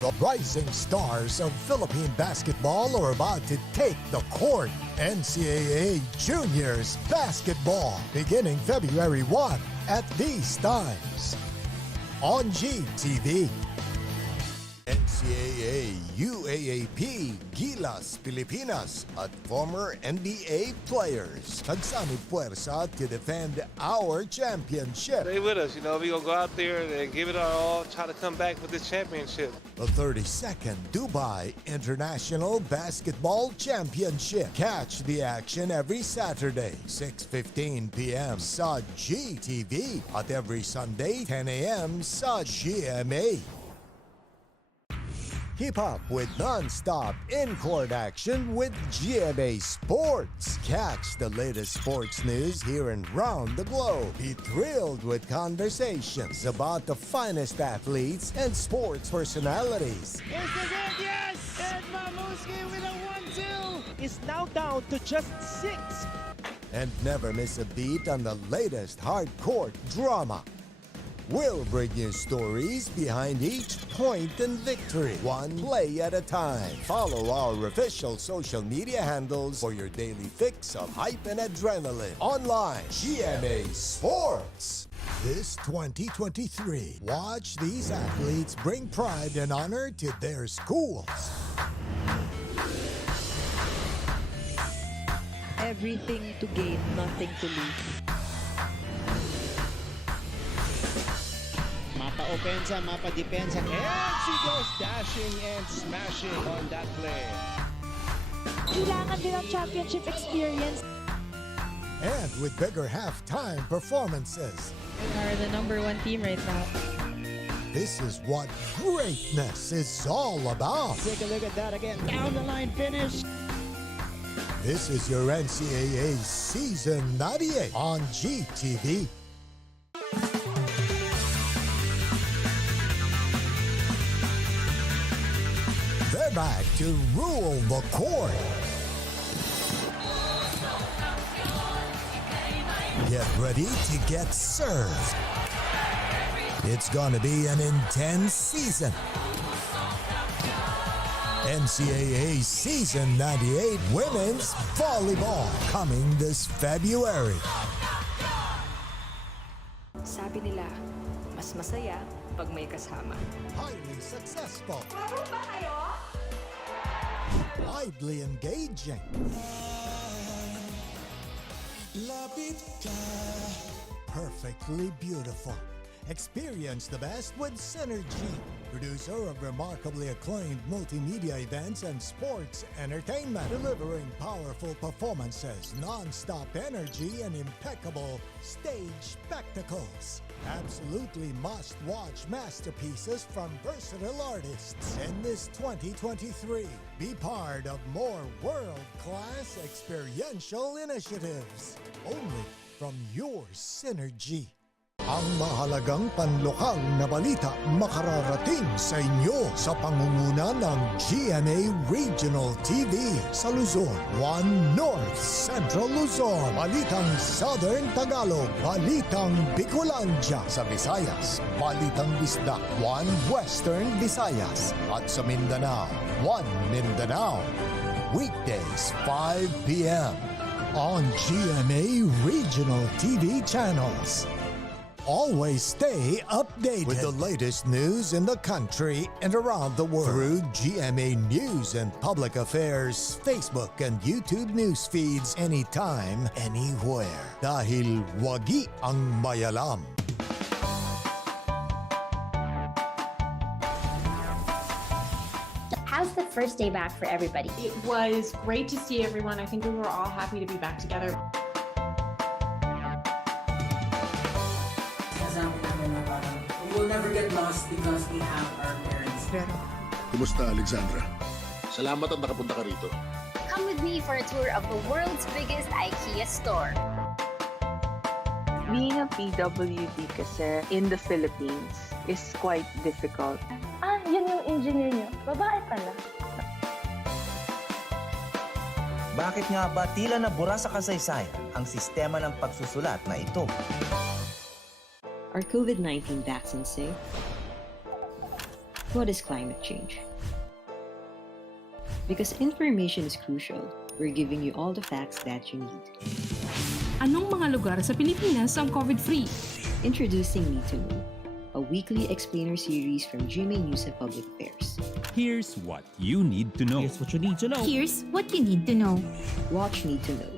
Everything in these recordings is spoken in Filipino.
The rising stars of Philippine basketball are about to take the court. NCAA Juniors Basketball beginning February 1 at these times on GTV. NCAA, UAAP, Gilas, Pilipinas at former NBA players nagsanib puwersa to defend our championship. Stay with us, we're going to go out there and give it our all, try to come back with this championship. The 32nd Dubai International Basketball Championship. Catch the action every Saturday, 6:15 p.m. sa GTV at every Sunday, 10 a.m. sa GMA. Hip-hop with non-stop in-court action with GMA Sports. Catch the latest sports news here and round the globe. Be thrilled with conversations about the finest athletes and sports personalities. Is this it? Yes! And Mamuski with a 1-2 is now down to just 6. And never miss a beat on the latest hard-court drama. We'll bring you stories behind each point and victory, one play at a time. Follow our official social media handles for your daily fix of hype and adrenaline. Online, GMA Sports. This 2023, watch these athletes bring pride and honor to their schools. Everything to gain, nothing to lose. Mapa opensa, mapa depensa, and she goes dashing and smashing on that play. Kailangan din ang championship experience. And with bigger halftime performances. We are the #1 team right now. This is what greatness is all about. Take a look at that again. Down the line finish. This is your NCAA Season 98 on GTV. They're back to rule the court. Get ready to get served. It's going to be an intense season. NCAA Season 98 Women's Volleyball coming this February. Sabi nila, mas masaya pag may kasama. Highly successful. Laro ba kayo? Widely engaging. Perfectly beautiful. Experience the best with Synergy, producer of remarkably acclaimed multimedia events and sports entertainment, delivering powerful performances, non-stop energy, and impeccable stage spectacles. Absolutely must-watch masterpieces from versatile artists. In this 2023, be part of more world-class experiential initiatives. Only from your Synergy. Ang mahalagang panlokal na balita makararating sa inyo sa pangunguna ng GMA Regional TV sa Luzon, 1 North Central Luzon, Balitang Southern Tagalog, Balitang Bicolandia sa Visayas, Balitang Bisdak, 1 Western Visayas, at sa Mindanao, 1 Mindanao. Weekdays, 5 p.m. on GMA Regional TV channels. Always stay updated with the latest news in the country and around the world through GMA News and Public Affairs, Facebook and YouTube news feeds anytime, anywhere. Dahil wagi ang mayalam. How's the first day back for everybody? It was great to see everyone. I think we were all happy to be back together. We'll never get lost because we have our parents. Kumusta, Alexandra? Salamat at nakapunta ka rito. Come with me for a tour of the world's biggest IKEA store. Being a PWD kasi in the Philippines is quite difficult. Yun yung engineer niyo. Babae pala. Bakit nga ba tila nabura sa kasaysayan ang sistema ng pagsusulat na ito? Are COVID-19 vaccines safe? What is climate change? Because information is crucial, we're giving you all the facts that you need. Anong mga lugar sa Pilipinas ang COVID-free? Introducing Need to Know, a weekly explainer series from GMA News and Public Affairs. Here's what you need to know. Here's what you need to know. Here's what you need to know. Watch Need to Know,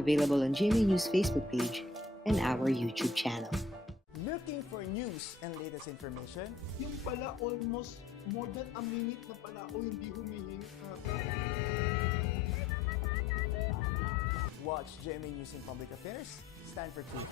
available on GMA News Facebook page and our YouTube channel. Looking for news and latest information? Yung pala almost more than a minute na pala o hindi humihingi ka. Watch GMA News and Public Affairs. Stand for truth.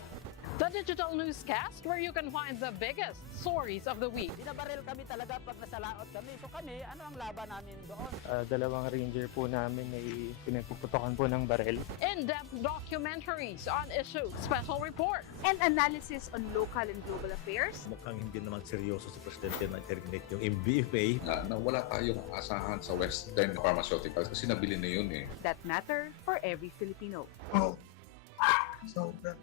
The digital newscast where you can find the biggest stories of the week. Binabaril kami talaga pag nasalaot kami. So kami, ano ang laban namin doon? Dalawang ranger po namin ay pinagpuputokan po ng baril. In-depth documentaries on issues, special reports, and analysis on local and global affairs. Mukhang hindi naman seryoso si Presidente na terminate yung MBFA. Na wala tayong asahan sa Western Pharmaceuticals kasi nabili na yun eh. That matter for every Filipino. Sobra.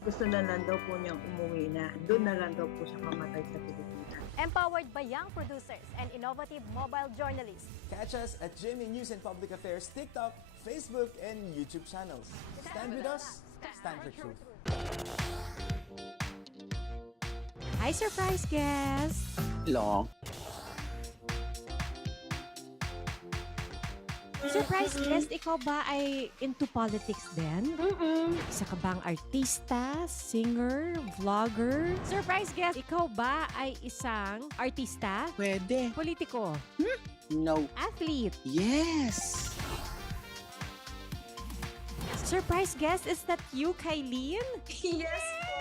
Gusto na lang daw po niyang umuwi na. Doon na lang daw po siya mamatay sa Pilipinas. Empowered by young producers and innovative mobile journalists. Catch us at GMA News and Public Affairs TikTok, Facebook, and YouTube channels. Stand with us, stand for truth. Hi, surprise guest! Long. Surprise guest, ikaw ba ay into politics din? Isa ka bang artista, singer, vlogger? Surprise guest, ikaw ba ay isang artista? Pwede. Politiko? No. Athlete? Yes! Surprise guest, is that you, Kylene? Yes po!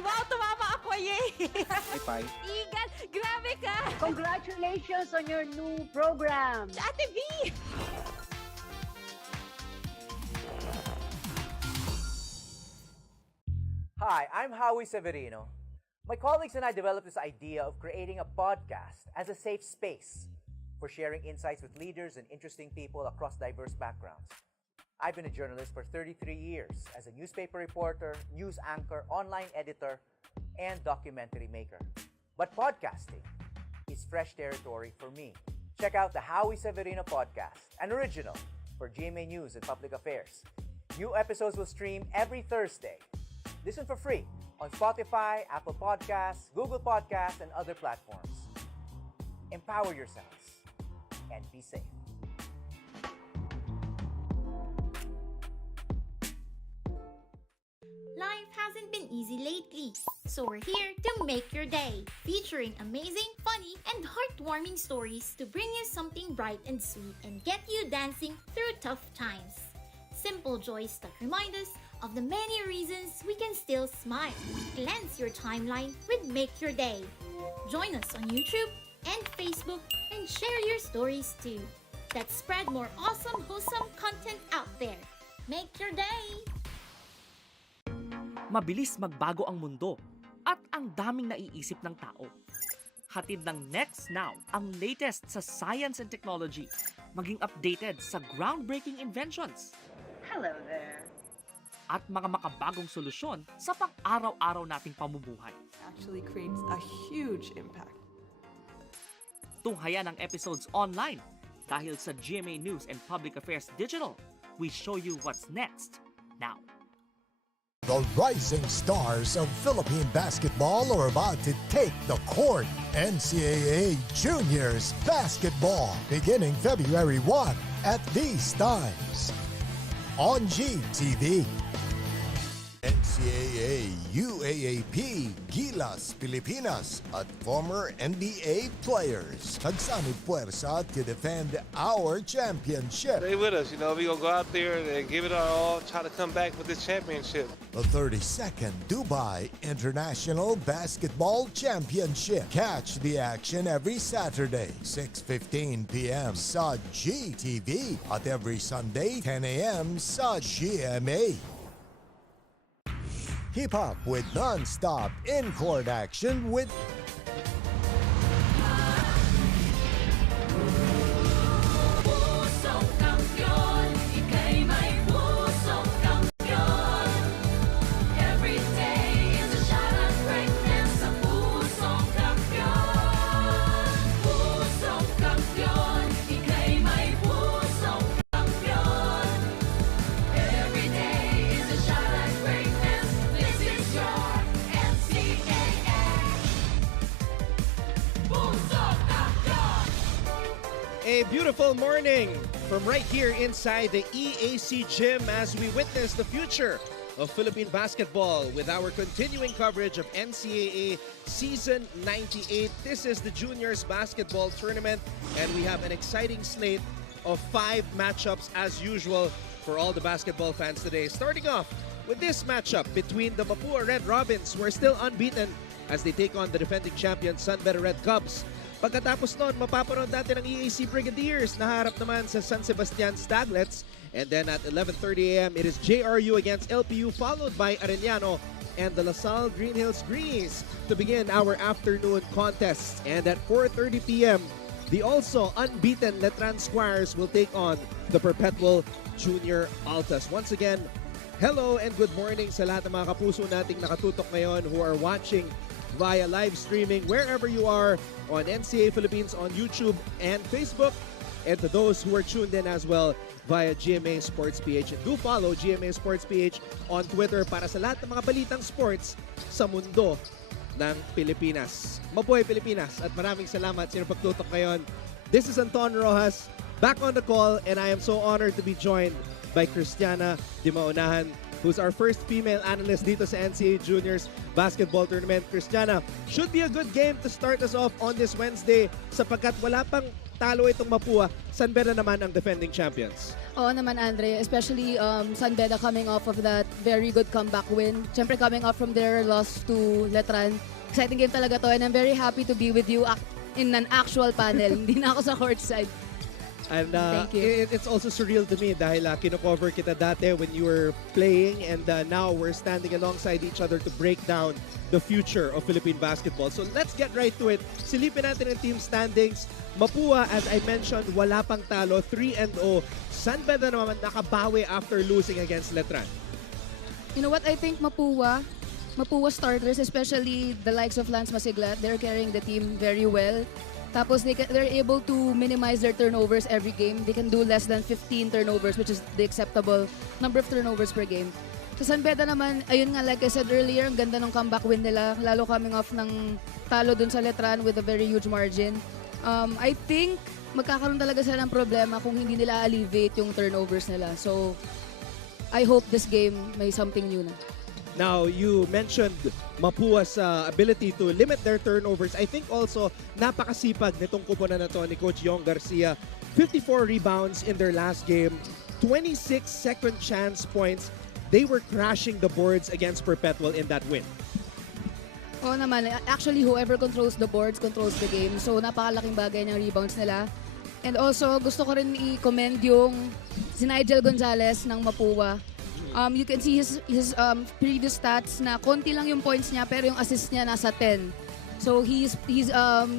Wow, tumama ako, yay! Bye-bye. Igan, grabe ka! Congratulations on your new program! Ate B! Hi, I'm Howie Severino. My colleagues and I developed this idea of creating a podcast as a safe space for sharing insights with leaders and interesting people across diverse backgrounds. I've been a journalist for 33 years as a newspaper reporter, news anchor, online editor, and documentary maker. But podcasting is fresh territory for me. Check out the Howie Severino podcast, an original for GMA News and Public Affairs. New episodes will stream every Thursday. Listen for free on Spotify, Apple Podcasts, Google Podcasts, and other platforms. Empower yourselves and be safe. Life hasn't been easy lately, so we're here to make your day, featuring amazing, funny, and heartwarming stories to bring you something bright and sweet and get you dancing through tough times. Simple joys that remind us of the many reasons we can still smile. Cleanse your timeline with Make Your Day. Join us on YouTube and Facebook and share your stories too. Let's spread more awesome, wholesome content out there. Make your day! Mabilis magbago ang mundo at ang daming naiisip ng tao. Hatid ng Next Now ang latest sa science and technology, maging updated sa groundbreaking inventions. Hello there. At mga makabagong solusyon sa pang-araw-araw nating pamumuhay. Actually creates a huge impact. Tunghayan ang episodes online dahil sa GMA News and Public Affairs Digital. We show you what's next now. The rising stars of Philippine basketball are about to take the court. NCAA Juniors Basketball beginning February 1 at these times. On GTV. NCAA, UAAP, Gilas, Pilipinas at former NBA players nagsanib puwersa to defend our championship. Stay with us, we're going to go out there and give it our all, try to come back with this championship. The 32nd Dubai International Basketball Championship. Catch the action every Saturday, 6:15 p.m. sa GTV at every Sunday, 10 a.m. sa GMA. Hip Hop with non-stop in-court action with Every day is a shot at greatness, a pusong kampiyon. beautiful morning from right here inside the EAC gym as we witness the future of Philippine basketball with our continuing coverage of NCAA Season 98. This is the Juniors Basketball Tournament, and we have an exciting slate of 5 matchups as usual for all the basketball fans today. Starting off with this matchup between the Mapua Red Robins, who are still unbeaten as they take on the defending champion San Beda Red Cubs. Pagkatapos nun, mapapanood natin ang EAC Brigadiers na harap naman sa San Sebastian Staglets. And then at 11:30 a.m., it is JRU against LPU, followed by Arellano and the LaSalle Green Hills Greens to begin our afternoon contests. And at 4:30 p.m., the also unbeaten Letran Squires will take on the Perpetual Junior Altas. Once again, hello and good morning sa lahat ng mga kapuso nating nakatutok ngayon who are watching via live streaming wherever you are on NCAA Philippines on YouTube and Facebook, and to those who are tuned in as well via GMA Sports PH. And do follow GMA Sports PH on Twitter para sa lahat ng mga balitang sports sa mundo ng Pilipinas. Mabuhay Pilipinas at maraming salamat sa inyong pagtutok ngayon. This is Anton Rojas, back on the call, and I am so honored to be joined by Christiana Di Maunahan, who's our first female analyst dito sa NCAA Juniors Basketball Tournament. Christiana, should be a good game to start us off on this Wednesday sapagkat wala pang talo itong Mapua. San Beda naman ang defending champions. Oo naman, Andre, especially San Beda coming off of that very good comeback win. Siyempre coming off from their loss to Letran. Exciting game talaga to, and I'm very happy to be with you in an actual panel. Hindi na ako sa courtside. And it's also surreal to me dahil kino-cover kita dati when you were playing, and now we're standing alongside each other to break down the future of Philippine basketball. So let's get right to it. Silipin natin ang team standings. Mapua, as I mentioned, wala pang talo, 3-0. San Beda naman nakabawi after losing against Letran. You know what? I think Mapua starters, especially the likes of Lance Masiglat, they're carrying the team very well. Tapos they're able to minimize their turnovers every game. They can do less than 15 turnovers, which is the acceptable number of turnovers per game. Sa San Beda naman, ayun nga, like I said earlier, ang ganda ng comeback win nila, lalo coming off ng talo dun sa Letran with a very huge margin. I think magkakaroon talaga sila ng problema kung hindi nila alleviate yung turnovers nila. So, I hope this game may something new na. Now, you mentioned Mapua's ability to limit their turnovers. I think also napakasipag nitong kupunan na to ni Coach Yong Garcia. 54 rebounds in their last game, 26 second chance points. They were crashing the boards against Perpetual in that win. Oo naman. Actually, whoever controls the boards controls the game. So, napakalaking bagay ng rebounds nila. And also, gusto ko rin i-commend yung si Nigel Gonzalez ng Mapua. You can see his previous stats na konti lang yung points niya pero yung assist niya nasa 10. So he's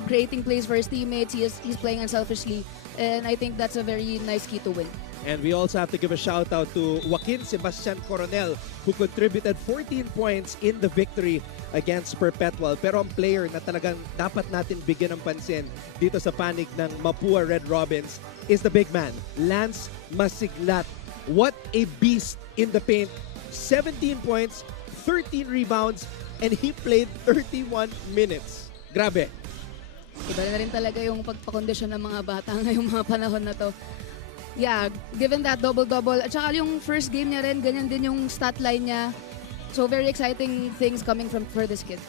creating plays for his teammates. He's playing unselfishly, and I think that's a very nice key to win. And we also have to give a shout out to Joaquin Sebastian Coronel, who contributed 14 points in the victory against Perpetual. Pero ang player na talagang dapat natin bigyan ng pansin dito sa panig ng Mapua Red Robins is the big man, Lance Masiglat. What a beast in the paint. 17 points, 13 rebounds, and he played 31 minutes. Grabe. Iba na rin talaga yung pagpakondisyon ng mga bata ngayong mga panahon na to. Yeah, given that double-double. At saka yung first game niya rin, ganyan din yung stat line niya. So very exciting things coming for this kid.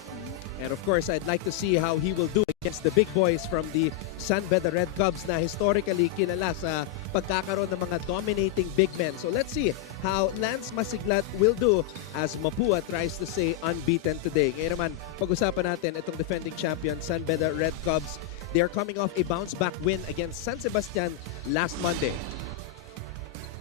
And of course, I'd like to see how he will do against the big boys from the San Beda Red Cubs na historically kilala sa pagkakaroon ng mga dominating big men. So let's see how Lance Masiglat will do as Mapua tries to stay unbeaten today. Ngayon naman, pag-usapan natin itong defending champion San Beda Red Cubs. They are coming off a bounce-back win against San Sebastian last Monday.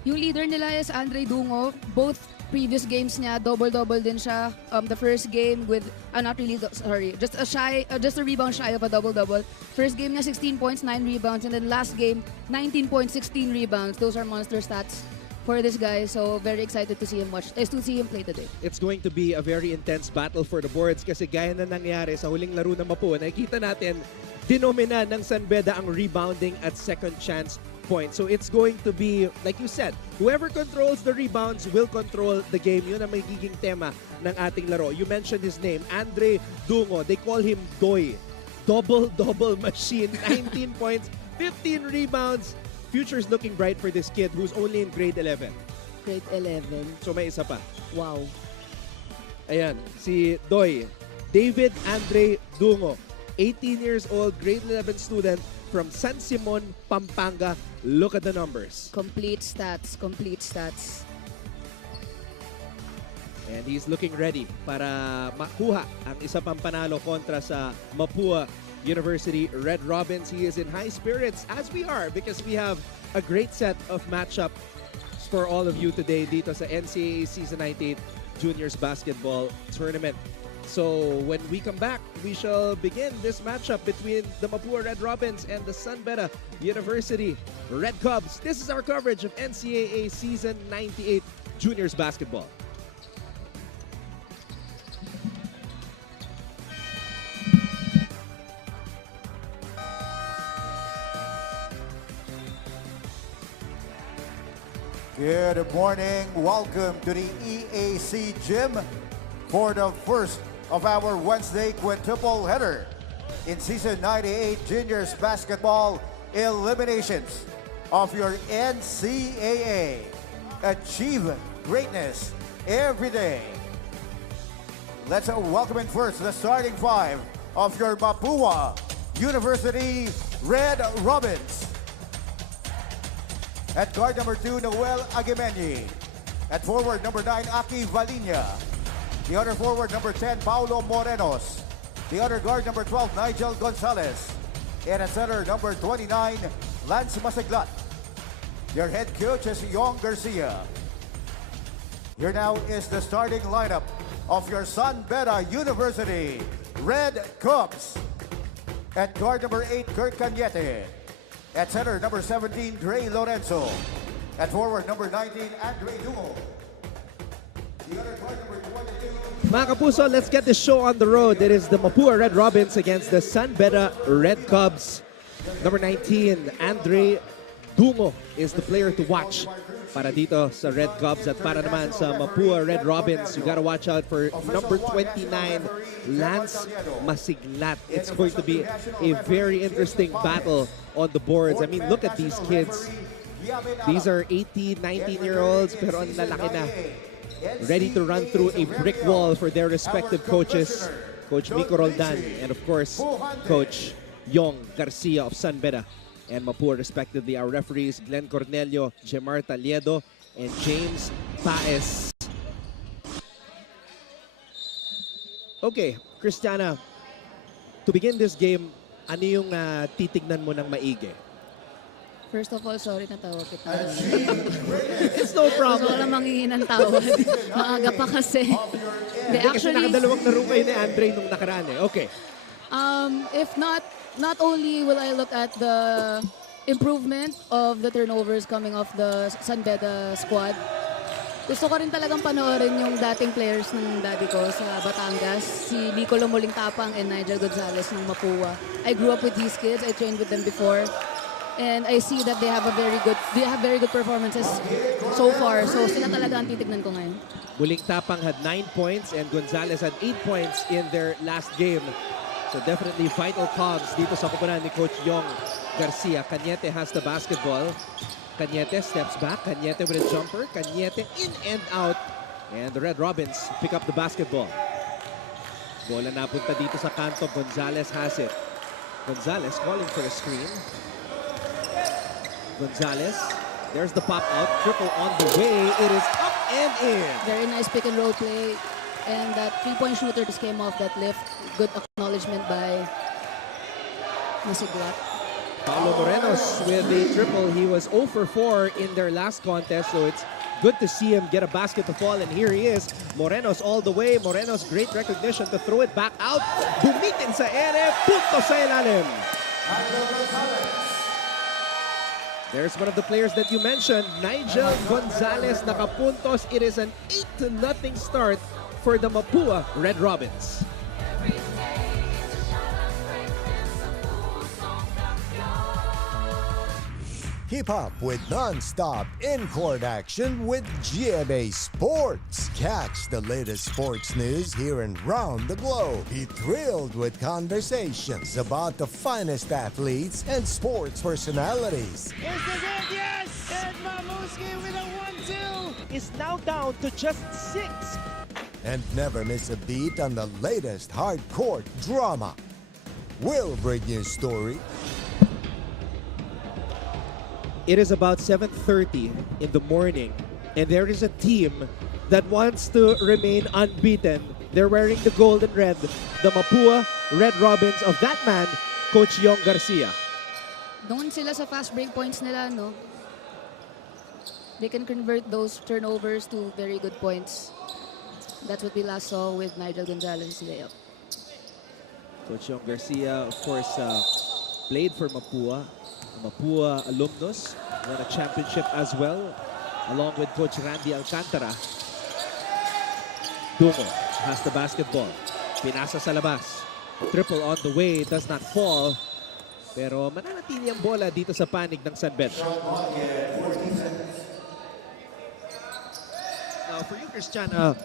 Yung leader nila is Andre Dungo. Both previous games niya, double-double din siya. The first game with, not really, sorry, just a rebound shy of a double-double. First game niya, 16 points, 9 rebounds. And then last game, 19 points, 16 rebounds. Those are monster stats for this guy. So very excited to see him play today. It's going to be a very intense battle for the boards kasi gaya na nangyari sa huling laro ng Mapua, nakikita natin, dinomina ng San Beda ang rebounding at second chance point. So it's going to be, like you said, whoever controls the rebounds will control the game. Yun ang magiging tema ng ating laro. You mentioned his name, Andre Dungo. They call him Doy. Double-double machine. 19 points, 15 rebounds. Future's looking bright for this kid who's only in grade 11. Grade 11. So may isa pa. Wow. Ayan, si Doy. David Andre Dungo. 18 years old, grade 11 student from San Simon, Pampanga. Look at the numbers. Complete stats. And he's looking ready para makuha ang isa pang panalo kontra sa Mapua University Red Robins. He is in high spirits, as we are, because we have a great set of matchup for all of you today dito sa NCAA Season 98 Juniors Basketball Tournament. So when we come back, we shall begin this matchup between the Mapua Red Robins and the Beda University Red Cubs. This is our coverage of NCAA Season 98 Juniors Basketball. Good morning. Welcome to the EAC Gym for the first of our Wednesday quintuple header in Season 98 Juniors Basketball Eliminations of your NCAA. Achieve greatness every day. Let's welcome in first the starting five of your Mapua University Red Robins. At guard number 2, Noel Aguimeñi. At forward number 9, Aki Valinia. The other forward number 10, Paulo Morenos. The other guard number 12, Nigel Gonzalez. And at center number 29, Lance Masaglat. Your head coach is Yong Garcia. Here now is the starting lineup of your Beda University Red Cubs. At guard number 8, Kurt Cañete. At center, number 17, Dre Lorenzo. At forward, number 19, Andre Dumo. The other guard, number 22. Mga kapuso, let's get this show on the road. It is the Mapua Red Robins against the Beda Red Cubs. Number 19, Andre Dumo is the player to watch para dito sa Red Cubs. At para naman sa Mapua Red Robins, you gotta watch out for number 29, Lance Masiglat. It's going to be a very interesting battle on the boards. I mean, look at these kids. These are 18, 19-year-olds, pero ang lalaki na. Ready to run through a brick wall for their respective coaches. Coach Miko Roldan and, of course, Coach Yong Garcia of Beda and Mapua, respectively. Our referees, Glenn Cornelio, Jemar Taliedo, and James Paes. Okay, Christiana, to begin this game, ano yung titignan mo ng maigi? First of all, sorry na tawag kita. It's no problem. Gusto ko lang manghingi ng tawad. Maaga pa kasi. Kasi nakadalawang laro kayo ni Andre nung nakaraan eh. Okay. If not only will I look at the improvement of the turnovers coming off the Beda squad, gusto ko rin talagang panoorin yung dating players ng daddy ko sa Batangas, si Lico Lomuling Tapang and Nigel Gonzalez ng Mapua. I grew up with these kids. I trained with them before. And I see that they have very good performances so far. So sila talaga ang titignan ko ngayon. Muling Tapang had 9 points and Gonzalez had 8 points in their last game. So definitely vital cogs dito sa kupunan ni Coach Yong Garcia. Cañete has the basketball. Cañete steps back. Cañete with a jumper. Cañete in and out. And the Red Robins pick up the basketball. Bola napunta dito sa kanto. Gonzalez has it. Gonzalez calling for a screen. Gonzalez, there's the pop out, triple on the way. It is up and in. Very nice pick and roll play. And that three-point shooter just came off that lift. Good acknowledgement by Masiglat. Paulo Morenos with the triple. He was 0 for 4 in their last contest, so it's good to see him get a basket to fall. And here he is, Morenos all the way. Morenos, great recognition to throw it back out. Bumitin sa ere, punto sa ilalim. There's one of the players that you mentioned, Nigel Gonzalez, nakapuntos. It is an 8-0 start for the Mapua Red Robins. Keep up with non-stop in-court action with GMA Sports. Catch the latest sports news here and round the globe. Be thrilled with conversations about the finest athletes and sports personalities. Is this it? Yes! And Mamuski with a 1-2 is now down to just 6. And never miss a beat on the latest hard-court drama. We'll bring you story. It is about 7:30 in the morning, and there is a team that wants to remain unbeaten. They're wearing the gold and red, the Mapua Red Robins of that man, Coach Yong Garcia. Doon sila sa fast break points nila, no? They can convert those turnovers to very good points. That's what we last saw with Nigel Gonzalez's layup. Coach Yong Garcia, of course, played for Mapua. Mapua alumnus, won a championship as well, along with Coach Randy Alcantara. Dungo has the basketball. Pinasa sa labas. Triple on the way, does not fall. Pero mananatili ang bola dito sa panig ng San Beda. Now for you, Christiana,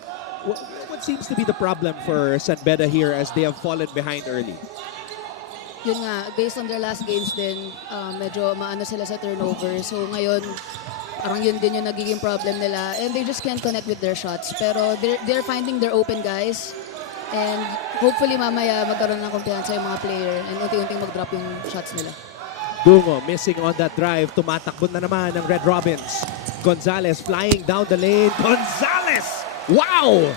what seems to be the problem for San Beda here as they have fallen behind early? Yun nga, based on their last games din, medyo maano sila sa turnover. So ngayon, parang yun din yung nagiging problem nila. And they just can't connect with their shots. Pero they're finding their open guys. And hopefully mamaya magkaroon ng kumpiyansa yung mga player and unti-unting mag-drop yung shots nila. Dungo missing on that drive. Tumatakbo na naman ng Red Robins. Gonzalez flying down the lane. Gonzalez! Wow!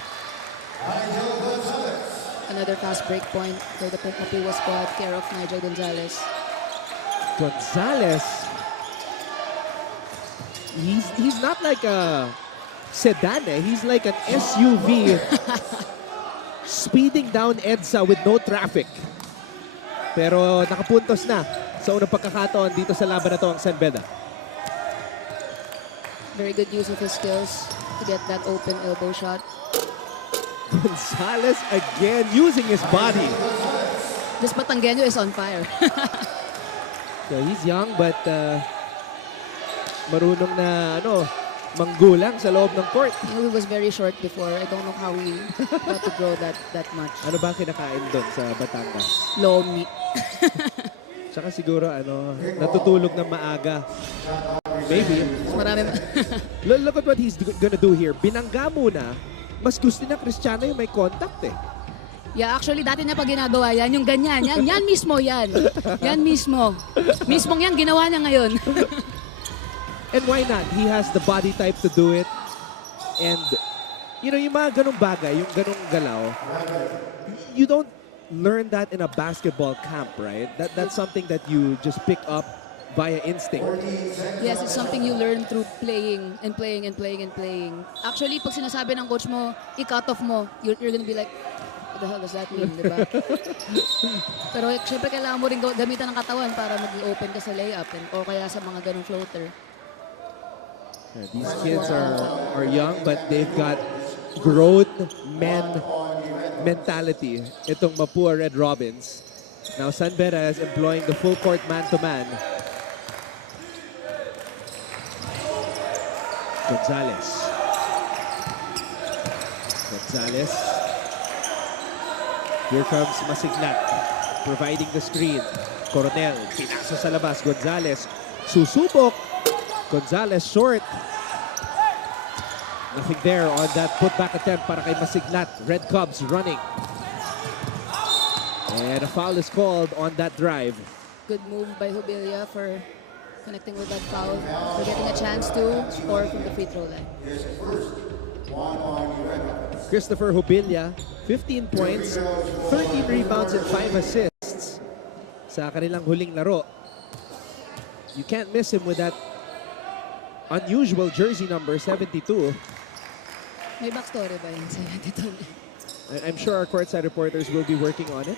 Another fast break point for the Mapua squad, care of Nigel Gonzalez. Gonzalez, he's not like a sedan, eh. He's like an SUV speeding down EDSA with no traffic. Pero nakapuntos na sa unang pagkakataon dito sa laban na to ang San Beda. Very good use of his skills to get that open elbow shot. Gonzalez again using his body. This Batanggenyo is on fire. So he's young but marunong na manggulang sa loob ng court. He was very short before. I don't know how he got to grow that much. Ano ba kinakain doon sa Batangas? Lomi. Tsaka siguro natutulog ng maaga. Maybe. Marami. Look at what he's gonna do here. Binangga muna. Mas gusto na Cristiano yung may contact eh. Yeah, actually, dati na pa ginagawa yan. Yung ganyan. Yan mismo yan. Yan mismo. Mismong yan, ginawa niya ngayon. And why not? He has the body type to do it. And, yung mga ganong bagay, yung ganong galaw, you don't learn that in a basketball camp, right? That's something that you just pick up via instinct. Yes, it's something you learn through playing and playing and playing and playing. Actually, pag sinasabi ng coach mo, i-cut off mo, you're gonna be like, what the hell does that mean, di ba? Pero syempre kailangan mo rin gamitan ng katawan para mag-open ka sa layup o kaya sa mga ganong floater. Yeah, these kids are young but they've got grown men mentality. Itong Mapua Red Robins. Now San Beda is employing the full court man-to-man. Gonzalez. Here comes Masignat, providing the screen. Coronel, pinasa sa labas. Gonzalez, susubok. Gonzalez short. Nothing there on that putback attempt para kay Masignat. Red Cubs running. And a foul is called on that drive. Good move by Hubilia for connecting with that foul, for getting a chance to score from the free throw line. Christopher Hubilia, 15 points, 13 rebounds, and 5 assists sa kanilang huling laro. You can't miss him with that unusual jersey number, 72. May backstory ba yung 72? I'm sure our courtside reporters will be working on it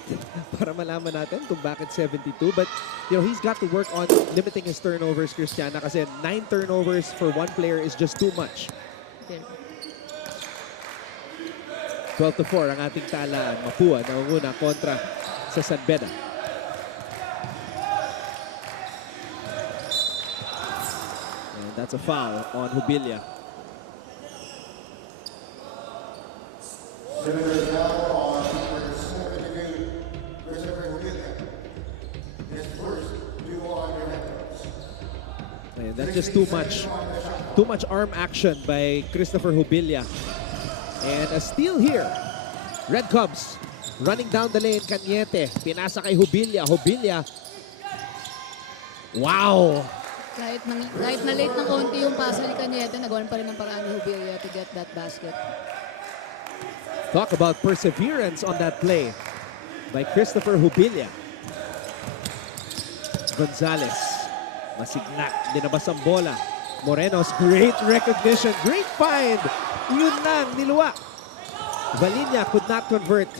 para malaman natin kung bakit 72. But, he's got to work on limiting his turnovers, Cristiana, kasi 9 turnovers for one player is just too much. 12-4 ang ating talaan. Mapua nangunguna kontra sa San Beda. That's a foul on Jubilia. And that's just too much arm action by Christopher Jubilia. And a steal here. Red Cubs running down the lane. Cañete. Pinasa kay Jubilia. Jubilia. Wow! Kahit na late ng konti yung pasa ni Cañete, nagawan pa rin ng paraan ni Jubilia to get that basket. Talk about perseverance on that play by Christopher Jubilia. Gonzalez. Masignak. Dinabas ang bola. Morenos, great recognition. Great find. Yun lang, niluwa. Valinia could not convert.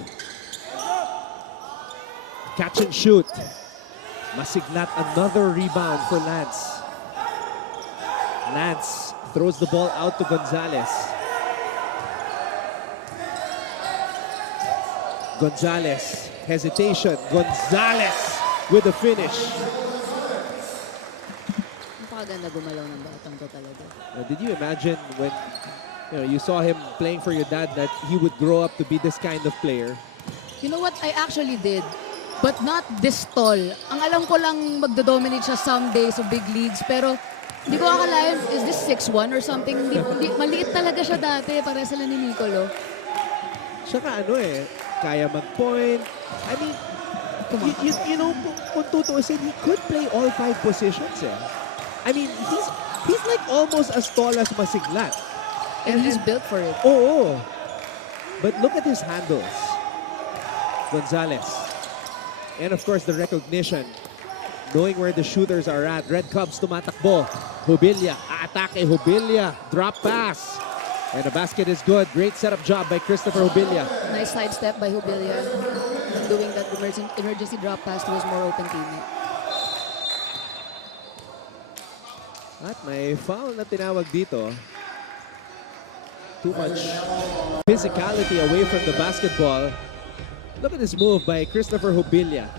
Catch and shoot. Masiglat, another rebound for Lance. Lance throws the ball out to Gonzalez. Gonzalez, hesitation. Gonzalez with the finish. Napakaganda gumalaw ng batang to talaga. Did you imagine when you saw him playing for your dad that he would grow up to be this kind of player? You know what? I actually did. But not this tall. Ang alam ko lang magdo-dominate siya someday sa big leagues. Pero hindi ko akalain, is this 6'1" or something? Maliit talaga siya dati para sila ni Nicolo. Saka kaya mag-point. I mean, you know, kung tutuusin, he could play all 5 positions I mean, he's like almost as tall as Masiglat. And he's built for it. Oo. But look at his handles. Gonzalez. And of course, the recognition. Knowing where the shooters are at. Red Cubs tumatakbo. Jubilia. Atake Jubilia. Drop pass. And the basket is good. Great setup job by Christopher Jubilia. Nice sidestep by Jubilia. Doing that emergency drop pass to his more open teammate. At may foul na tinawag dito. Too much physicality away from the basketball. Look at this move by Christopher Jubilia.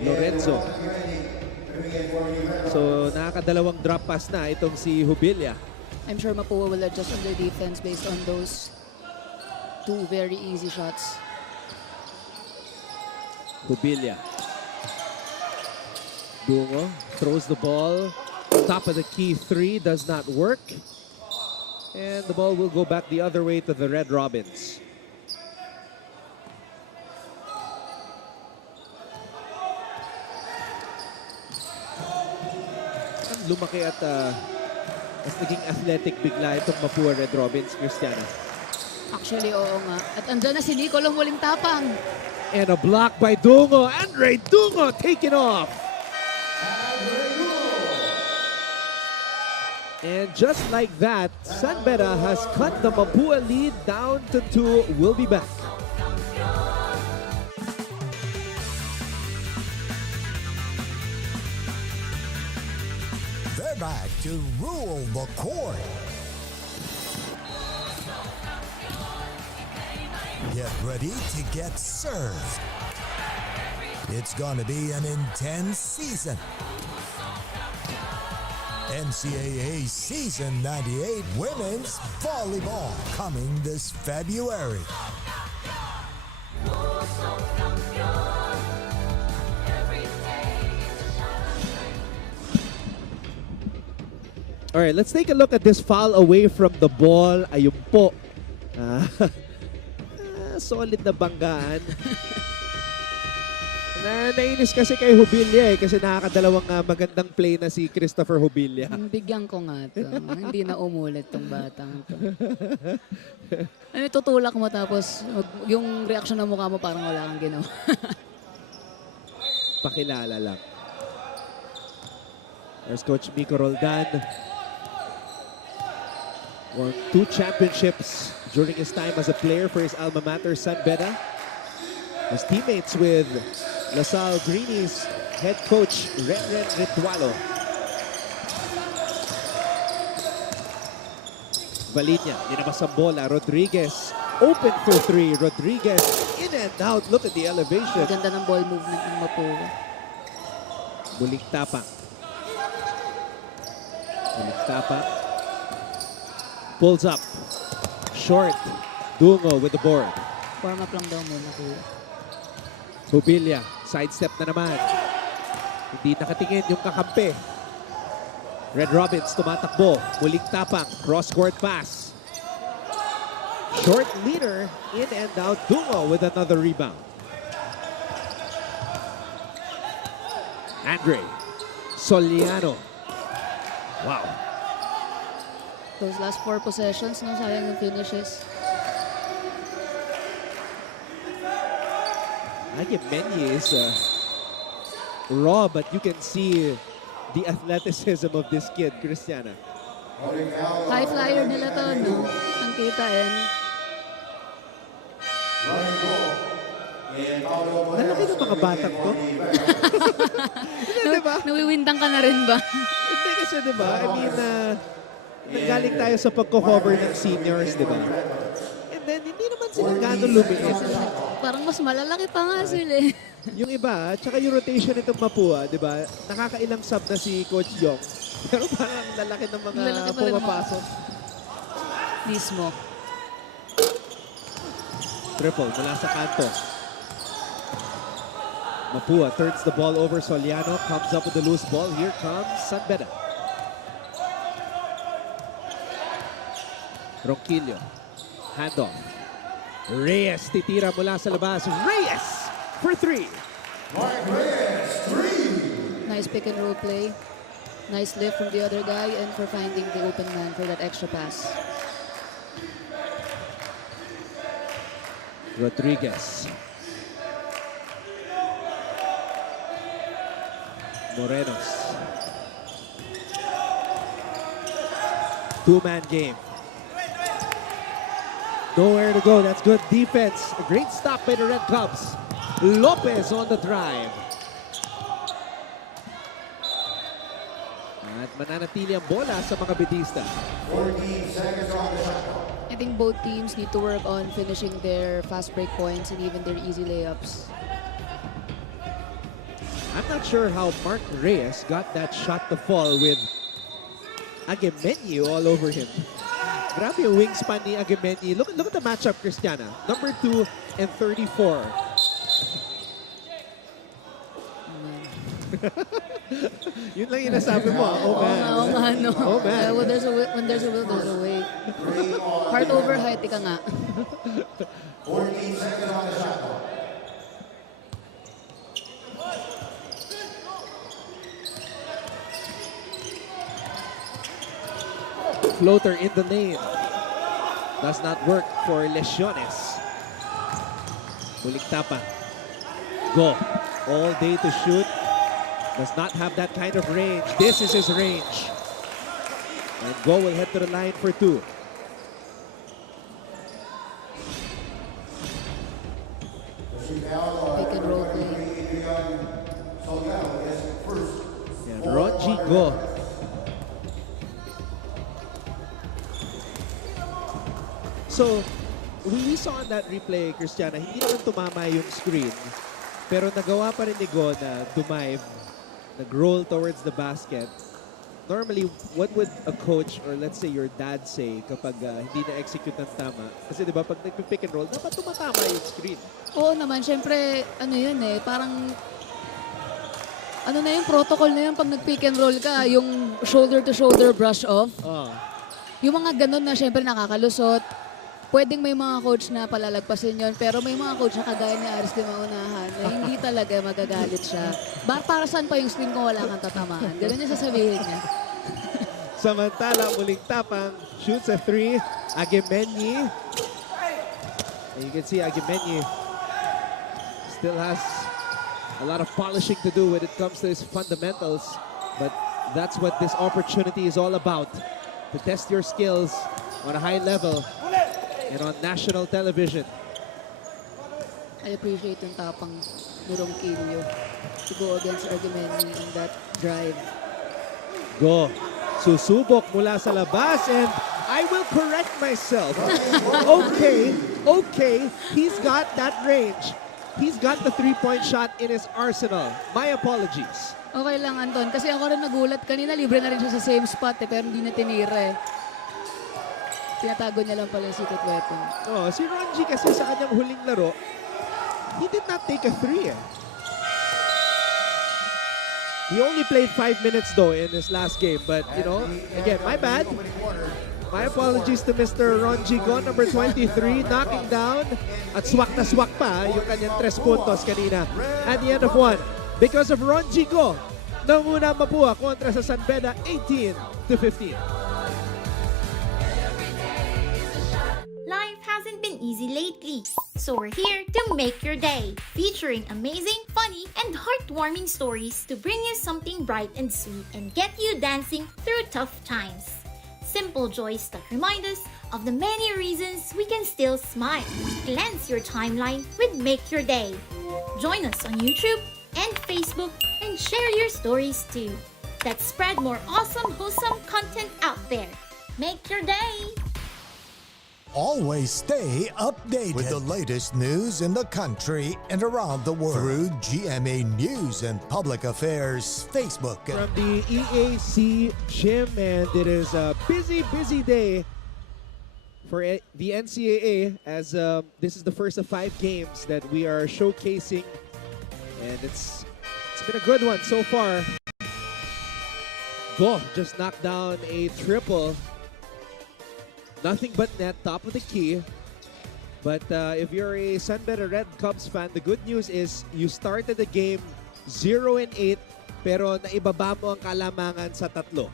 Lorenzo. So, nakakadalawang drop pass na itong si Jubilia. I'm sure Mapua will adjust on their defense based on those 2 very easy shots. Jubilia. Dungo throws the ball. Top of the key 3 does not work. And the ball will go back the other way to the Red Robins. Lumaki at mas naging athletic bigla itong Mapua Red Robins, Cristiano. Actually, oo nga. At andyan na si Nicolo muling tapang. And a block by Dungo. Andre Dungo taken off. And just like that, San Beda has cut the Mapua lead down to 2. We'll be back. They're back to rule the court. Get ready to get served. It's gonna be an intense season. NCAA Season 98 Women's Volleyball coming this February. All right, let's take a look at this foul away from the ball. Ayun po. Solid na banggaan. Nainis kasi kay Jubilia kasi nakakadalawang magandang play na si Christopher Jubilia. Bigyan ko nga to. Hindi na umulit tong batang to. Tutulak mo tapos yung reaction ng mukha mo parang wala kang ginawa. Pakilala lang. There's Coach Miko Roldan. Won 2 championships during his time as a player for his alma mater, San Beda. Was teammates with LaSalle Greenies head coach Renren Ritualo. Valinia, dinabas ang bola. Rodriguez, open for 3. Rodriguez, in and out. Look at the elevation. Ganda ng ball movement ng Mapua. Muling tapang. Tapa pulls up. Short. Dungo with the board. Warm up lang daw muna, kuya. Bubilya. Sidestep na naman. Hindi nakatingin yung kakampi. Red Robins tumatakbo. Muling tapang. Cross-court pass. Short leader. In and out. Dungo with another rebound. Andre Soliano. Wow. Those last 4 possessions, no, sayang yung finishes. Aguimenye is raw, but you can see the athleticism of this kid, Cristiana. High flyer nila to, no? Ang kita yan. Nalaki ng mga batang to. Diba? Nawiwindang ka na rin ba? Hindi kasi, diba? I mean, nanggaling tayo sa pagko-cover ng seniors, diba? And then, hindi naman sila gano'ng lumiit. Parang mas malalaki pa nga sila eh. Yung iba, tsaka yung rotation nitong Mapua, di ba? Nakakailang sub na si Coach Yong. Pero parang lalaki ng mga pumapasok. Mismo. Triple mula sa kanto. Mapua turns the ball over. Soliano comes up with the loose ball. Here comes Beda. Ronquillo. Handoff. Reyes titira mula sa labas. Reyes for 3. Nice pick and roll play. Nice lift from the other guy and for finding the open man for that extra pass. Rodriguez. Morenos. Two-man game. Nowhere to go. That's good defense. A great stop by the Red Cubs. Lopez on the drive. At mananatili ang bola sa mga bedista. 14 seconds on the shot. I think both teams need to work on finishing their fast break points and even their easy layups. I'm not sure how Mark Reyes got that shot to fall with Aguimenye all over him. Grabe yung wingspan ni Aguimenye. Look at the matchup, Cristiana. Number 2 and 34. Yun lang yung nasabi mo. Oh man. Oo nga, no. Oh man. When there's a will, there's a way. Heart over height, ika nga. 14 seconds on the shot clock. Floater in the lane. Does not work for Lesiones. Muling tapa. Go. All day to shoot. Does not have that kind of range. This is his range. And Go will head to the line for 2. Pick and roll play. And Ronji Go. So, we saw on that replay, Cristiana, hindi naman tumama yung screen. Pero nagawa pa rin ni Go na dumive, nag-roll towards the basket. Normally, what would a coach or let's say your dad say kapag hindi na-execute ng tama? Kasi di ba pag nag-pick and roll, dapat tumatama yung screen. Oo naman, syempre, ano yun eh, parang ano na yung protocol na yun pag nag-pick and roll ka, yung shoulder-to-shoulder brush off. Yung mga ganun na syempre nakakalusot. Pwedeng may mga coach na palalagpasin yon, pero may mga coach na kagaya ni Aris de Maunahan na hindi talaga magagalit siya. Para saan pa yung screen kung wala kang tatamaan? Ganun yung sasabihin niya. Samantala, muling tapang, shoots a 3, Aguimenye. And you can see Aguimenye still has a lot of polishing to do when it comes to his fundamentals. But that's what this opportunity is all about. To test your skills on a high level and on national television. I appreciate yung tapang ni Ronquillo to go against Aguimenye in that drive. Go. Susubok mula sa labas and I will correct myself. Okay, he's got that range. He's got the 3-point shot in his arsenal. My apologies. Okay lang, Anton. Kasi ako rin nagulat. Kanina libre na rin siya sa same spot pero hindi na tinira eh. Tinatago niya lang pala yung secret weapon. Oh, si Ronji kasi sa kanyang huling laro, he did not take a 3 eh. He only played 5 minutes though in his last game. But, you know, again, my bad. My apologies to Mr. Ronji Go, number 23, knocking down at swak na swak pa yung kanyang 3 puntos kanina at the end of 1. Because of Ronji Go, nanguna Mapua kontra sa San Beda 18-15. Life hasn't been easy lately, so we're here to make your day, featuring amazing, funny, and heartwarming stories to bring you something bright and sweet and get you dancing through tough times. Simple joys that remind us of the many reasons we can still smile. Cleanse your timeline with Make Your Day. Join us on YouTube and Facebook and share your stories too. Let's spread more awesome, wholesome content out there. Make your day! Always stay updated with the latest news in the country and around the world through GMA News and Public Affairs Facebook. From the EAC gym, and it is a busy day for the NCAA as this is the first of 5 games that we are showcasing, and it's been a good one so far. Go just knocked down a triple. Nothing but net, top of the key. But if you're a San Beda Red Cubs fan, the good news is you started the game 0-8 pero naibaba mo ang kalamangan sa 3.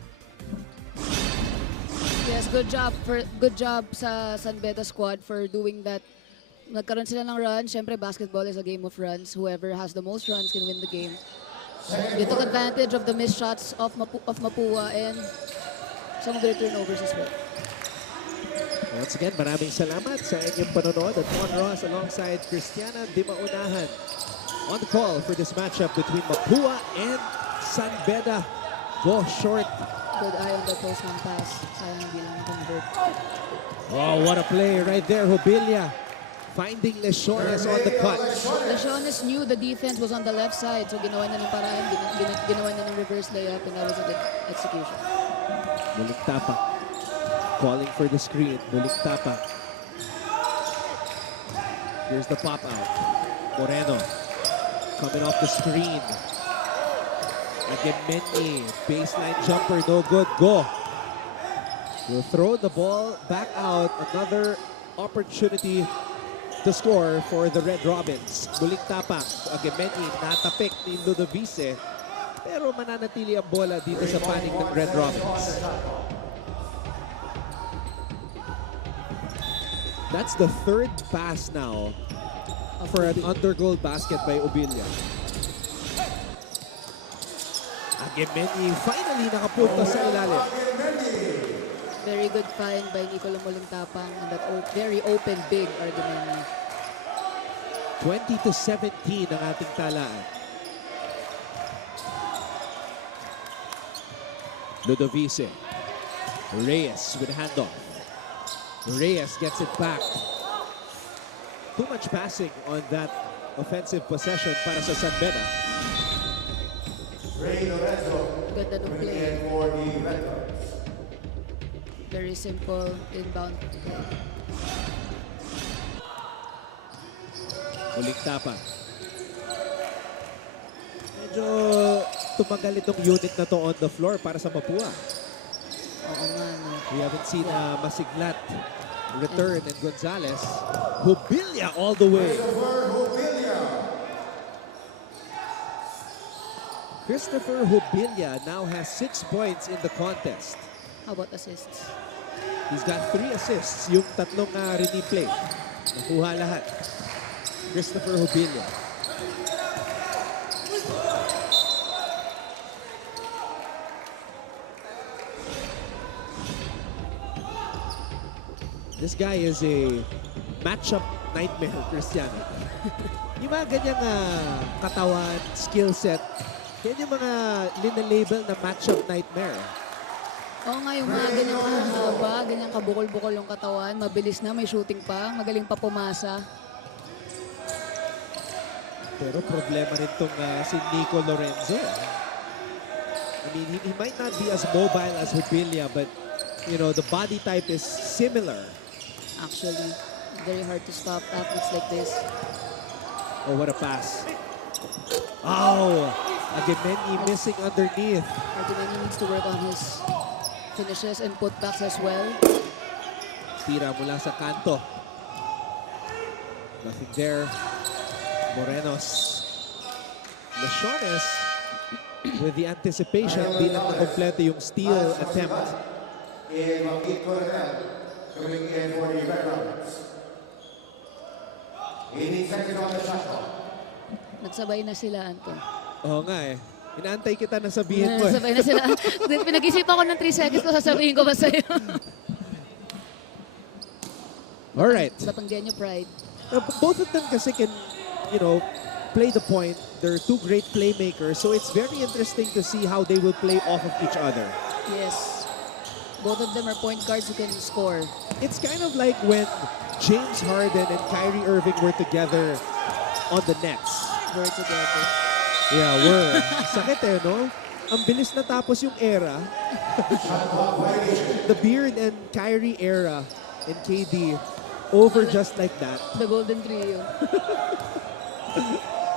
Yes, good job sa San Beda squad for doing that. Nagkaroon sila ng runs. Siyempre, basketball is a game of runs. Whoever has the most runs can win the game. They took advantage of the missed shots of Mapua and some of their turnovers as well. Once again, maraming salamat sa inyong panonood at Juan Ross alongside Cristiana Di Maunahan on the call for this matchup between Mapua and San Beda. Go short. Good eye on the postman pass. Sayang hindi lang convert. Oh, what a play right there, Jubilia. Finding Lesiones on the cut. Lesiones knew the defense was on the left side, so ginawa niya ng paraan, ginawa niya ng reverse layup, and that was a good execution. Muling tapak. Calling for the screen. Muling tapak. Here's the pop out. Moreno coming off the screen. Agemeni, baseline jumper, no good. Go. Will throw the ball back out. Another opportunity to score for the Red Robins. Muling tapak. Agemeni, natapik ni Ludovice. Pero mananatili ang bola dito sa panig ng Red Robins. That's the 3rd pass now for an undergoal basket by Obilia. Agemeni finally nakapunta sa ilalim. Very good find by Nicolo Molintapang and that very open big Agemeni. 20-17 ang ating talaan. Ludovice. Reyes with handoff. Reyes gets it back. Too much passing on that offensive possession para sa San Beda. Ganda ng play. Very simple inbound play. Muling tapak. Medyo tumagal itong unit na to on the floor para sa Mapua. Oo nga, no? We haven't seen a masiglat return and Gonzalez. Jubilia all the way. Christopher Jubilia now has 6 points in the contest. How about assists? He's got 3 assists. Yung tatlong replay. Nakuha lahat. Christopher Jubilia. This guy is a matchup nightmare, Cristiano. Yung mga ganyang katawan, skill set, yan yung mga linalabel na matchup nightmare. Oo nga, yung mga ganyang kahaba, ganyang kabukol-bukol yung katawan, mabilis na, may shooting pa, magaling pa pumasa. Pero problema rin itong si Nico Lorenzo. I mean, he might not be as mobile as Hubilia, but, you know, the body type is similar. Actually, very hard to stop athletes like this. Oh, what a pass. Oh, Agemeni missing underneath. Agemeni needs to work on his finishes and putbacks as well. Tira mula sa kanto. Nothing there. Morenos. Lesiones with the anticipation. Di lang nakompleto yung steal attempt. Coming in for the Red Rockets. 18 seconds on the shot clock. Nagsabay na sila, Anton. Oo nga eh. Inaantay kita na sabihin mo. Nagsabay na sila. Pinag-isip ako ng 3 seconds ko sasabihin ko ba sa'yo. Alright. Batanggenyo pride. Both of them kasi can, you know, play the point. They're two great playmakers, so it's very interesting to see how they will play off of each other. Yes. Both of them are point guards who can score. It's kind of like when James Harden and Kyrie Irving were together on the Nets. Were together. Yeah, were. Sakit eh, no? Ang bilis na tapos yung era. The Beard and Kyrie era and KD over just like that. The Golden Trio.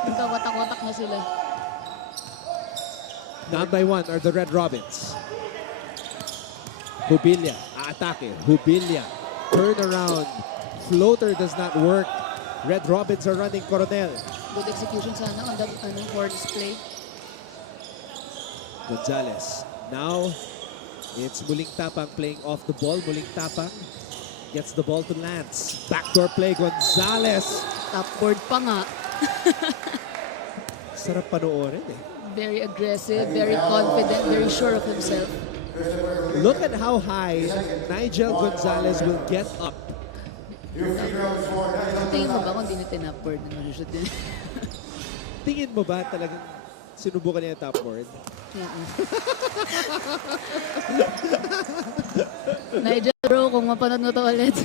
Nagkawatak-watak na sila. Down by 1 are the Red Robins. Hubilia, aatake. Hubilia, turn around. Floater does not work. Red Robins are running Coronel. Good execution sana on the for display. Gonzalez. Now, it's Muling Tapang playing off the ball. Muling Tapang gets the ball to Lance. Backdoor play, Gonzalez. Upward pa nga. Sarap panoorin eh. Very aggressive, very confident, very sure of himself. Look at how high Nigel Gonzalez will get up. Tingin mo ba kung di na tinupward na malusot din? Tingin mo ba talagang sinubukan niya topboard? Nigel bro, kung mapanood mo to ulit,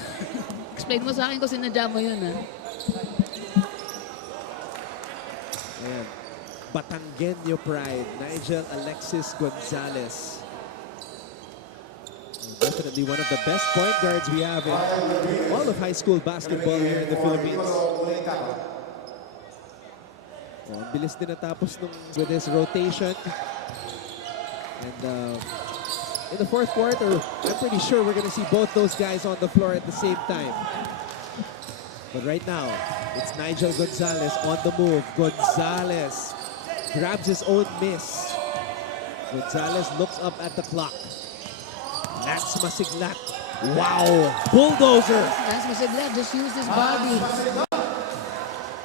explain mo sa akin kung sinadya mo yun, ha? Ayan. Batanggenyo pride. Nigel Alexis Gonzalez. Definitely one of the best point guards we have in all of high school basketball here in the Philippines. Oh, ang bilis din natapos with his rotation. And in the fourth quarter, I'm pretty sure we're going to see both those guys on the floor at the same time. But right now, it's Nigel Gonzalez on the move. Gonzalez grabs his own miss. Gonzalez looks up at the clock. Lance Masiglat. Wow! Bulldozer! Lance Masiglat just used his body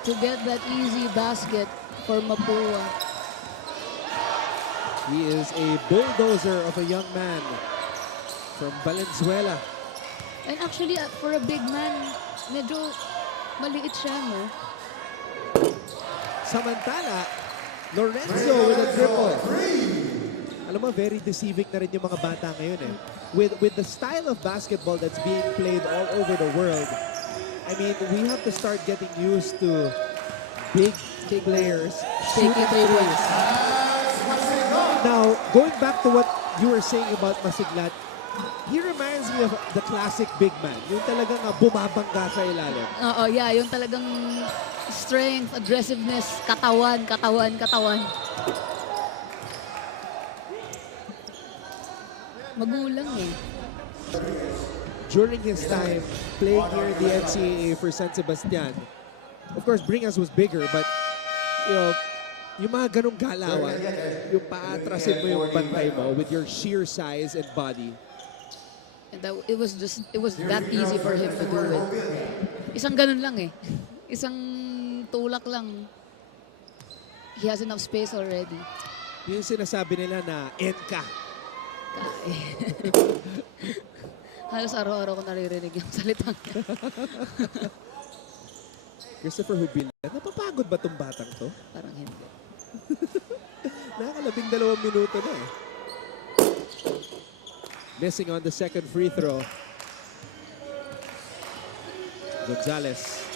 to get that easy basket for Mapua. He is a bulldozer of a young man from Valenzuela. And actually, for a big man, medyo maliit siya, no? Samantala, Lorenzo with a dribble. Alam mo, very deceiving na rin yung mga bata ngayon eh. With the style of basketball that's being played all over the world, I mean, we have to start getting used to big players shooting threes. Now, going back to what you were saying about Masiglat, he reminds me of the classic big man. Yung talagang bumabangga sa ilalim. Oo, yeah. Yung talagang strength, aggressiveness, katawan. Magulang eh. During his time playing here in the NCAA for San Sebastian, of course, Bringas was bigger, but, you know, yung mga ganong galawan, yung paatrasin mo yung bantay mo with your sheer size and body. And it was that easy for him to do it. Isang ganun lang eh. Isang tulak lang. He has enough space already. Yung sinasabi nila na NCAA. Halos araw-araw ko naririnig yung salitang yan. Christopher Hubilia, napapagod ba itong batang to? Parang hindi. Nakakalabing 2 minuto na eh. Missing on the second free throw. Gonzalez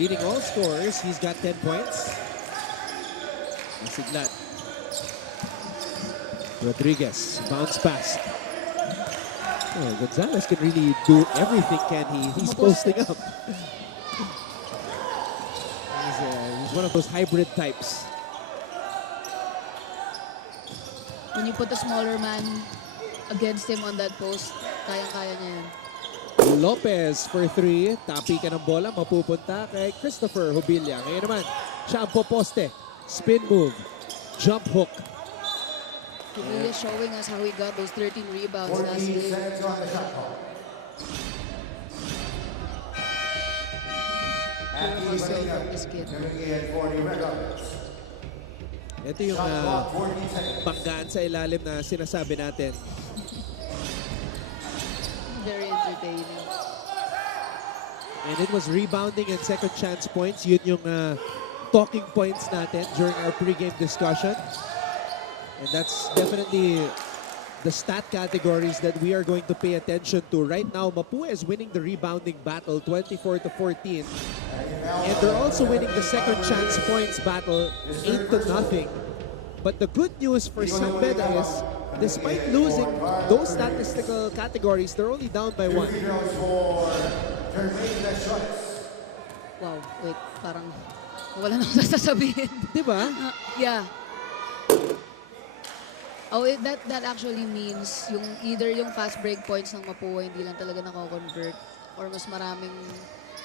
leading all scorers. He's got 10 points. Masiglat. Rodriguez, bounce pass. Oh, Gonzalez can really do everything, can he? He's posting up. He's one of those hybrid types. When you put a smaller man against him on that post, kayang-kaya niya yun. Lopez for 3. Tapi ka ng bola, mapupunta kay Christopher Hubilla. Ngayon naman, siya ang poposte. Spin move. Jump hook. Hubilla showing us how he got those 13 rebounds last game. Ito yung panggaan sa ilalim na sinasabi natin. Very entertaining. And it was rebounding and second chance points. Yun yung talking points natin during our pregame discussion. And that's definitely the stat categories that we are going to pay attention to. Right now, Mapua is winning the rebounding battle 24-14. And they're also winning the second chance points battle 8-0. But the good news for San Beda is, despite losing those statistical categories, they're only down by 1. Wow, wait, parang wala na akong sasabihin. Diba? Yeah. Oh, that actually means either yung fast break points ng Mapua hindi lang talaga nako-convert or mas maraming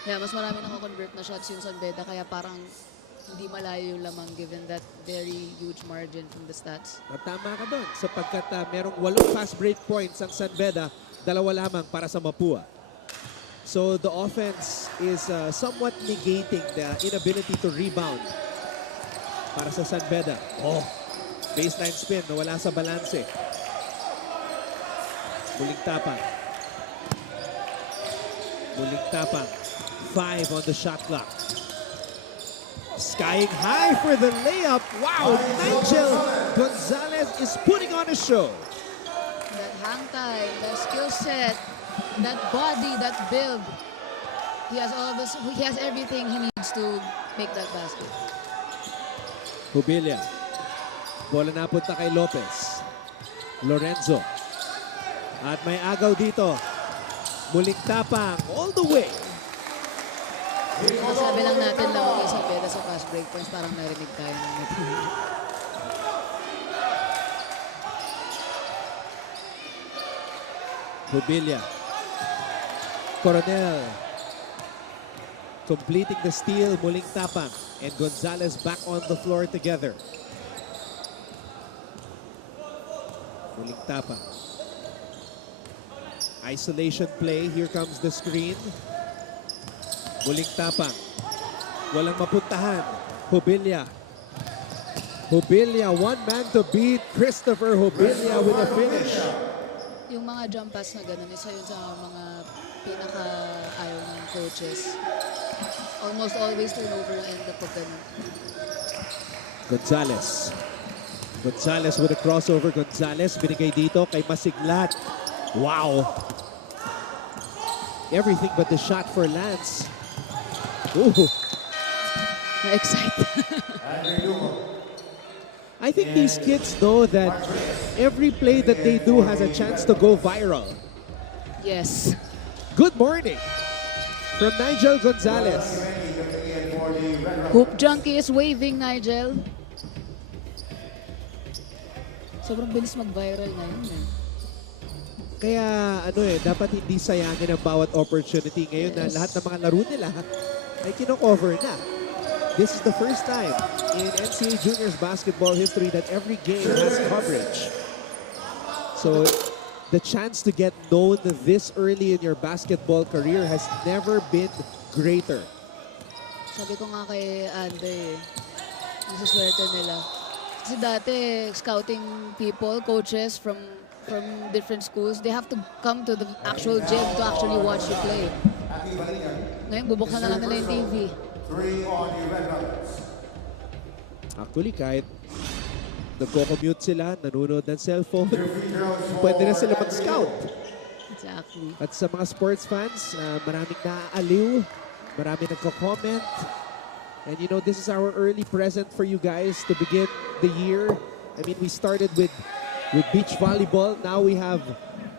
nako-convert na shots yung San Beda kaya parang hindi malayo yung lamang given that very huge margin from the stats. Tama ka doon sapagkat merong 8 fast break points ang San Beda, 2 lamang para sa Mapua. So the offense is somewhat negating the inability to rebound para sa San Beda. Oh, baseline spin, nawala sa balanse. Muling tapang. Muling tapang. 5 on the shot clock. Skying high for the layup. Wow, Nigel Gonzalez is putting on a show. That hang time, that skill set, that body, that build. He has all this. He has everything he needs to make that basket. Hubilla. Bola napunta kay Lopez. Lorenzo. At may agaw dito. Muling tapang all the way. Sabi lang natin lang ang San Beda sa fast break points, parang narinig tayo ng Mapua. Hubilla. Coronel. Completing the steal, muling tapang. And Gonzalez back on the floor together. Muling tapang. Isolation play. Here comes the screen. Muling tapang. Walang mapuntahan. Hubilla. Hubilla, one man to beat. Christopher Hubilla with a finish. Yung mga jump pass na ganun, isa yun sa mga pinaka-ayaw ng coaches. Almost always turnover ang end up pag ganun. Gonzalez. Gonzalez with a crossover. Gonzalez binigay dito kay Masiglat. Wow. Everything but the shot for Lance. Ooh. Na-excite. I think these kids know that every play that they do has a chance to go viral. Yes. Good morning from Nigel Gonzalez. Hoop Junkie is waving, Nigel. Sobrang bilis mag-viral ngayon. Kaya dapat hindi sayangin ang bawat opportunity. Ngayon na lahat ng mga laro nila ay kino-cover na. This is the first time in NCAA Juniors basketball history that every game has coverage. So the chance to get known this early in your basketball career has never been greater. Sabi ko nga kay Andre, nasaswerte nila. Kasi dati, scouting people, coaches from different schools, they have to come to the actual gym to actually watch you play. Ngayon, bubuksan na lang nila yung TV. Actually, kahit nagko-commute sila, nanonood ng cellphone, pwede na sila mag-scout. Exactly. At sa mga sports fans, maraming naaaliw, maraming nagko-comment. And you know, this is our early present for you guys to begin the year. I mean, we started with With beach volleyball, now we have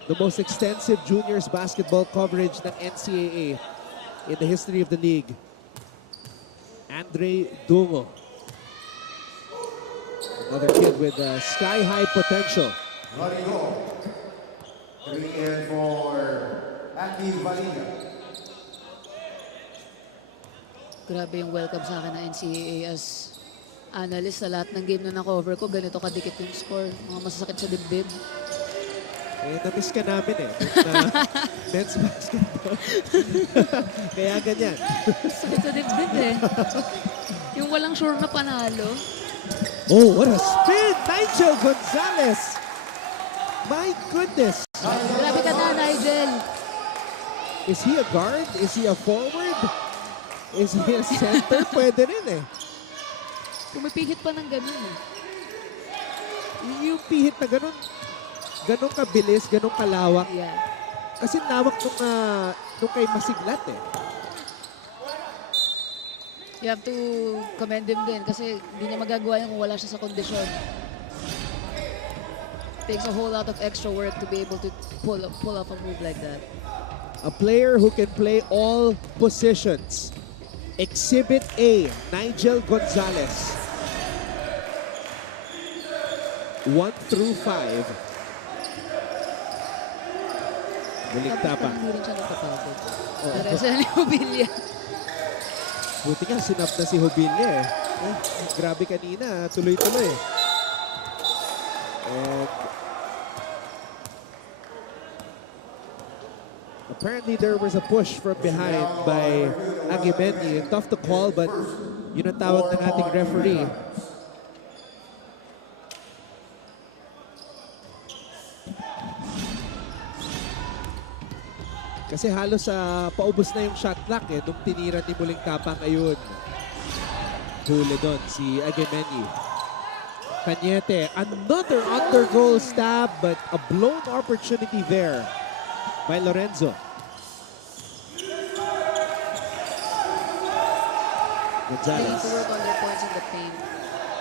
the most extensive juniors basketball coverage ng NCAA in the history of the league. Andre Dungo. Another kid with sky-high potential. Coming in for Aki Valinia. Grabe yung welcome sa akin ng NCAA as analyst sa lahat ng game na na-cover ko. Ganito kadikit yung score. Mga masasakit sa dibdib. Eh, na-miss ka namin eh. Men's basketball. Kaya ganyan. Sakit sa dibdib eh. Yung walang sure na panalo. Oh, what a spin! Nigel Gonzalez! My goodness! Grabe ka na, Nigel. Is he a guard? Is he a forward? Is he a center? Pwede rin eh. Pumipihit pa ng ganun eh. Yung pihit na ganun, ganun kabilis, ganun kalawak. Yeah. Kasi lawak nung kay Masiglat eh. You have to commend him din kasi hindi niya magagawa yung kung wala siya sa kondisyon. Takes a whole lot of extra work to be able to pull off a move like that. A player who can play all positions. Exhibit A, Nigel Gonzalez. 1 through 5. Muling tapang. Hindi rin siya napapagod. Paresa ni Jubilia. Buti nga, sinap na si Jubilia eh. Grabe kanina, tuloy-tuloy. And apparently there was a push from behind by Aguimendi. Tough to call, but yun ang tawag ng ating referee. Kasi halos paubos na yung shot clock eh. Nung tinira ni Muling Tapang, ayun. Huli doon si Aguimendi. Cañete, another under-goal stab, but a blown opportunity there by Lorenzo. They need to work on their points in the paint,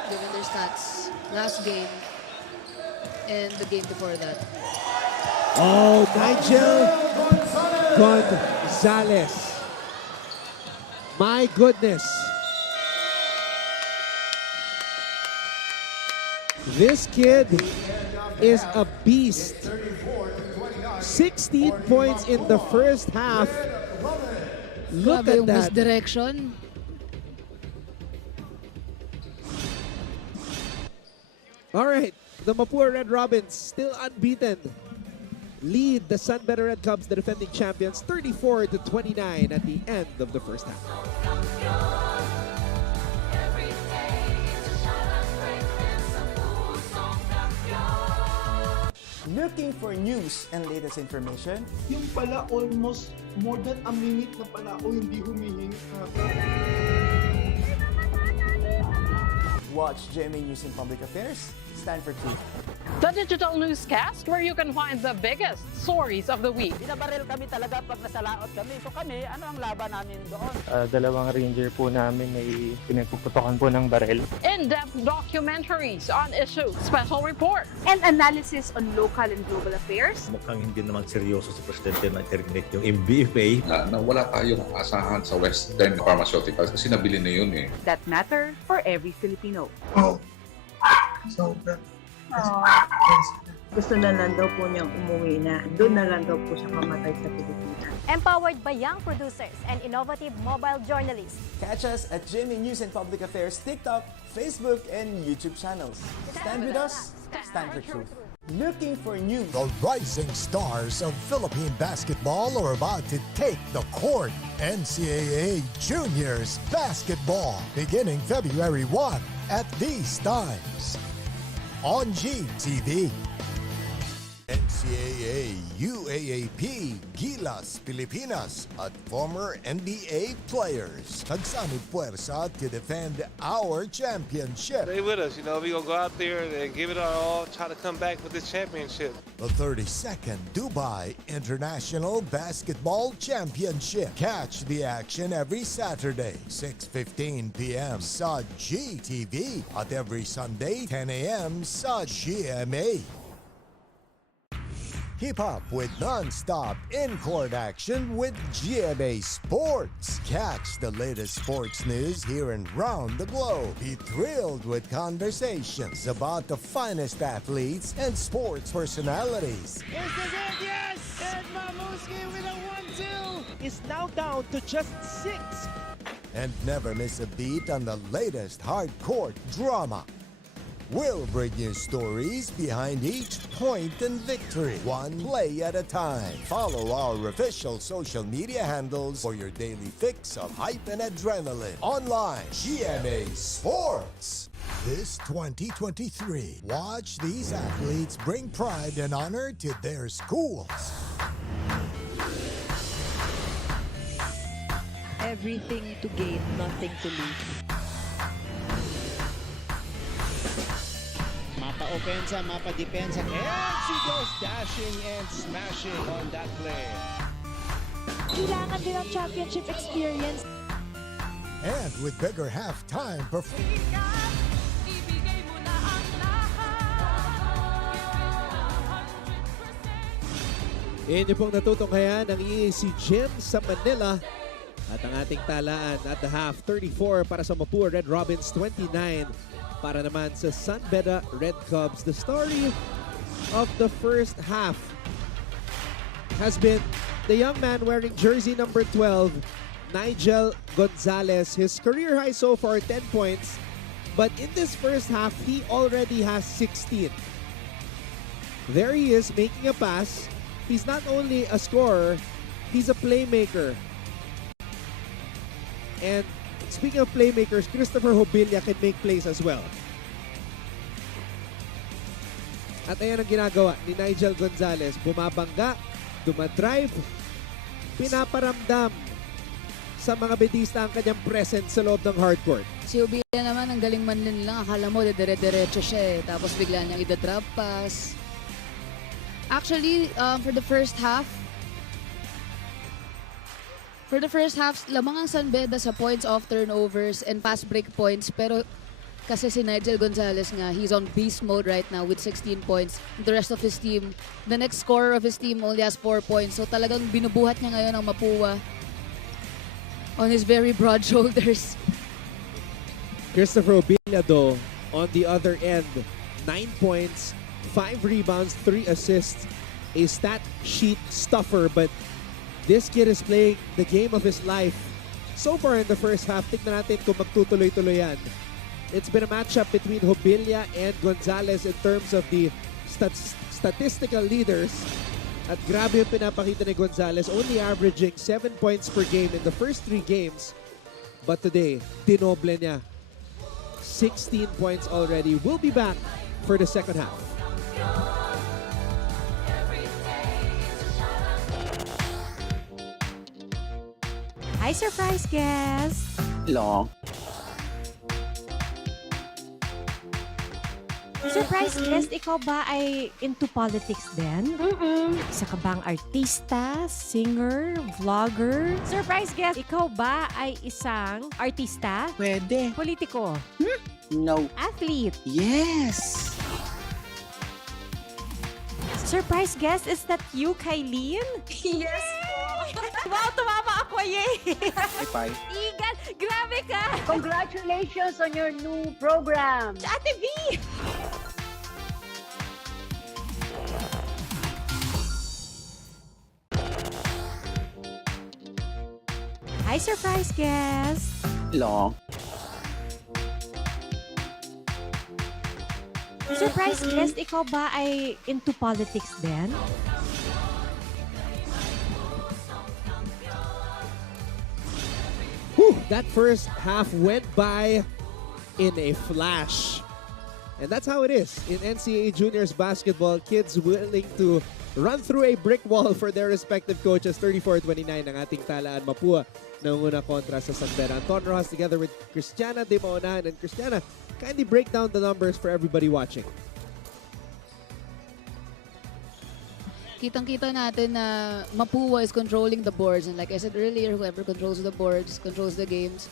given their stats last game and the game before that. Oh, Nigel Gonzalez. My goodness. This kid is a beast. 16 points in the first half. Look at that. Misdirection. All right, the Mapua Red Robins still unbeaten. Lead the Sunbetter Red Cubs, the defending champions, 34-29 at the end of the first half. Looking for news and latest information? Yung pala almost more than a minute na pala o hindi humihingi ka. Watch GMA News and Public Affairs. Stand for truth. The digital newscast where you can find the biggest stories of the week. Binabaril kami talaga pag nasalaot kami. So kami, ano ang laban namin doon? Dalawang ranger po namin ay pinagpuputokan po ng baril. In-depth documentaries on issues, special reports, And analysis on local and global affairs. Mukhang hindi naman seryoso si Presidente na terminate yung MBFA. Na wala tayong asahan sa Western Pharmaceuticals kasi nabili na yun eh. That matter for every Filipino. Gusto na lang daw po niyang umuwi na. Doon na lang daw po siya mamatay sa Pilipinas. Empowered by young producers and innovative mobile journalists. Catch us at GMA News and Public Affairs TikTok, Facebook, and YouTube channels. Stand with us, stand for truth. Looking for news. The rising stars of Philippine basketball are about to take the court. NCAA Juniors Basketball, beginning February 1 at these times. On GTV. NCAA, UAAP, Gilas, Pilipinas at former NBA players. Nagsanib puwersa to defend our championship. Stay with us, you know, we're going to go out there and give it our all, try to come back with this championship. The 32nd Dubai International Basketball Championship. Catch the action every Saturday, 6:15 p.m. sa GTV at every Sunday, 10 a.m. sa GMA. Keep up with non-stop in-court action with GMA Sports. Catch the latest sports news here and round the globe. Be thrilled with conversations about the finest athletes and sports personalities. Here's the game, yes! And Mamuski with a 1-2 is now down to just 6. And never miss a beat on the latest hard-court drama. We'll bring you stories behind each point and victory, one play at a time. Follow our official social media handles for your daily fix of hype and adrenaline. Online, GMA Sports. This 2023, watch these athletes bring pride and honor to their schools. Everything to gain, nothing to lose. Mapa opensa, mapa depensa, and she goes dashing and smashing on that play. Kailangan din ang championship experience. And with bigger halftime performance. Inyo pong natutunghayan ang EAC Gym sa Manila. At ang ating talaan at the half, 34 para sa Mapua Red Robins, 29 para naman sa Beda Red Cubs. The story of the first half has been the young man wearing jersey number 12, Nigel Gonzalez. His career high so far, 10 points. But in this first half, he already has 16. There he is making a pass. He's not only a scorer, he's a playmaker. And speaking of playmakers, Christopher Hobilia can make plays as well. At ayan ang ginagawa ni Nigel Gonzalez. Bumabangga, dumadrive, pinaparamdam sa mga bedista ang kanyang presence sa loob ng hardcourt. Si Hobilia naman, ang galing manlin lang. Akala mo, dire-diretso siya eh. Tapos bigla niyang ida-drop pass. Actually, for the first half, lamang ang San Beda sa points off turnovers and pass break points. Pero kasi si Nigel Gonzalez nga, he's on beast mode right now with 16 points. The rest of his team, the next scorer of his team only has 4 points. So talagang binubuhat niya ngayon ang Mapua on his very broad shoulders. Christopher Obilia though, on the other end, 9 points, 5 rebounds, 3 assists, a stat sheet stuffer, but this kid is playing the game of his life. So far in the first half, tignan natin kung magtutuloy-tuloy yan. It's been a matchup between Hobilia and Gonzalez in terms of the statistical leaders. At grabe yung pinapakita ni Gonzalez, only averaging 7 points per game in the first 3 games. But today, dinoble niya. 16 points already. We'll be back for the second half. Hi, surprise guest! Long. Surprise guest, ikaw ba ay into politics din? Isa ka bang artista, singer, vlogger? Surprise guest, ikaw ba ay isang artista? Pwede. Politiko? No. Athlete? Yes. Surprise guest, is that you, Kylene? Yes po. Wow, tumama ako, yay! Bye. Igan, grabe ka! Congratulations on your new program. Ate V! Hi, surprise guest! Long. Surprise guest, ikaw ba ay into politics din? Whew, that first half went by in a flash. And that's how it is in NCAA juniors basketball. Kids willing to run through a brick wall for their respective coaches. 34-29 ang ating talaan. Mapua nanguna kontra sa San Beda. Anton Rojas together with Christiana de Maunahan. And Christiana, kindly break down the numbers for everybody watching. Kitang-kita natin na Mapua is controlling the boards. And like I said earlier, whoever controls the boards, controls the games.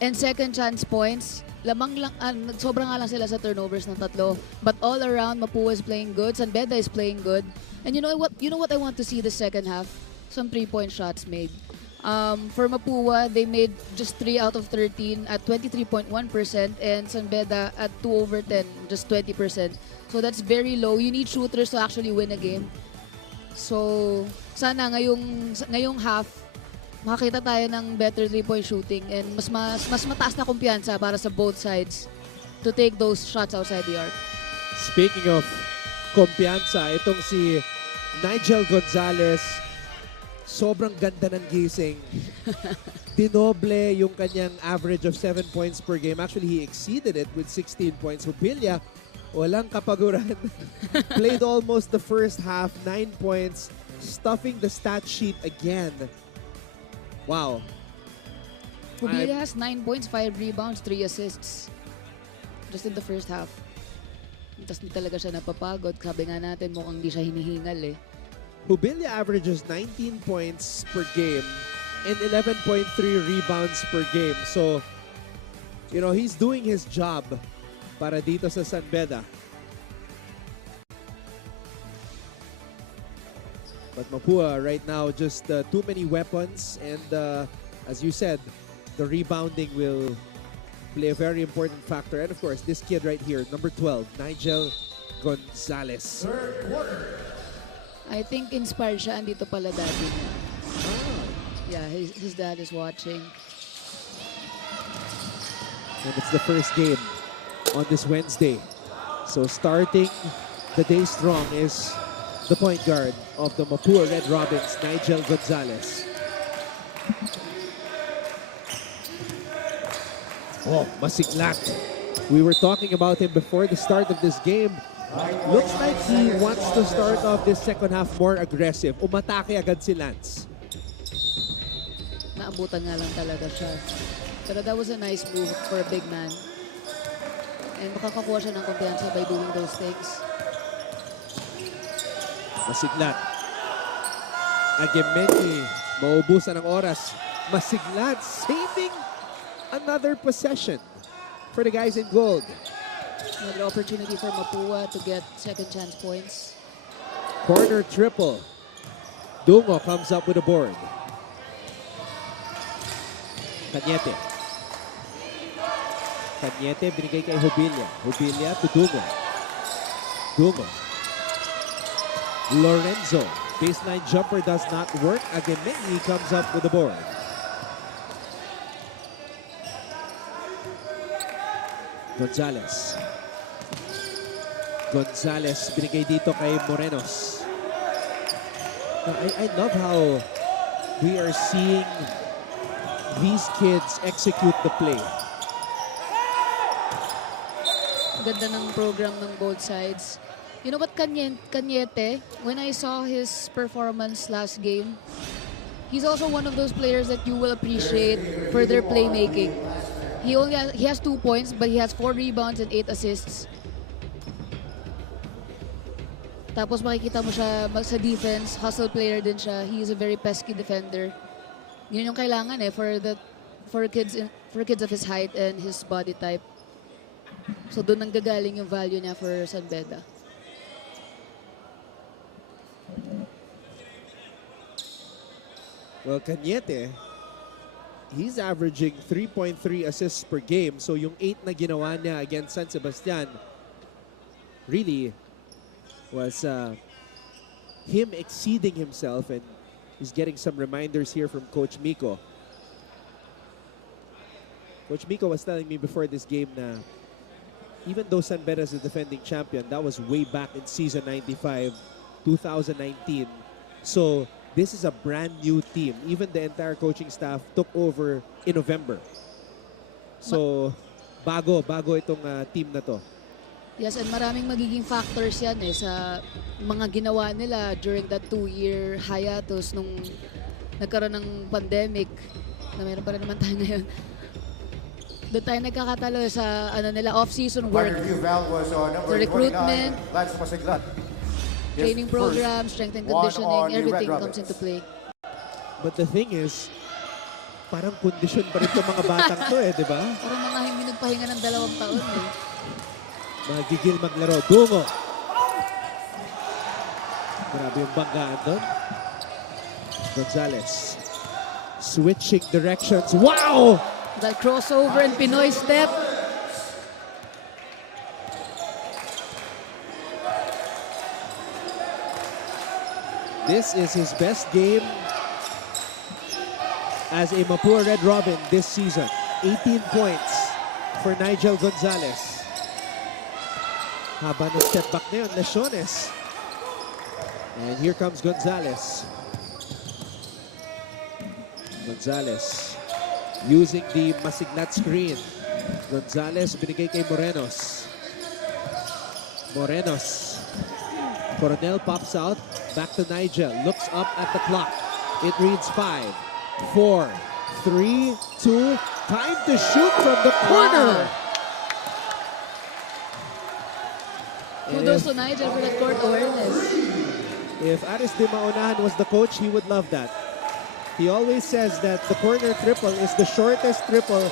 And second chance points, sobrang nga lang sila sa turnovers ng tatlo. But all around, Mapua is playing good, San Beda is playing good. And you know what I want to see the second half? Some 3-point shots made. For Mapua, they made just 3 out of 13 at 23.1%, and San Beda at 2 over 10, just 20%. So that's very low. You need shooters to actually win a game. So sana ngayong half, makakita tayo ng better 3-point shooting and mas mataas na kumpiyansa para sa both sides to take those shots outside the arc. Speaking of kumpiyansa, itong si Nigel Gonzalez, sobrang ganda ng gising. Dinoble yung kanyang average of 7 points per game. Actually, he exceeded it with 16 points. Hubilya, walang kapaguran. Played almost the first half, 9 points, stuffing the stat sheet again. Wow. Hubilya has 9 points, 5 rebounds, 3 assists. Just in the first half. Tapos di talaga siya napapagod. Sabi nga natin, mukhang di siya hinihingal eh. Hubilya averages 19 points per game and 11.3 rebounds per game. So, you know, he's doing his job para dito sa San Beda. But Mapua right now just too many weapons, and as you said, the rebounding will play a very important factor. And of course, this kid right here, number 12, Nigel Gonzalez. I think inspired siya, andito pala dati niya. Yeah, his dad is watching. And it's the first game on this Wednesday. So starting the day strong is the point guard of the Mapua Red Robins, Nigel Gonzalez. Oh, masiglat. We were talking about him before the start of this game. Looks like he wants to start off this second half more aggressive. Umatake agad si Lance. Naabutan nga lang talaga siya. Pero that was a nice move for a big man. And makakakuha siya ng kumpiyansa by doing those things. Masiglat. Agemeni, maubusan ng oras. Masiglat, saving another possession for the guys in gold. Another opportunity for Mapua to get second chance points. Corner triple. Dungo comes up with a board. Cañete. Cañete binigay kay Hubilya. Hubilya to Dungo. Dungo. Lorenzo. Baseline jumper does not work. Agemeni comes up with the board. Gonzalez. Gonzalez binigay dito kay Morenos. Now, I love how we are seeing these kids execute the play. Ganda ng program ng both sides. You know what, Cañete, when I saw his performance last game, he's also one of those players that you will appreciate for their playmaking. He has 2 points, but he has 4 rebounds and 8 assists. Tapos makikita mo siya sa defense, hustle player din siya. He is a very pesky defender. Yun yung kailangan eh for kids of his height and his body type. So doon nanggagaling yung value niya for San Beda. Well, Cañete, he's averaging 3.3 assists per game. So yung 8 na ginawa niya against San Sebastian really was him exceeding himself, and he's getting some reminders here from Coach Miko. Coach Miko was telling me before this game na even though San Beda is the defending champion, that was way back in season 95, 2019. So this is a brand new team. Even the entire coaching staff took over in November. So bago itong team na to. Yes, and maraming magiging factors yan eh sa mga ginawa nila during that 2-year hiatus nung nagkaroon ng pandemic na meron pa rin naman tayo ngayon. Doon tayo nagkakatalo sa nila off-season work. The recruitment, training program, strength and conditioning, everything comes into play. But the thing is, Parang kondisyon pa rin itong mga batang to di ba? Parang mga hindi nagpahinga ng 2 taon Magigil maglaro. Dungo. Grabe yung banggaan doon. Gonzalez. Switching directions. Wow! That crossover and Pinoy step. This is his best game as a Mapua Red Robin this season. 18 points for Nigel Gonzalez. Haba ng step back na yun, Lesiones. And here comes Gonzalez. Gonzalez using the masiglat screen. Gonzalez binigay kay Morenos. Morenos. Coronel pops out. Back to Nigel. Looks up at the clock. It reads 5, 4, 3, 2. Time to shoot from the corner. Kudos to Nigel for that court awareness. If Aris de Maonahan was the coach, he would love that. He always says that the corner triple is the shortest triple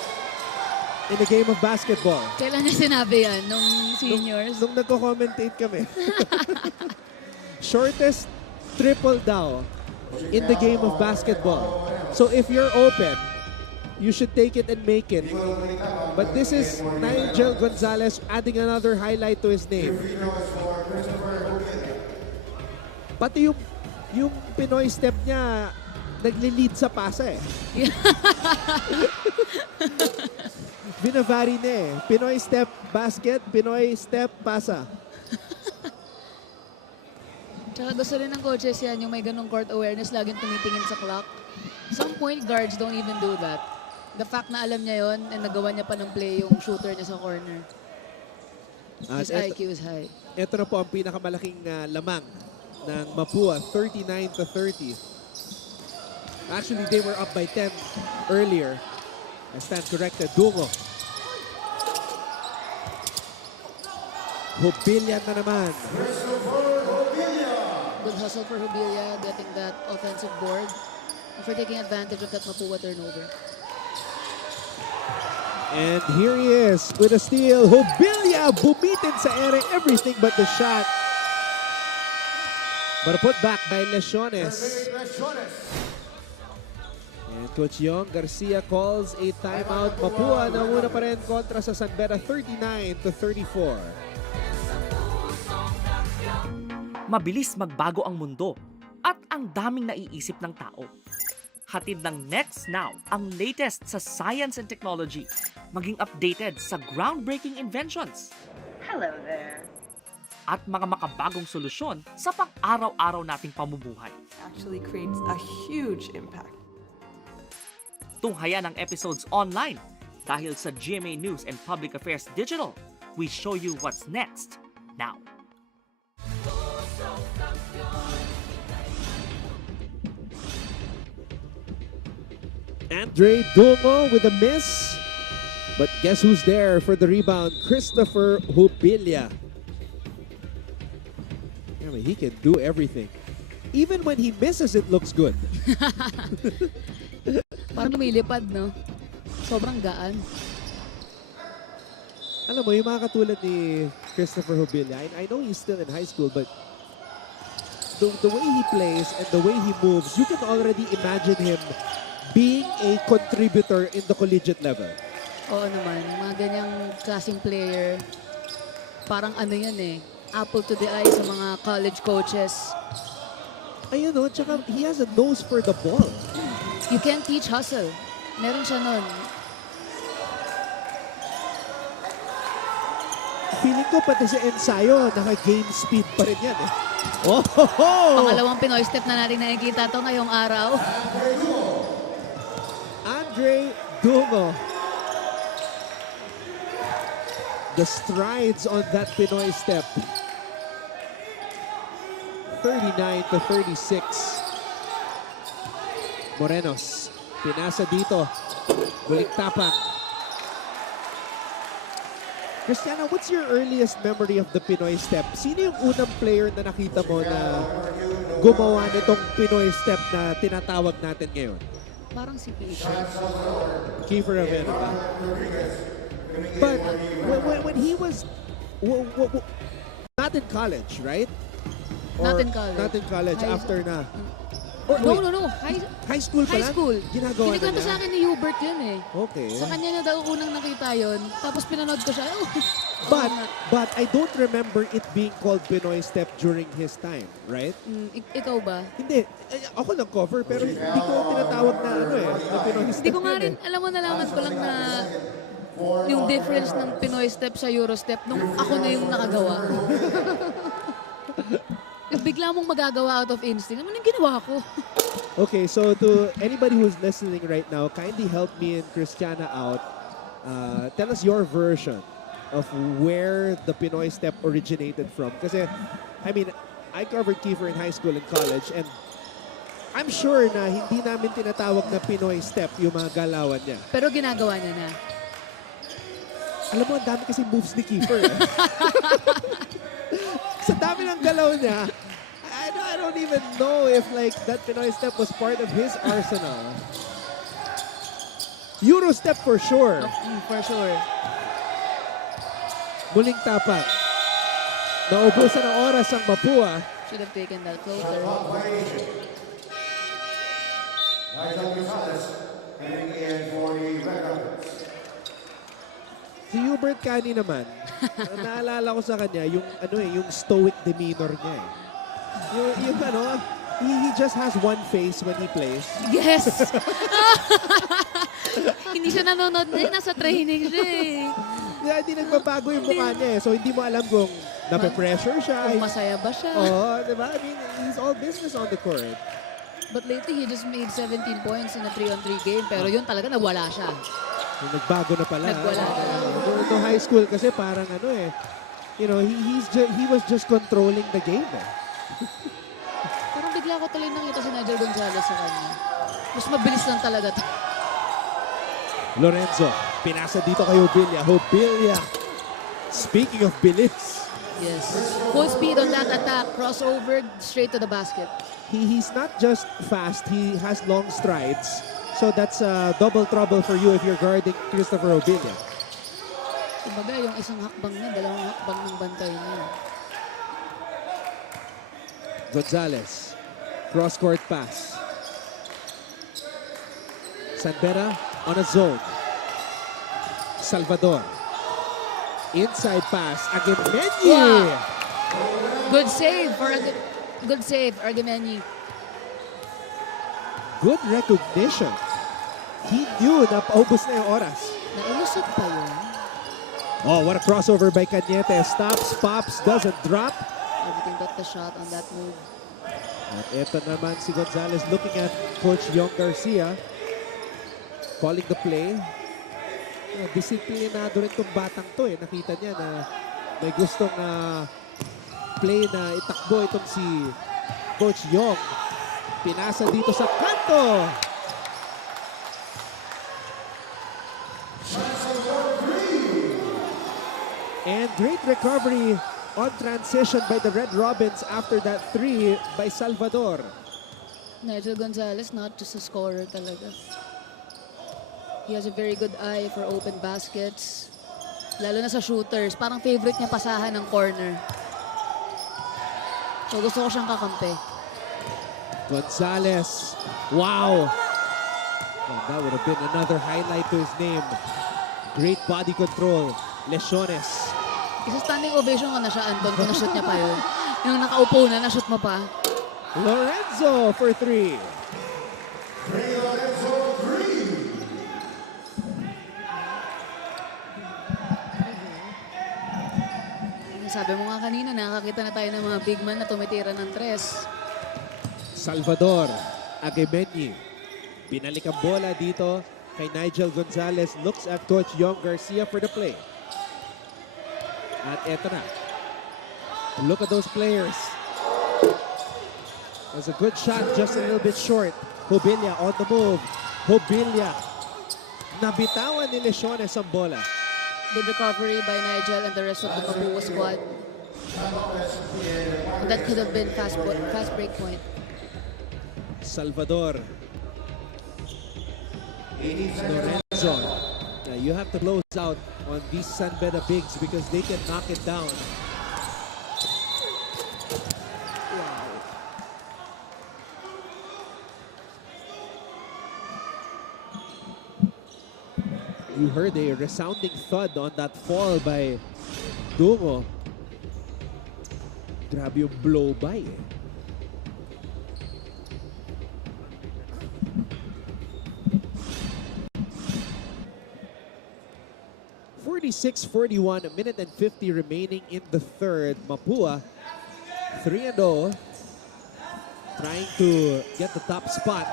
in the game of basketball. Kailan niya sinabi yan? Nung seniors? Nung nagko-commentate kami. Shortest triple daw in the game of basketball. So if you're open, you should take it and make it. But this is Nigel Gonzalez adding another highlight to his name. Pati yung Pinoy step niya, nagli-lead sa pasa Binavary na Pinoy step basket, Pinoy step pasa. Tsaka gusto rin ng coaches yan, yung may ganong court awareness, laging tumitingin sa clock. Some point guards don't even do that. The fact na alam niya yon and nagawa niya pa ng play yung shooter niya sa corner. His IQ is high. Ito na po ang pinakamalaking lamang ng Mapua, 39-30. Actually, they were up by 10 earlier. I stand corrected. Dungo. Hubilyan na naman. Good hustle for Hubilia, getting that offensive board and for taking advantage of that Mapua turnover. And here he is with a steal. Hubilia bumitin sa ere, everything but the shot. But a putback by Lesiones. And Coach Yong Garcia calls a timeout. Mapua na muna pa rin kontra sa San Beda, 39-34. Mabilis magbago ang mundo at ang daming naiisip ng tao. Hatid ng Next Now ang latest sa science and technology, maging updated sa groundbreaking inventions. Hello there. At mga makabagong solusyon sa pang-araw-araw nating pamumuhay. Actually creates a huge impact. Tunghayan ang episodes online dahil sa GMA News and Public Affairs Digital. We show you what's next now. Andre Dungo with a miss. But guess who's there for the rebound? Christopher Hubilia. I mean, he can do everything. Even when he misses, it looks good. Parang lumilipad, no? Sobrang gaan. Alam mo, yung mga katulad ni Christopher Hubilia, I know he's still in high school, but the way he plays and the way he moves, you can already imagine him being a contributor in the collegiate level. Oo naman, mga ganyang klaseng player, parang ano yan apple to the eye sa mga college coaches. Ayun o, tsaka he has a nose for the ball. You can't teach hustle. Meron siya nun. Feeling ko pati sa ensayo, naka-game speed pa rin yan Oh! Pangalawang Pinoy step na natin nakikita to ngayong araw. Andre Dungo. The strides on that Pinoy step. 39-36. Morenos. Pinasa dito. Muling tapang. Cristiano, what's your earliest memory of the Pinoy step? Sino yung unang player na nakita mo na gumawa nitong Pinoy step na tinatawag natin ngayon? Parang si Kiefer. Kiefer Avena. But when he was not in college, right? Not in college. Not in college, after na. No. High school pa lang? Ginagawa na Kinikwento niya? sa akin ni Hubert yun eh. Okay. Sa kanya na daw unang nakita yun. Tapos pinanood ko siya. But I don't remember it being called Pinoy step during his time, right? Ikaw ba? Hindi. Ako nag-cover pero hindi ko tinatawag na na Pinoy step. Hindi ko nga yun rin, alam mo, nalaman ko lang na yung difference ng Pinoy step sa Euro step nung ako na yung nakagawa. Bigla mong magagawa out of instinct. Ano yung ginawa ko? Okay, so to anybody who's listening right now, kindly help me and Christiana out. Tell us your version of where the Pinoy step originated from. Kasi, I mean, I covered Kiefer in high school and college, and I'm sure na hindi namin tinatawag na Pinoy step yung mga galawan niya. Pero ginagawa niya na. Alam mo, ang dami kasi moves ni Kiefer. Sa dami ng galaw niya, I don't even know if like that Pinoy step was part of his arsenal. Euro step for sure. For sure. Muling tapak. Naubusan ng oras ang Mapua. Should have taken that floater. Si Hubert Cani naman, naalala ko sa kanya yung yung stoic demeanor niya eh. Yung he just has one face when he plays. Yes! Hindi siya nanonood na nasa training siya eh. Hindi nagbabago yung mukha niya eh. So hindi mo alam kung nape-pressure siya. Kung masaya ba siya. Oo, diba? I mean, he's all business on the court. But lately, he just made 17 points in a 3-on-3 game. Pero yun talaga, nawala siya. Nagbago na pala. Nagwala na. No high school kasi parang he was just controlling the game eh. Parang bigla ko tuloy nakita si Nigel Gonzalez sa kanya. Mas mabilis lang talaga to. Lorenzo, pinasa dito kay Hobilia. Hobilia, speaking of bilis. Yes. Full speed on that attack. Crossover straight to the basket. He's not just fast, he has long strides. So that's double trouble for you if you're guarding Christopher Hobilia. Kumbaga, yung isang hakbang niya, dalawang hakbang ng bantay niya. Gonzalez, cross-court pass. Sanbera on a zone. Salvador, inside pass. Aguimeñi. Wow. Good save for good save, Aguimeñi. Good recognition. He knew na paubos na yung oras. Naulusot pa yun. Oh, what a crossover by Cañete. Stops, pops, doesn't drop. Everything but the shot on that move. At ito naman si Gonzalez looking at Coach Yong Garcia. Calling the play. Disiplinado rin itong batang to eh. Nakita niya na may gustong play na itakbo itong si Coach Yong. Pinasa dito sa kanto. And great recovery on transition by the Red Robins after that three by Salvador. Nigel Gonzalez, not just a scorer talaga. He has a very good eye for open baskets. Lalo na sa shooters. Parang favorite niya pasahan ng corner. So gusto ko siyang kakampi. Gonzalez. Wow. Well, that would have been another highlight to his name. Great body control. Lesiones. Isa standing ovation ka na siya, Anton, kung na-shoot niya pa yun. Yung nakaupo na, na-shoot mo pa. Lorenzo for three. Sabi mo nga kanina, nakakita na tayo ng mga big man na tumitira ng tres. Salvador Aguimeñi. Binalik ang bola dito kay Nigel Gonzalez. Looks at Coach Yong Garcia for the play. At eto na. Look at those players. That's a good shot, just a little bit short. Hobilia on the move. Hobilia. Nabitawan ni Lesiones ang bola. Good recovery by Nigel and the rest of the Mapua squad. That could have been fast break point. Salvador. Lorenzo. You have to close out on these San Beda bigs because they can knock it down. You heard a resounding thud on that fall by Dungo. Grabe yung blow by eh. .46-41, a minute and 50 remaining in the third. Mapua, 3-0, trying to get the top spot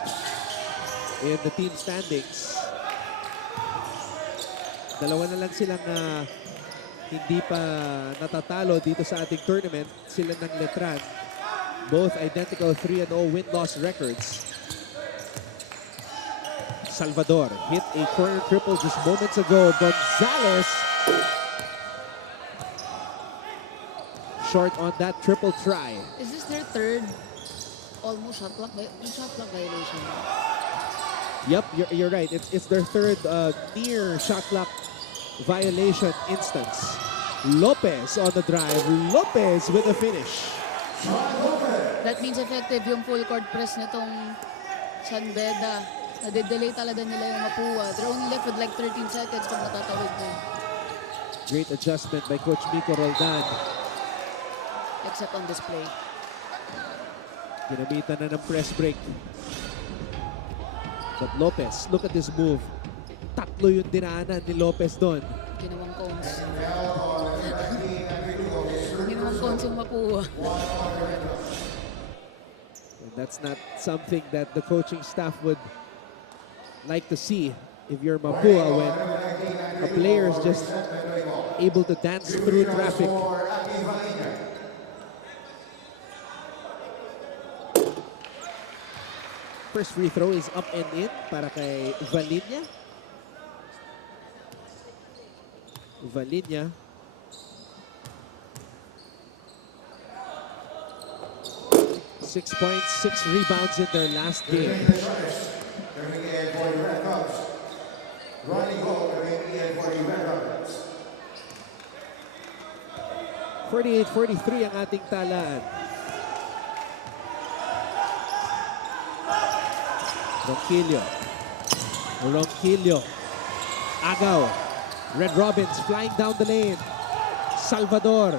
in the team standings. Dalawa na lang silang hindi pa natatalo dito sa ating tournament. Sila ng Letran. Both identical 3-0 win-loss records. Salvador hit a corner triple just moments ago. Gonzalez short on that triple try. Is this their third almost shot clock violation? Yep, you're right. It's their third near shot clock violation instance. Lopez on the drive. Lopez with a finish. That means effective yung full court press nitong San Beda. Nade-delay talaga nila yung Mapua. They're only left with like 13 seconds pag natatawid mo. Great adjustment by Coach Miko Roldan. Except on this play. Ginamitan na ng press break. But Lopez, look at this move. Tatlo yung dinaanan ni Lopez doon. Ginawang cones. Ginawang cones yung Mapua. And that's not something that the coaching staff would like to see if you're Mapua when a player is just able to dance through traffic. First free throw is up and in para kay Valinya. Valinya. Six points, 6 rebounds in their last game. 48-43 ang ating talaan. Ronquillo. Agaw. Red Robins flying down the lane. Salvador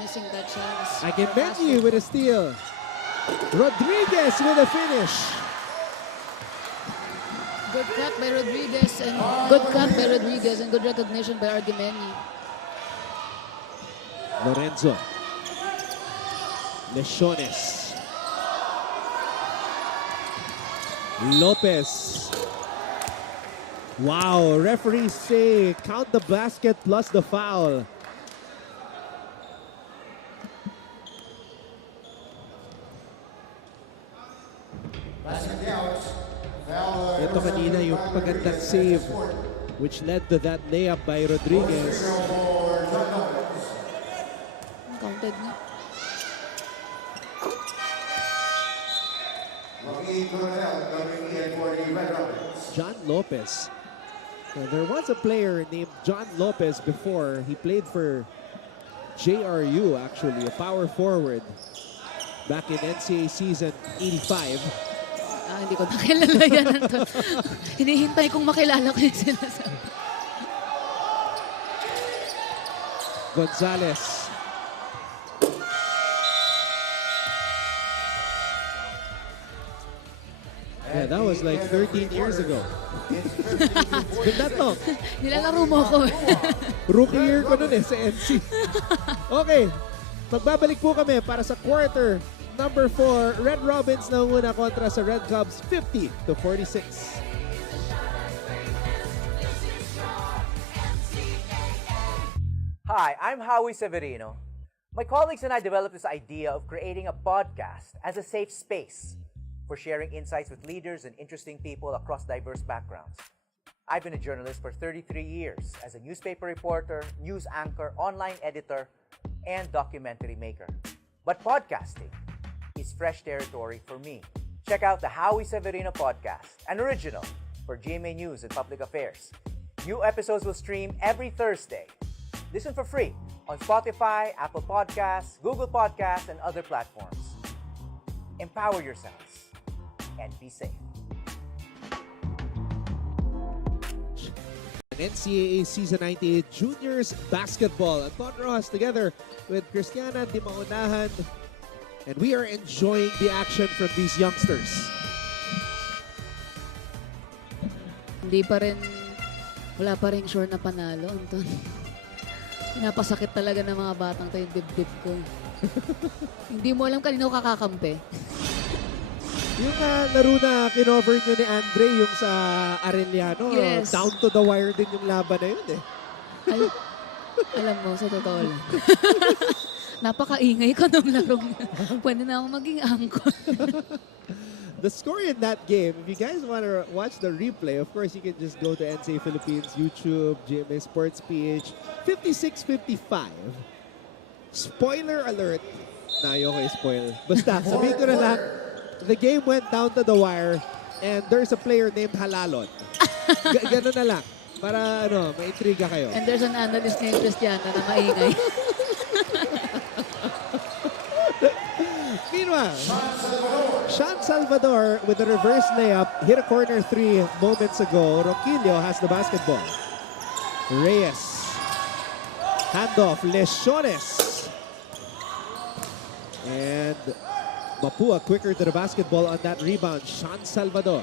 missing that chance. Agambenyi with a steal. Rodriguez with a finish. Good cut by Rodriguez and good recognition by Agambenyi. Lorenzo. Lesiones. Lopez. Wow, referees say count the basket plus the foul. Ito kanina yung pagandang save which led to that layup by Rodriguez. Counted na. John Lopez. Now, there was a player named John Lopez before. He played for JRU actually, a power forward back in NCAA season 85. Hindi ko nakilala yan, Anton. Hinihintay kong makilala ko yung sinasabi. Gonzalez. Yeah, that was like 13 years ago. It's been that long. Nilalaro mo ko. Rookie year ko nun sa NC. Okay, magbabalik po kami para sa quarter number 4. Red Robins na muna kontra sa Red Cubs, 50-46. Hi, I'm Howie Severino. My colleagues and I developed this idea of creating a podcast as a safe space for sharing insights with leaders and interesting people across diverse backgrounds. I've been a journalist for 33 years as a newspaper reporter, news anchor, online editor, and documentary maker. But podcasting is fresh territory for me. check out the Howie Severino podcast, an original for GMA News and Public Affairs. New episodes will stream every Thursday. Listen for free on Spotify, Apple Podcasts, Google Podcasts, and other platforms. Empower yourselves and be safe. NCAA Season 98 Juniors Basketball. Anton Rojas together with Cristiana Di Maunahan. And we are enjoying the action from these youngsters. Wala pa rin sure na panalo, Anton. Pinapasakit talaga ng mga batang to yung dibdib ko. Hindi mo alam kanino kakakampi. Yung laro na kinover nyo ni Andre, yung sa Arellano, yes. Down to the wire din yung laban na yun eh. Alam mo, sa totoo lang. Napakaingay ko nung larong. Pwede na ako maging angkol. The score in that game, if you guys want to watch the replay, of course, you can just go to NCAA Philippines, YouTube, GMA Sports PH, 56-55. Spoiler alert. Na ayoko i-spoil. Basta, sabihin ko na lang, the game went down to the wire and there's a player named Halalon. Ganun na lang. Para ma-intriga kayo. And there's an analyst named Cristiana na maingay. Meanwhile, Sean Salvador with a reverse layup hit a corner three moments ago. Roquillo has the basketball. Reyes. Handoff. Lesiones. And Mapua quicker to the basketball on that rebound. Sean Salvador.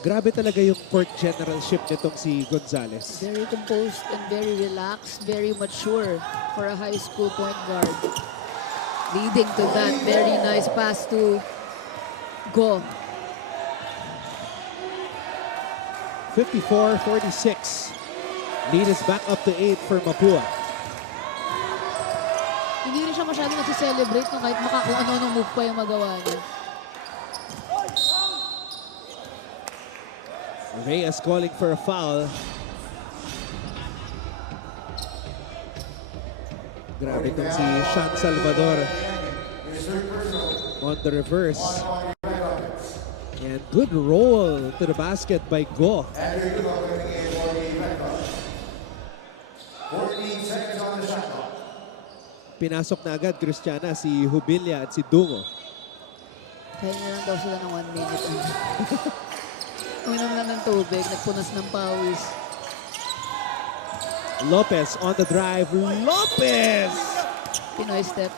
Grabe talaga yung court generalship nitong si Gonzalez. Very composed and very relaxed, very mature for a high school point guard. Leading to that very nice pass to Go. 54-46. Lead is back up to 8 for Mapua. Hindi rin siya masyado nagsiselebrate no, kahit kung ano-anong move pa yung magawa niya. Reyes calling for a foul. Grabe itong si Sean Salvador on the reverse. And good roll to the basket by Go. 14 seconds on the shot clock. Pinasok na agad, Cristiana, si Jubilia at si Dungo. Kaya na lang daw sila ng 1 minute. Uminom lang ng tubig, nagpunas ng pawis. Lopez on the drive. Lopez! Pinoy step.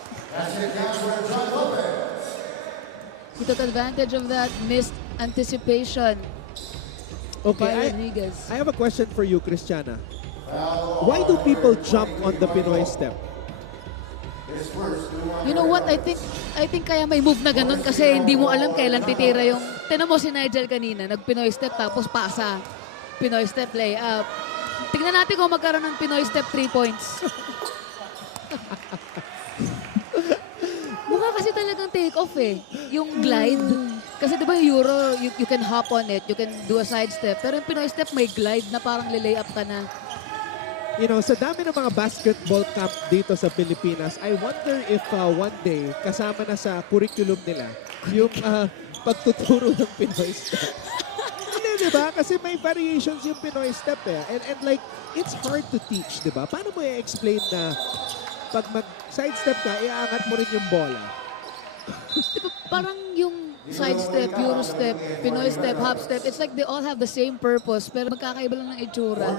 He took advantage of that missed anticipation. Okay, Rodriguez. I have a question for you, Cristiana. Why do people jump on the Pinoy step? You know what? I think kaya may move na ganun kasi hindi mo alam kailan titira yung... Tinan mo si Nigel kanina, nag-Pinoy step tapos pasa. Pinoy step layup. Tingnan natin kung magkaroon ng Pinoy step 3 points. Mukha kasi talagang take off eh. Yung glide. Kasi diba yung Euro, you can hop on it, you can do a side step. Pero yung Pinoy step may glide na parang lilay up ka na. You know, sa dami ng mga basketball camp dito sa Pilipinas, I wonder if one day, kasama na sa curriculum nila, yung pagtuturo ng Pinoy step. Hindi, diba? Kasi may variations yung Pinoy step eh. And like, it's hard to teach, diba? Paano mo i-explain na pag mag-side step ka, iaangat mo rin yung bola? Diba, parang yung side step, Euro step, Pinoy step, hop step, it's like they all have the same purpose pero magkakaiba lang ng itsura.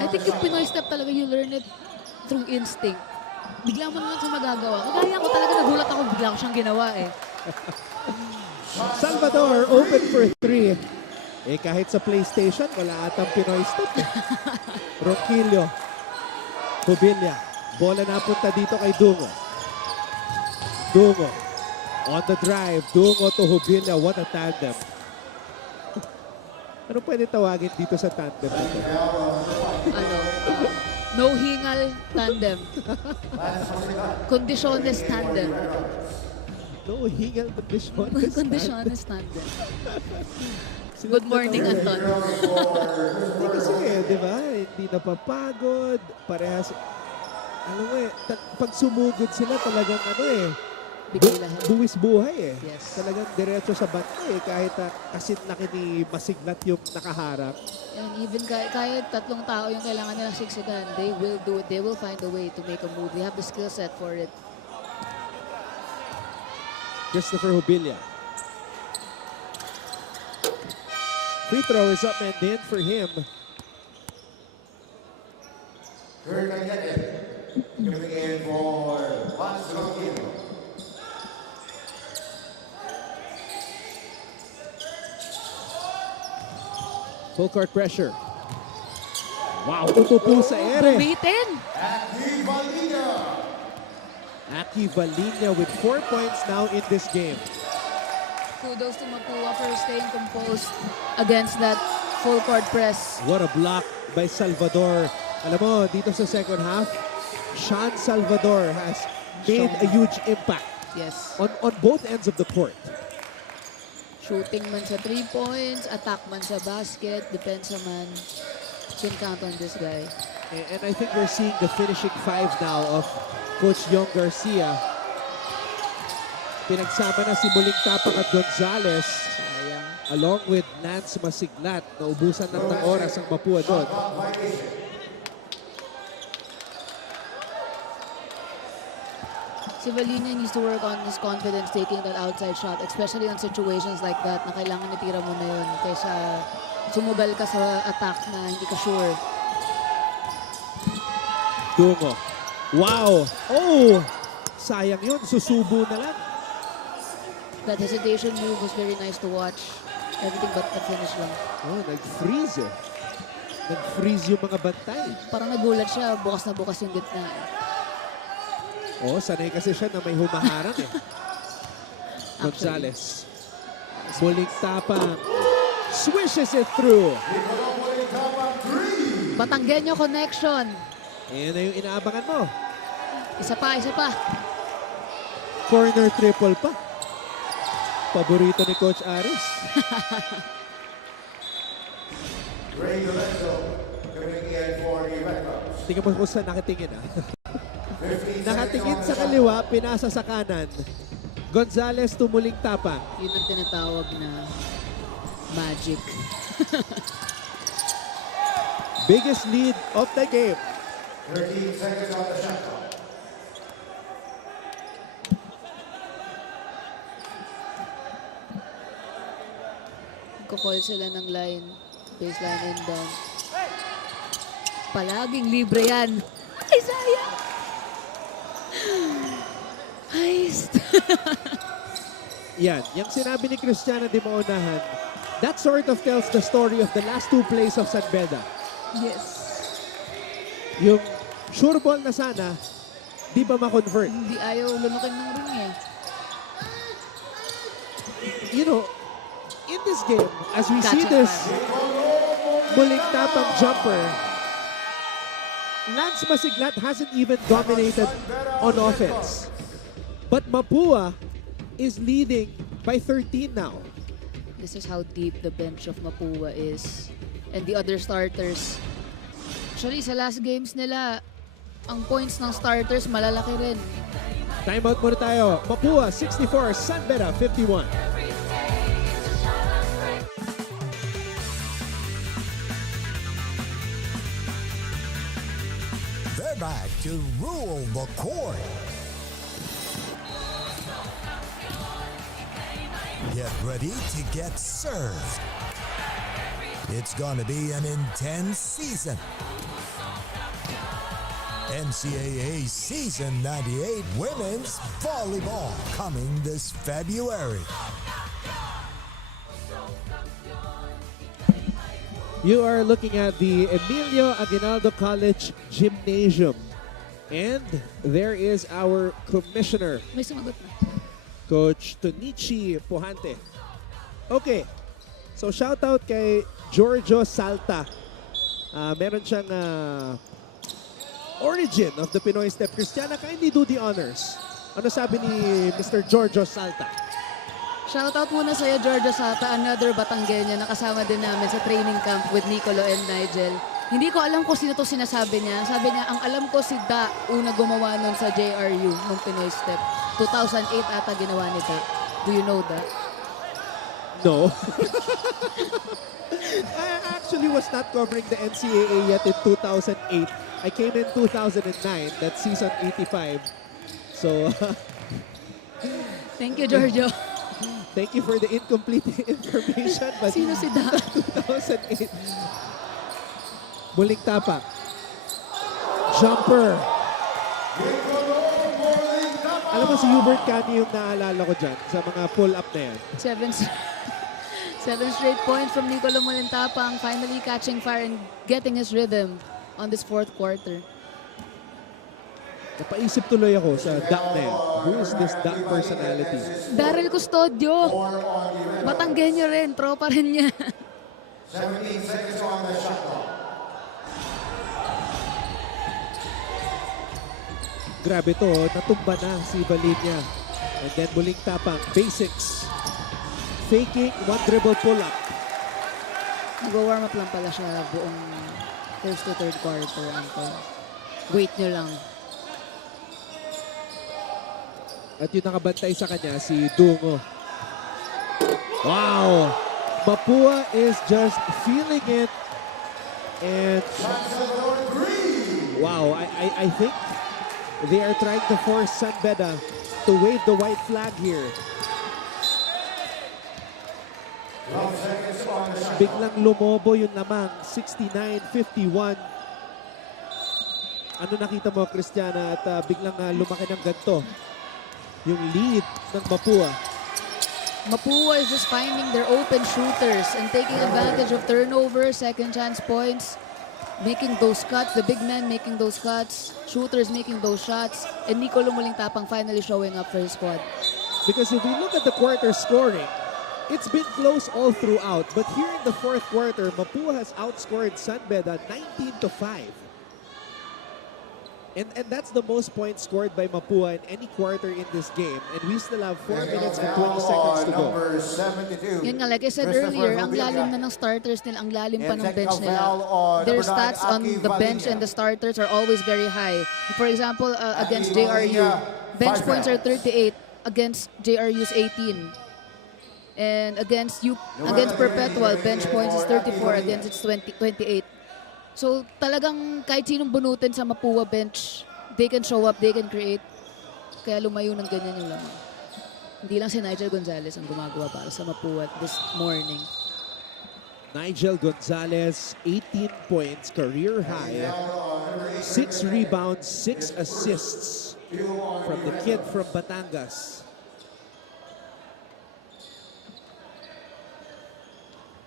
I think yung Pinoy step talaga, you learn it through instinct. Bigla mo naman siya magagawa. Kagaya ko talaga, nagulat ako, bigla ko siyang ginawa eh. Salvador open for 3. Eh kahit sa PlayStation, wala atang Pinoy step eh. Roquillo. Jubilia. Bola napunta dito kay Dungo. Dungo. On the drive, Dungo to Jubilia. What a tandem. Ano pwede tawagin dito sa tandem nito? Ano? No hingal tandem. Kondisyones tandem. No hingal kondisyones Kondisyones tandem. Good morning, Anton. Hindi kasi di ba? Hindi napapagod. Parehas. Alam mo pag sumugod sila talagang bigay lahat. Buwis buhay eh. Yes. Talagang diretso sa banta eh. Kahit kasinlaki ni Masiglat yung nakaharap. And even kahit tatlong tao yung kailangan nilang siksikan, they will do it. They will find a way to make a move. They have the skill set for it. Christopher Hubilia. Free throw is up and in for him. Kurt Agnetti coming in for Vasquez. Full court pressure. Wow, utupo sa ere. Bumitin! Aki Valinia with 4 points now in this game. Kudos to Mapua for staying composed against that full court press. What a block by Salvador. Alam mo, dito sa second half, Sean Salvador has made a huge impact. Yes. On both ends of the court. Shooting man sa 3 points, attack man sa basket, depensa man. Can count on this guy. And I think we're seeing the finishing five now of Coach Yong Garcia. Pinagsama na si Muling Tapak at Gonzales. Along with Nance Masiglat. Naubusan ng oras ang Mapua doon. Si Valinia needs to work on his confidence taking that outside shot, especially on situations like that na kailangan itira mo na yun kaysa sumugal ka sa attack na hindi ka sure. Dungo. Wow! Oh! Sayang yun. Susubo na lang. That hesitation move was very nice to watch. Everything but the finish lang. Oh, nag-freeze eh. Nag-freeze yung mga bantay. Parang nagulat siya, bukas na bukas yung gitna. Oh, sanay kasi siya na may humaharang eh. Gonzales. Muling tapang. Swishes it through. Batanggenyo connection. Ayan na yung inaabangan mo. Isa pa, isa pa. Corner triple pa. Paborito ni Coach Aris. Tingnan mo kung saan nakatingin ah. Nakatingin sa kaliwa, pinasa sa kanan. Gonzales tumuling tapang. Yun ang tinatawag na magic. Biggest lead of the game. 13 seconds on the shot clock. Nagko-call sila ng line. Baseline and down. Palaging libre yan. Ay, sayang! Heist. Yan, yung sinabi ni Cristiana Di Maunahan, that sort of tells the story of the last two plays of San Beda. Yes. Yung sure ball na sana, di ba ma-convert? Hindi ayaw lunukin ng ring eh. You know, in this game, as we see this muling tapang jumper, Lance Masiglat hasn't even dominated on offense. But Mapua is leading by 13 now. This is how deep the bench of Mapua is. And the other starters. Actually, sa last games nila, ang points ng starters malalaki rin. Timeout muna tayo. Mapua 64, San Beda 51. They're back to rule the court. Get ready to get served. It's going to be an intense season. NCAA Season 98 Women's Volleyball coming this February. You are looking at the Emilio Aguinaldo College Gymnasium. And there is our commissioner, May sumagot na. Coach Tonichi Puhante. Okay, so shout out kay Giorgio Salta. Meron siyang origin of the Pinoy Step. Cristiana, kindly do the honors. Ano sabi ni Mr. Giorgio Salta? Shoutout muna sa'yo, Georgia Sata, another Batangueña na kasama din namin sa training camp with Nicolo and Nigel. Hindi ko alam kung sino to sinasabi niya. Sabi niya, ang alam ko si Da, una gumawa nun sa JRU, nung Pinoy Step. 2008 ata ginawa nito. Do you know that? No. I actually was not covering the NCAA yet in 2008. I came in 2009, that's season 85. So, thank you, Giorgio. Thank you for the incomplete information. But sino si Da? 2008. Muling tapak. Jumper. Alam mo si Hubert Cani yung naalala ko dyan sa mga pull-up na yan. Seven straight points from Nicolo Molintapang, finally catching fire and getting his rhythm on this fourth quarter. Napaisip tuloy ako sa duck na yan. Who is this duck personality? Daryl Custodio. Batanggenyo rin, tropa rin niya. 17 seconds on the shot clock. Grabe to, natumba na si Valinya. And then muling tapang, basics. Faking, one dribble pull-up. Nag-warm up lang pala siya buong first to third quarter. Wait nyo lang. At yung nakabantay sa kanya, si Dungo. Wow! Mapua is just feeling it. And wow, I think they are trying to force San Beda to wave the white flag here. Biglang lumobo yung lamang, 69-51. Ano nakita mo, Christiana, at biglang lumaki ng ganito yung lead ng Mapua. Mapua is just finding their open shooters and taking advantage of turnovers, second chance points, making those cuts, the big men making those cuts, shooters making those shots, and Nicolo Molintapang finally showing up for his squad. Because if we look at the quarter scoring, it's been close all throughout. But here in the fourth quarter, Mapua has outscored San Beda 19-5. And that's the most points scored by Mapua in any quarter in this game. And we still have 4 minutes and 20 seconds to go. Yan nga, like I said earlier, ang lalim na ng starters nila, ang lalim pa ng bench nila. Their stats on the bench and the starters are always very high. For example, against JRU, bench points are 38, against JRU's 18. And against Perpetual, bench points is 34, against its 28. So talagang kahit sinong bunutin sa Mapua bench, they can show up, they can create. Kaya lumayo ng ganyan yung lamang. Hindi lang si Nigel Gonzalez ang gumagawa para sa Mapua this morning. Nigel Gonzalez, 18 points, career high. 6 rebounds, 6 assists from the kid from Batangas.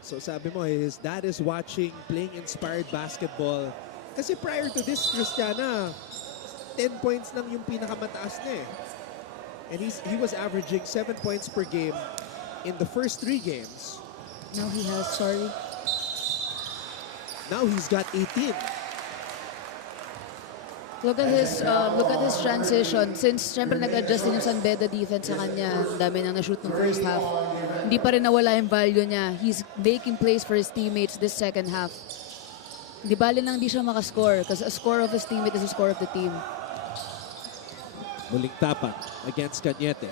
So sabi mo, his dad is watching, playing inspired basketball. Kasi prior to this, Christiana, 10 points lang yung pinakamataas na eh. And he was averaging 7 points per game in the first 3 games. Now he has, Now he's got 18. Look at his transition. Since syempre nag-adjust din yung San Beda defense sa kanya, ang dami nang na-shoot ng first half. Hindi pa rin nawala yung value niya. He's making plays for his teammates this second half. Hindi bali nang di siya makascore because a score of his teammate is a score of the team. Muling tapang against Cañete.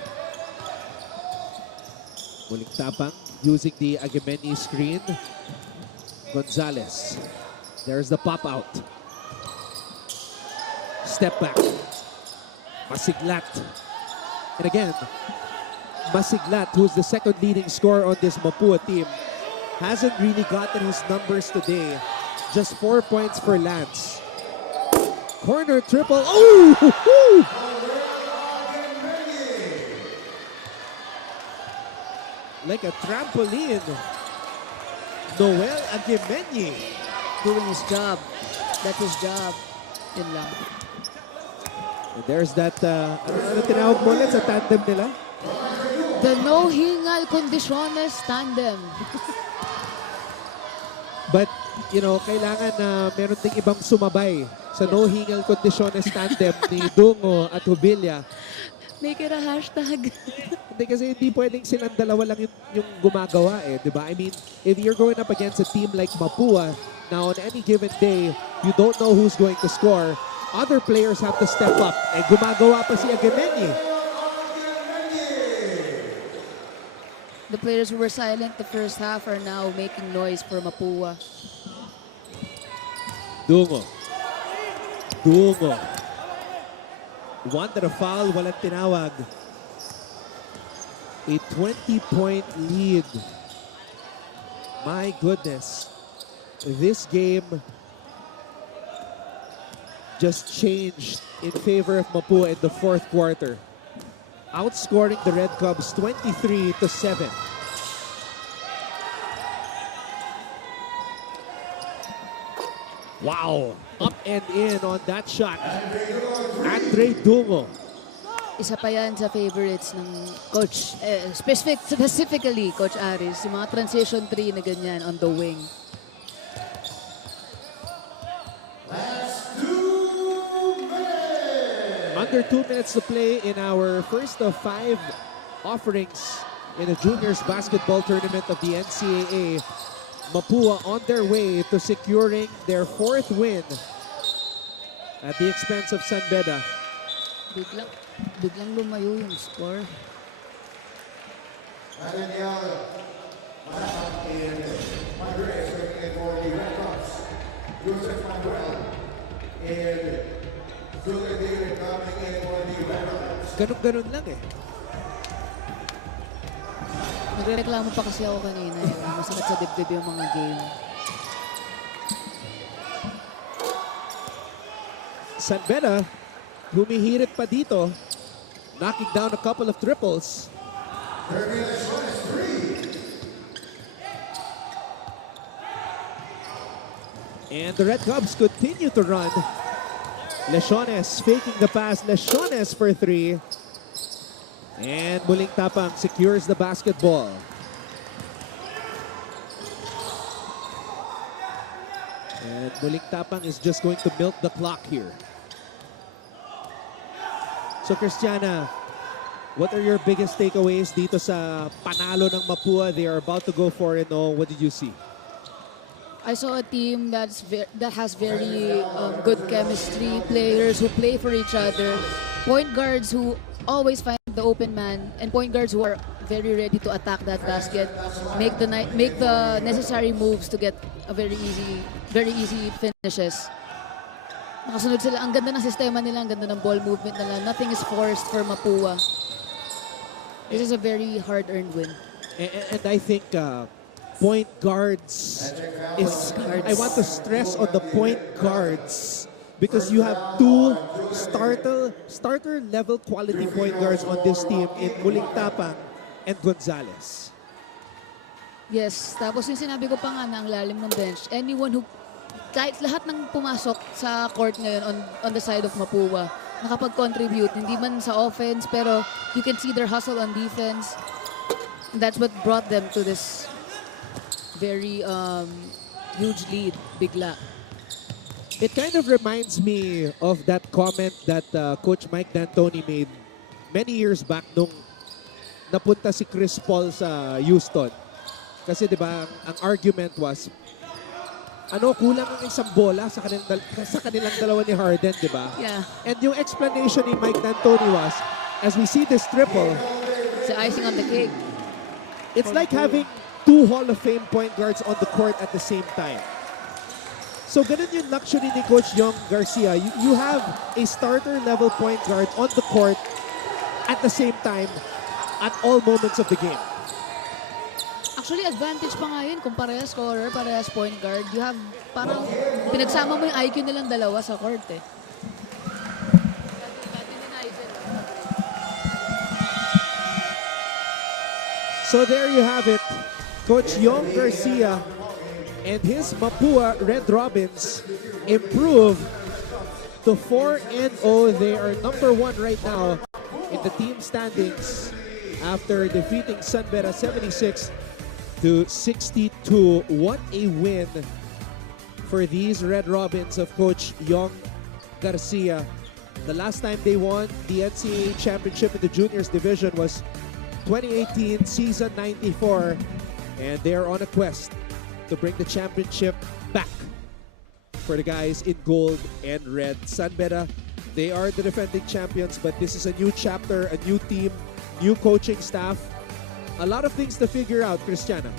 Muling tapang using the Agameni screen. Gonzalez. There's the pop out. Step back. Masiglat. And again, Masiglat, who's the second leading scorer on this Mapua team, hasn't really gotten his numbers today. Just 4 points for Lance. Corner triple. Oh! Like a trampoline. Noel Agameni. Doing his job. That's his job. Yun lang. And there's that, ano tinawag mo ulit sa tandem nila? The no hingal condiciones tandem. But, you know, kailangan na meron ding ibang sumabay sa no hingal condiciones tandem ni Dungo at Hubilia. Make it a hashtag. Hindi kasi hindi pwedeng silang dalawa lang yung gumagawa eh, di ba? I mean, if you're going up against a team like Mapua, Now, on any given day, you don't know who's going to score. Other players have to step up. Eh, gumagawa pa si Agameni. The players who were silent the first half are now making noise for Mapua. Dungo. Wanted a foul, walang tinawag. A 20-point lead. My goodness. This game just changed in favor of Mapua in the fourth quarter. Outscoring the Red Cubs 23-7. Wow, up and in on that shot. Andre Dungo. Isa pa yan sa favorites ng coach. Specifically, Coach Aris. Yung mga transition 3 na ganyan on the wing. Under 2 minutes to play in our first of 5 offerings in the juniors basketball tournament of the NCAA. Mapua on their way to securing their 4th win at the expense of San Beda. Biglang lumayo yung score. Ganun-ganun lang eh. Nagreklamo pa kasi ako kanina. Masakit sa dibdib yung mga game. San Beda, humihirit pa dito, knocking down a couple of triples. And the Red Cubs continue to run. Lesiones faking the pass. Lesiones for 3. And Muling Tapang secures the basketball. And Muling Tapang is just going to milk the clock here. So Christiana, what are your biggest takeaways dito sa panalo ng Mapua? They are about to go 4-0. What did you see? I saw a team that has very good chemistry, players who play for each other, point guards who always find the open man, and point guards who are very ready to attack that basket, make the necessary moves to get a very easy finishes. Nakasunod sila. Ang ganda ng sistema nila, ang ganda ng ball movement nila. Nothing is forced for Mapua. This is a very hard-earned win. And I think point guards is... I want to stress on the point guards because you have 2 starter-level quality point guards on this team in Muling Tapang and Gonzalez. Yes. Tapos yung sinabi ko pa nga na ang lalim ng bench, anyone who... Kahit lahat ng pumasok sa court ngayon on the side of Mapua, nakapag-contribute. Hindi man sa offense, pero you can see their hustle on defense. And that's what brought them to this very huge lead, bigla. It kind of reminds me of that comment that Coach Mike D'Antoni made many years back nung napunta si Chris Paul sa Houston. Kasi di ba ang argument was, kulang ang isang bola sa kanilang dalawa ni Harden, di ba? Yeah. And yung explanation ni Mike D'Antoni was, as we see this triple, it's the icing on the cake. It's like having 2 Hall of Fame point guards on the court at the same time. So ganun yung luxury ni Coach Young Garcia. You have a starter-level point guard on the court at the same time at all moments of the game. Actually, advantage pa nga yun kung parehas scorer, parehas point guard. You have, parang pinagsama mo yung IQ nilang dalawa sa court eh. So there you have it. Coach Young Garcia and his Mapua Red Robins improve to 4-0. They are number 1 right now in the team standings after defeating San Beda 76-62. What a win for these Red Robins of Coach Young Garcia. The last time they won the NCAA championship in the juniors division was 2018 season 94, and they are on a quest to bring the championship back for the guys in gold and red. San Beda, they are the defending champions, but this is a new chapter, a new team, new coaching staff. A lot of things to figure out, Christiana.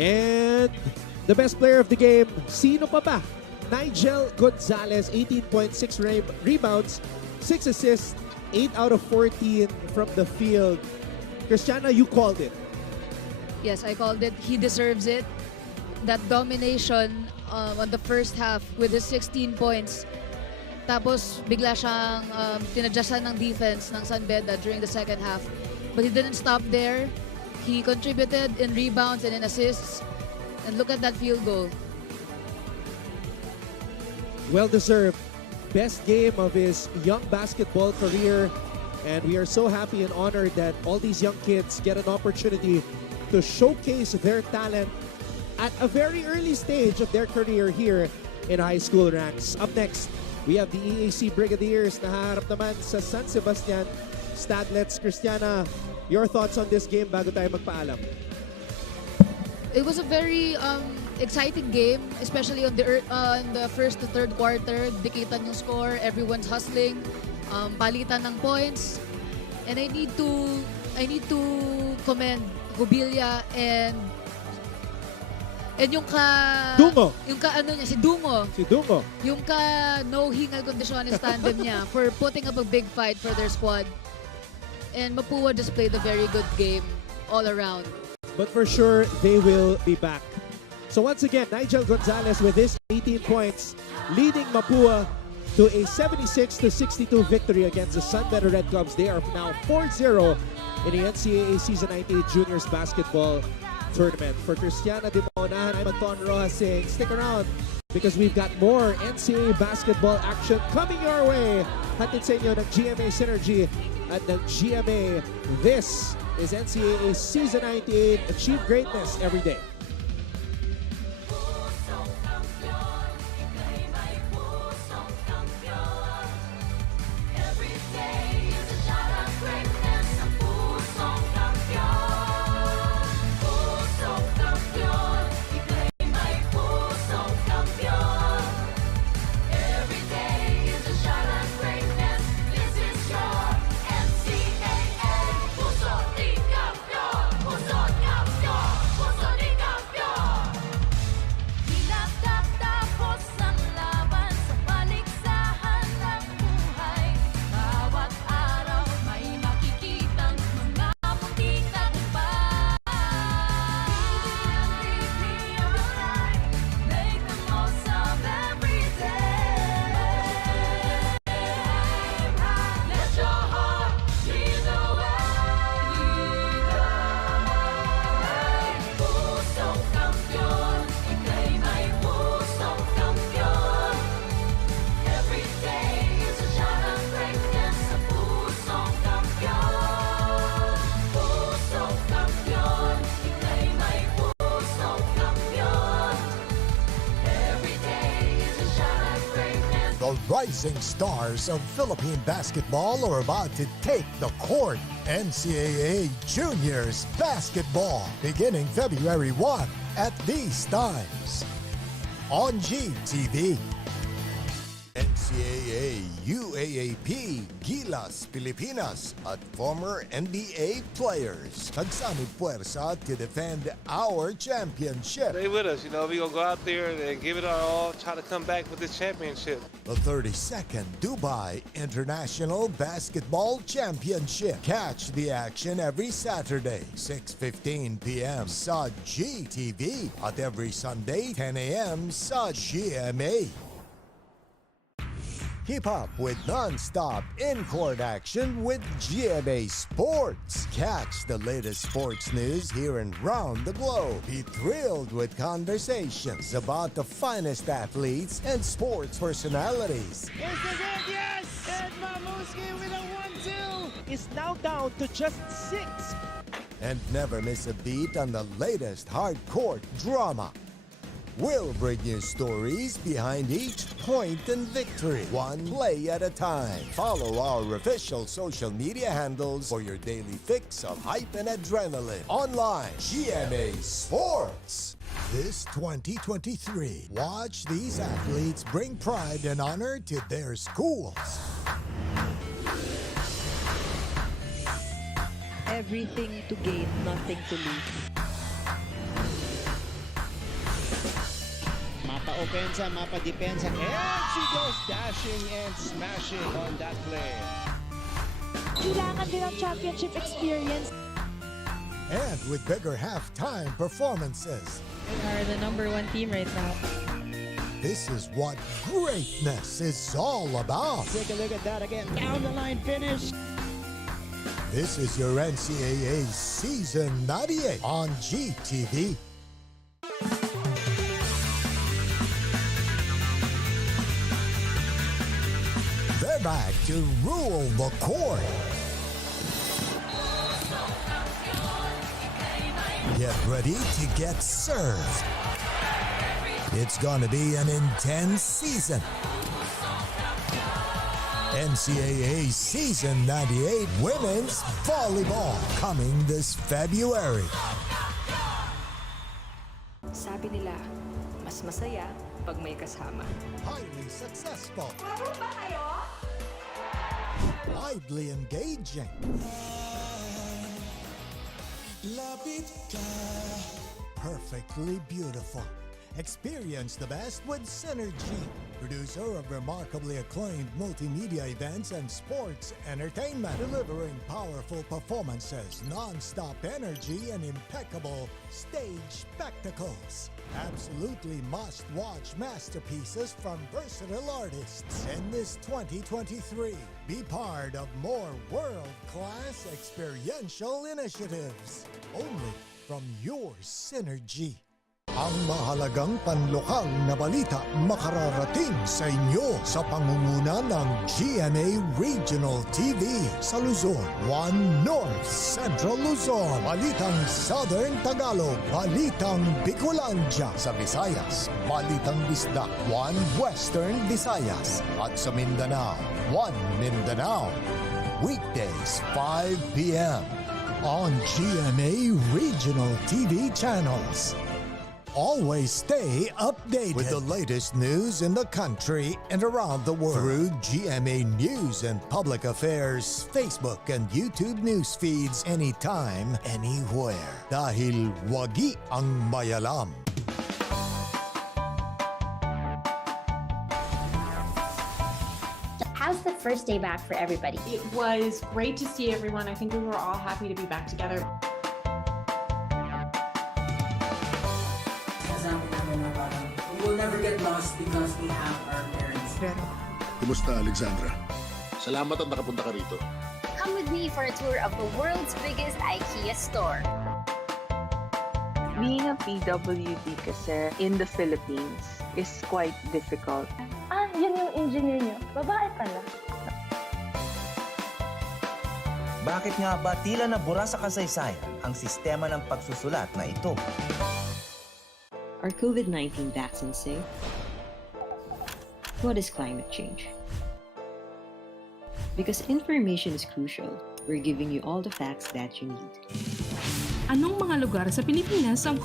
And the best player of the game, sino pa ba? Nigel Gonzalez, 18.6 rebounds, 6 assists, 8 out of 14 from the field. Christiana, you called it. Yes, I called it. He deserves it. That domination on the first half with his 16 points. Tapos bigla siyang tinadyasan ng defense ng San Beda during the second half. But he didn't stop there. He contributed in rebounds and in assists. And look at that field goal. Well deserved. Best game of his young basketball career. And we are so happy and honored that all these young kids get an opportunity to showcase their talent at a very early stage of their career here in high school ranks. Up next, we have the EAC Brigadiers na haharap naman sa San Sebastian Stadlets. Christiana, your thoughts on this game bago tayo magpaalam? It was a very exciting game, especially on the first to third quarter. Dikitan yung score, everyone's hustling, palitan ng points. And I need to commend Gubilya and yung Dungo. Yung ano niya, si Dungo. Si Dungo. Yung no hingal conditiones tandem niya for putting up a big fight for their squad. And Mapua just played a very good game all around. But for sure, they will be back. So once again, Nigel Gonzalez with his 18 points, leading Mapua to a 76-62 victory against the San Beda Red Cubs. They are now 4-0 in the NCAA Season 98 Juniors Basketball Tournament. For Christiana de Maunahan, I'm Anton Rojas saying, stick around because we've got more NCAA basketball action coming your way. Hatid sa inyo ng GMA Synergy at ng GMA. This is NCAA Season 98. Achieve greatness every day. The rising stars of Philippine basketball are about to take the court. NCAA Juniors Basketball, beginning February 1 at these times. On GTV. NCAA UAAP Gilas Pilipinas at former NBA players nagsamit puwersa to defend our championship. Stay with us, we're going to go out there and give it our all, try to come back with this championship. The 32nd Dubai International Basketball Championship. Catch the action every Saturday, 6:15 p.m. sa GTV at every Sunday, 10 a.m. sa GMA. Keep up with non-stop in-court action with GMA Sports. Catch the latest sports news here and round the globe. Be thrilled with conversations about the finest athletes and sports personalities. Yes! close game with a 1-2 is now down to just 6. And never miss a beat on the latest hardcore drama. We'll bring you stories behind each point and victory, one play at a time. Follow our official social media handles for your daily fix of hype and adrenaline. Online, GMA Sports. This 2023, watch these athletes bring pride and honor to their schools. Everything to gain, nothing to lose. Mapa opensa, mapa depensa, and she goes dashing and smashing on that play. Kailangan din ang championship experience. And with bigger halftime performances. We are the #1 team right now. This is what greatness is all about. Take a look at that again. Down the line finish. This is your NCAA Season 98 on GTV. They're back to rule the court. Get ready to get served. It's going to be an intense season. NCAA Season 98 Women's Volleyball coming this February. Sabi nila, mas masaya pag may kasama. Highly successful. Widely engaging. Perfectly beautiful. Experience the best with Synergy, producer of remarkably acclaimed multimedia events and sports entertainment, delivering powerful performances, non-stop energy, and impeccable stage spectacles. Absolutely must-watch masterpieces from versatile artists in this 2023. Be part of more world-class experiential initiatives, only from your Synergy. Ang mahalagang panlokal na balita makararating sa inyo sa pangunguna ng GMA Regional TV sa Luzon, 1 North Central Luzon, Balitang Southern Tagalog, Balitang Bicolandia sa Visayas, Balitang Bisdak, 1 Western Visayas, at sa Mindanao, 1 Mindanao. Weekdays, 5 p.m. on GMA Regional TV channels. Always stay updated with the latest news in the country and around the world through GMA News and Public Affairs Facebook and YouTube news feeds anytime, anywhere. Dahil wagi ang mayalam. How's the first day back for everybody? It was great to see everyone. I think we were all happy to be back together. We will never get lost because we have our parents. Kumusta, Alexandra? Salamat at nakapunta ka rito. Come with me for a tour of the world's biggest IKEA store. Being a PWD kasi in the Philippines is quite difficult. Yun yung engineer niyo. Babae pala. Bakit nga ba tila nabura sa kasaysayan ang sistema ng pagsusulat na ito? Are COVID-19 vaccines safe? What is climate change? Because information is crucial, we're giving you all the facts that you need. Anong mga lugar sa Pilipinas ang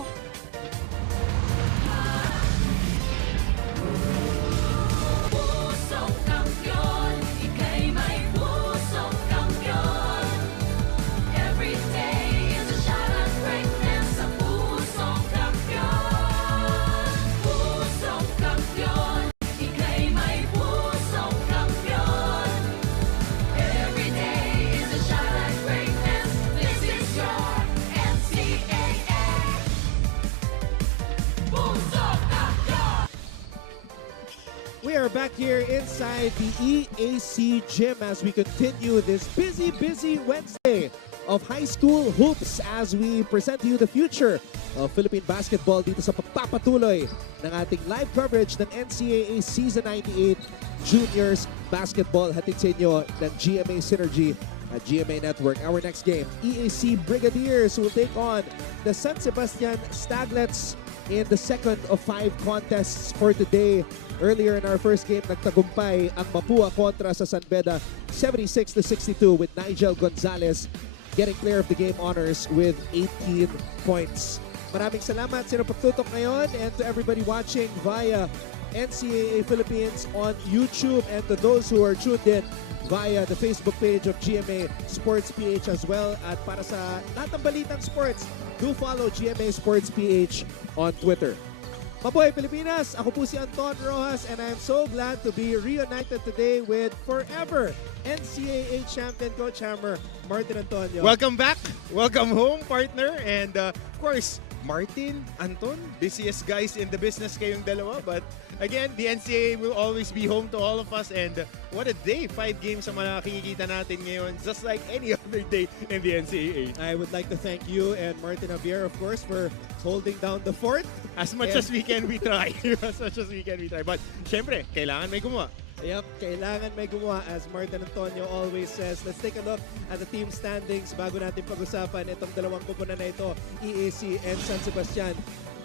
We are back here inside the EAC gym as we continue this busy Wednesday of high school hoops as we present to you the future of Philippine basketball dito sa pagpapatuloy ng ating live coverage ng NCAA Season 98 Juniors Basketball. Hatid sa inyo ng GMA Synergy at GMA Network. Our next game, EAC Brigadiers will take on the San Sebastian Staglets in the second of 5 contests for today. Earlier in our first game, nagtagumpay ang Mapua kontra sa San Beda 76-62 with Nigel Gonzalez getting player of the game honors with 18 points. Maraming salamat sa pagtutok ngayon and to everybody watching via NCAA Philippines on YouTube and to those who are tuned in via the Facebook page of GMA Sports PH as well. At para sa lahat ng balitang sports, do follow GMA Sports PH on Twitter. Mabuhay Pilipinas! Ako po si Anton Rojas and I'm so glad to be reunited today with forever NCAA champion Coach Hammer, Martin Antonio. Welcome back! Welcome home, partner! And of course, Martin, Anton, busiest guys in the business kayong dalawa. But again, the NCAA will always be home to all of us. And what a day! 5 games ang makikita natin ngayon, just like any other day in the NCAA. I would like to thank you and Martin Javier, of course, for holding down the fort. As much as we can, we try. As much as we can, we try. But syempre, kailangan may gumawa. Yep, kailangan may gumawa. As Martin Antonio always says, let's take a look at the team standings bago natin pag-usapan itong dalawang kupunan na ito, EAC and San Sebastian.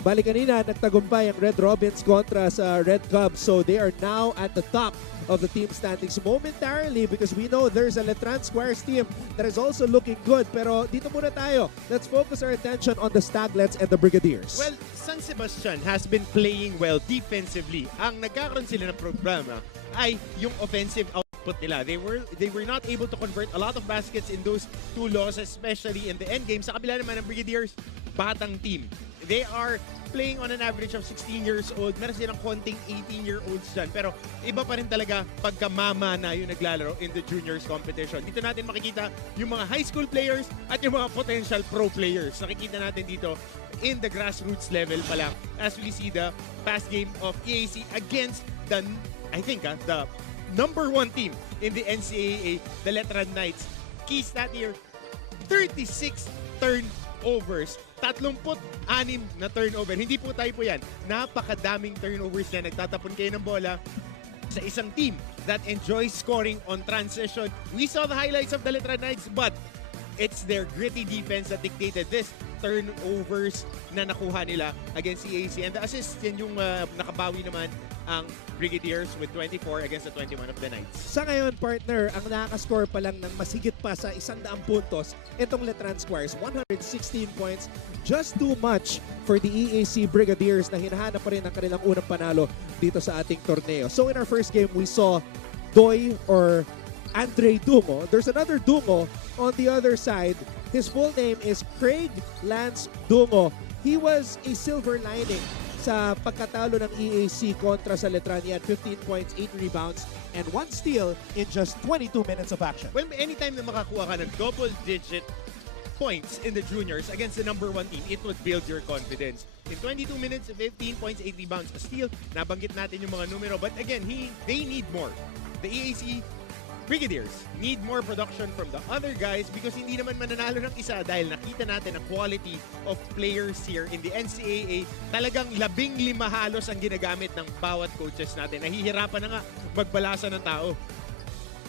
Bali kanina, nagtagumpay ang Red Robins kontra sa Red Cubs. So they are now at the top of the team standings momentarily because we know there's a Letran Squires team that is also looking good. Pero dito muna tayo. Let's focus our attention on the Staglets and the Brigadiers. Well, San Sebastian has been playing well defensively. Ang nagkakaroon sila ng programa ay yung offensive output nila. They were not able to convert a lot of baskets in those 2 losses, especially in the end game. Sa kabila naman ng Brigadiers, batang team. They are playing on an average of 16 years old. Meron silang konting 18-year-olds dyan. Pero iba pa rin talaga pagka mama na yung naglalaro in the juniors competition. Dito natin makikita yung mga high school players at yung mga potential pro players. Nakikita natin dito in the grassroots level pa lang as we see the past game of EAC against the, I think, the number 1 team in the NCAA, the Letran Knights. Key stat here, 36 turnovers. 36 na turnover. Hindi po tayo po yan. Napakadaming turnovers na nagtatapon kayo ng bola sa isang team that enjoys scoring on transition. We saw the highlights of the Letran Knights, but it's their gritty defense that dictated this turnovers na nakuha nila against EAC. And the assist, yan yung nakabawi naman ang Brigadiers with 24 against the 21 of the Knights. Sa ngayon, partner, ang nakaka-score pa lang ng masigit pa sa 100 puntos, itong Letran Squires, 116 points. Just too much for the EAC Brigadiers na hinahanap pa rin ang kanilang unang panalo dito sa ating torneo. So in our first game, we saw Doy or Andre Dungo. There's another Dungo on the other side. His full name is Craig Lance Dungo. He was a silver lining sa pagkatalo ng EAC kontra sa Letran. He had 15 points, 8 rebounds, and 1 steal in just 22 minutes of action. Well, anytime na makakuha ka ng double-digit points in the juniors against the number 1 team, it would build your confidence. In 22 minutes, 15 points, 8 rebounds, a steal. Nabanggit natin yung mga numero. But again, they need more. The EAC Brigadiers need more production from the other guys because hindi naman mananalo ng isa dahil nakita natin ang quality of players here in the NCAA. Talagang 15 halos ang ginagamit ng bawat coaches natin. Nahihirapan na nga magbalasa ng tao.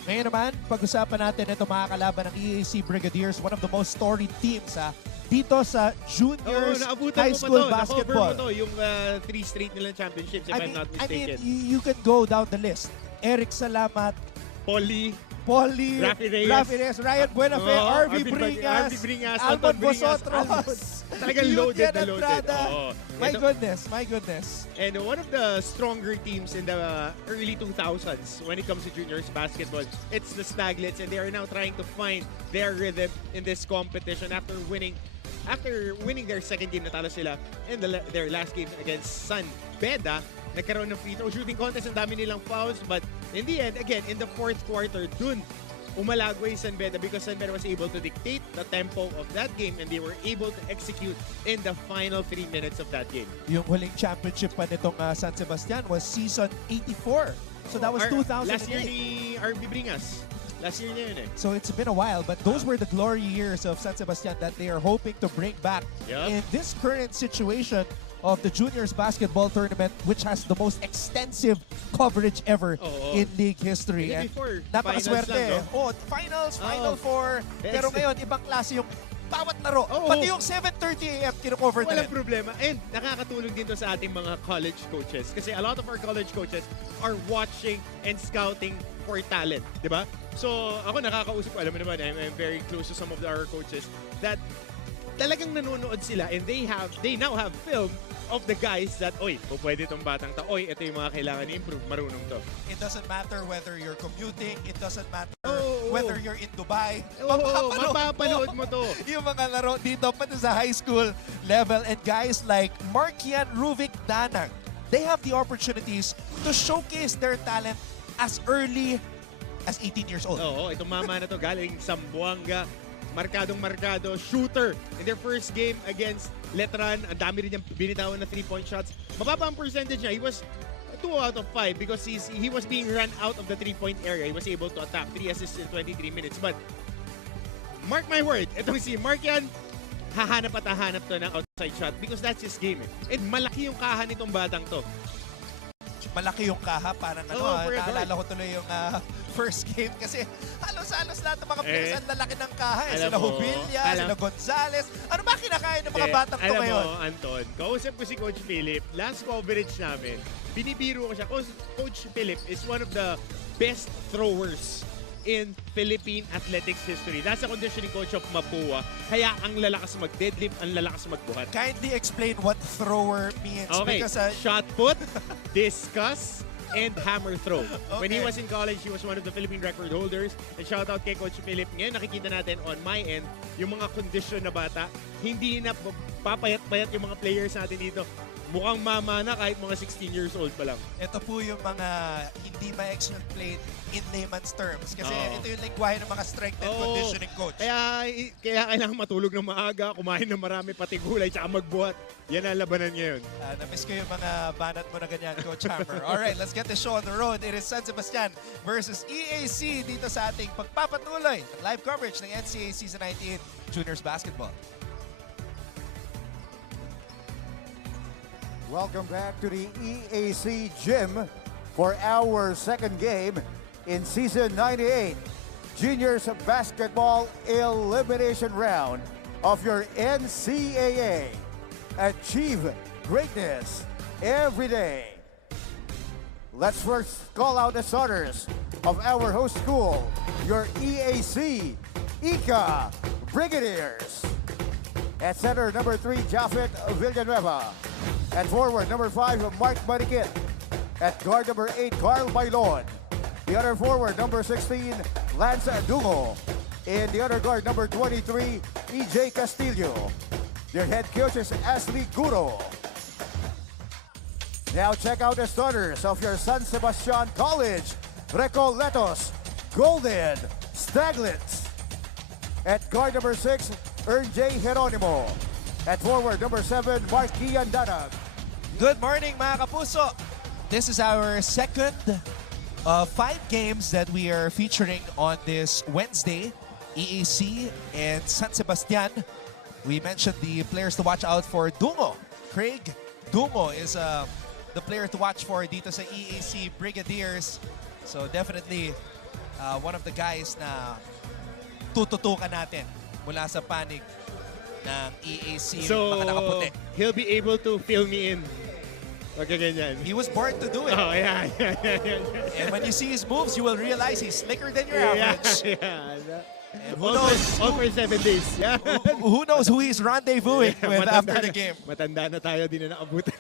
Ngayon naman, pag-usapan natin ito mga kalaban ng EAC Brigadiers, one of the most storied teams dito sa juniors high school basketball. Mo to, yung 3 straight nilang championships if I'm not mistaken. You can go down the list. Eric Salamat, Polly, Rafi Reyes, Ryan Buenafe, RV Bringas, Alvin Vosotros. Talagang loaded na loaded. My goodness. And one of the stronger teams in the early 2000s when it comes to juniors basketball, it's the Staglets, and they are now trying to find their rhythm in this competition after winning their second game. Natalo sila in their last game against San Beda. Nagkaroon ng free throw shooting contest, ang dami nilang fouls, but in the end, again, in the 4th quarter, dun umalagway San Beda because San Beda was able to dictate the tempo of that game and they were able to execute in the final 3 minutes of that game. Yung huling championship pa nitong San Sebastian was season 84. So that was 2008. Last year ni RB Bringas. Last year na yun eh. So it's been a while, but those were the glory years of San Sebastian that they are hoping to bring back in this current situation of the juniors basketball tournament, which has the most extensive coverage ever in league history. And before, napakaswerte. Finals lang, no? Finals, Final Four. Pero ngayon, ibang klase yung bawat laro. Pati yung 7:30 a.m. kino-cover na rin. Walang problema. And nakakatulong din to sa ating mga college coaches. Kasi a lot of our college coaches are watching and scouting for talent. Diba? So ako nakakausap, alam mo naman, I'm very close to some of our coaches that talagang nanonood sila and they now have film of the guys that, oy, pwede itong batang to. Oy, ito yung mga kailangan i-improve. Marunong to. It doesn't matter whether you're commuting. It doesn't matter whether you're in Dubai. Mapapanood mo to. Yung mga laro dito pati sa high school level. And guys like Markian Ruvik Danang, they have the opportunities to showcase their talent as early as 18 years old. Oo, itong mama na to galing Zamboanga. Markadong-markado, shooter in their first game against Letran. Ang dami rin niyang binitawan na 3-point shots. Mababa ang percentage niya. He was 2 out of 5 because he was being run out of the 3-point area. He was able to attack 3 assists in 23 minutes. But mark my word, itong si Markian, hahanap at hahanap to ng outside shot because that's his game. And malaki yung kaha nitong batang to. Malaki yung kaha, parang naalala ko tuloy yung first game kasi halos-halos lahat ng mga players ang lalaki ng kaha. Sila Hubilla, sila Gonzales. Ano ba kinakain ng mga batang to ngayon? Alam mo, Anton, kausap ko si Coach Philip, last coverage namin, binibiro ko siya. Coach Philip is one of the best throwers in Philippine athletics history. That's a conditioning coach of Mapua. Kaya ang lalakas mag-deadlift, ang lalakas magbuhat. Kindly explain what thrower means. Okay, Because, shot put, discus, and hammer throw. When he was in college, he was one of the Philippine record holders. And shout out kay Coach Philip. Ngayon nakikita natin on my end, yung mga condition na bata, hindi na papayat-payat yung mga players natin dito. Mukhang mama na kahit mga 16 years old pa lang. Ito po yung mga hindi ma-explain in layman's terms. Kasi ito yung lengguwahe ng mga strength and conditioning coach. Kaya kailangan matulog ng maaga, kumain ng marami, pati gulay, tsaka magbuhat. Yan ang labanan ngayon. Na-miss ko yung mga banat mo na ganyan, Coach Hammer. Alright, let's get the show on the road. It is San Sebastian versus EAC dito sa ating pagpapatuloy ng live coverage ng NCAA Season 98 Juniors Basketball. Welcome back to the EAC Gym for our second game in Season 98 Juniors Basketball Elimination Round of your NCAA. Achieve greatness every day. Let's first call out the starters of our host school, your EAC Ika Brigadiers. At center, number 3, Jafet Villanueva. At forward, number 5, Mark Marikit. At guard, number 8, Carl Bailon. The other forward, number 16, Lance Dungo. And the other guard, number 23, EJ Castillo. Their head coach is Ashley Guro. Now check out the starters of your San Sebastian College, Recoletos, Golden, Staglets. At guard, number 6, Ern J. Geronimo. At forward, number 7, Mark Kian Danag. Good morning, mga kapuso. This is our second of 5 games that we are featuring on this Wednesday. EAC and San Sebastian. We mentioned the players to watch out for. Dungo. Craig Dungo is the player to watch for dito sa EAC Brigadiers. So definitely one of the guys na tututukan natin mula sa panig ng EAC, mga nakaputi. He'll be able to fill me in. Okay, ganyan. He was born to do it. Oh, yeah. And when you see his moves, you will realize he's slicker than your average. And who knows? All for 7 days. Yeah. Who knows who he's rendezvousing with after the game? Matanda na tayo, di na naabutan.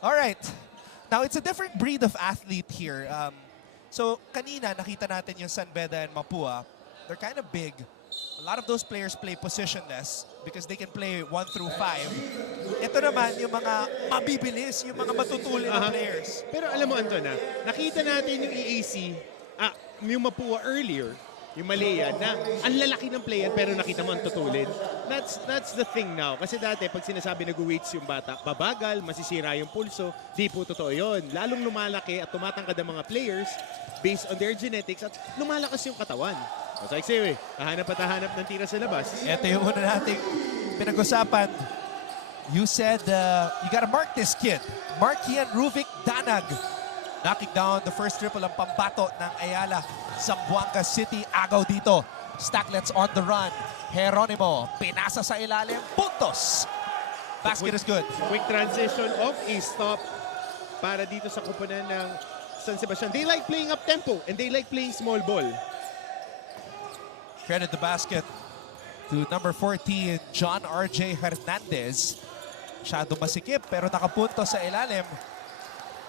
All right. Now, it's a different breed of athlete here. So, kanina, nakita natin yung San Beda and Mapua. They're kind of big. A lot of those players play positionless because they can play 1 through 5. Ito naman, yung mga mabibilis, yung mga matutulin na players. Pero alam mo, Anton, nakita natin yung EAC, yung Mapua earlier, Yung mali yan, na ang lalaki ng player pero nakita mo ang tutulin. That's the thing now. Kasi dati, pag sinasabi nag-weights yung bata, babagal, masisira yung pulso, di po totoo yun. Lalong lumalaki at tumatangkad ang mga players based on their genetics at lumalakas yung katawan. As I say, hahanap at hahanap ng tira sa labas. Ito yung una nating pinag-usapan. You said you gotta mark this kid. Markian Ruvik Danag. Knocking down the first triple ang pambato ng Ayala. Zamboanga City, agaw dito. Stacklets on the run. Geronimo, pinasa sa ilalim. Puntos. Basket is good. Quick transition off a stop para dito sa kupunan ng San Sebastian. They like playing up tempo and they like playing small ball. Credit the basket to number 14, John R.J. Hernandez. Masyado masikip pero nakapunto sa ilalim.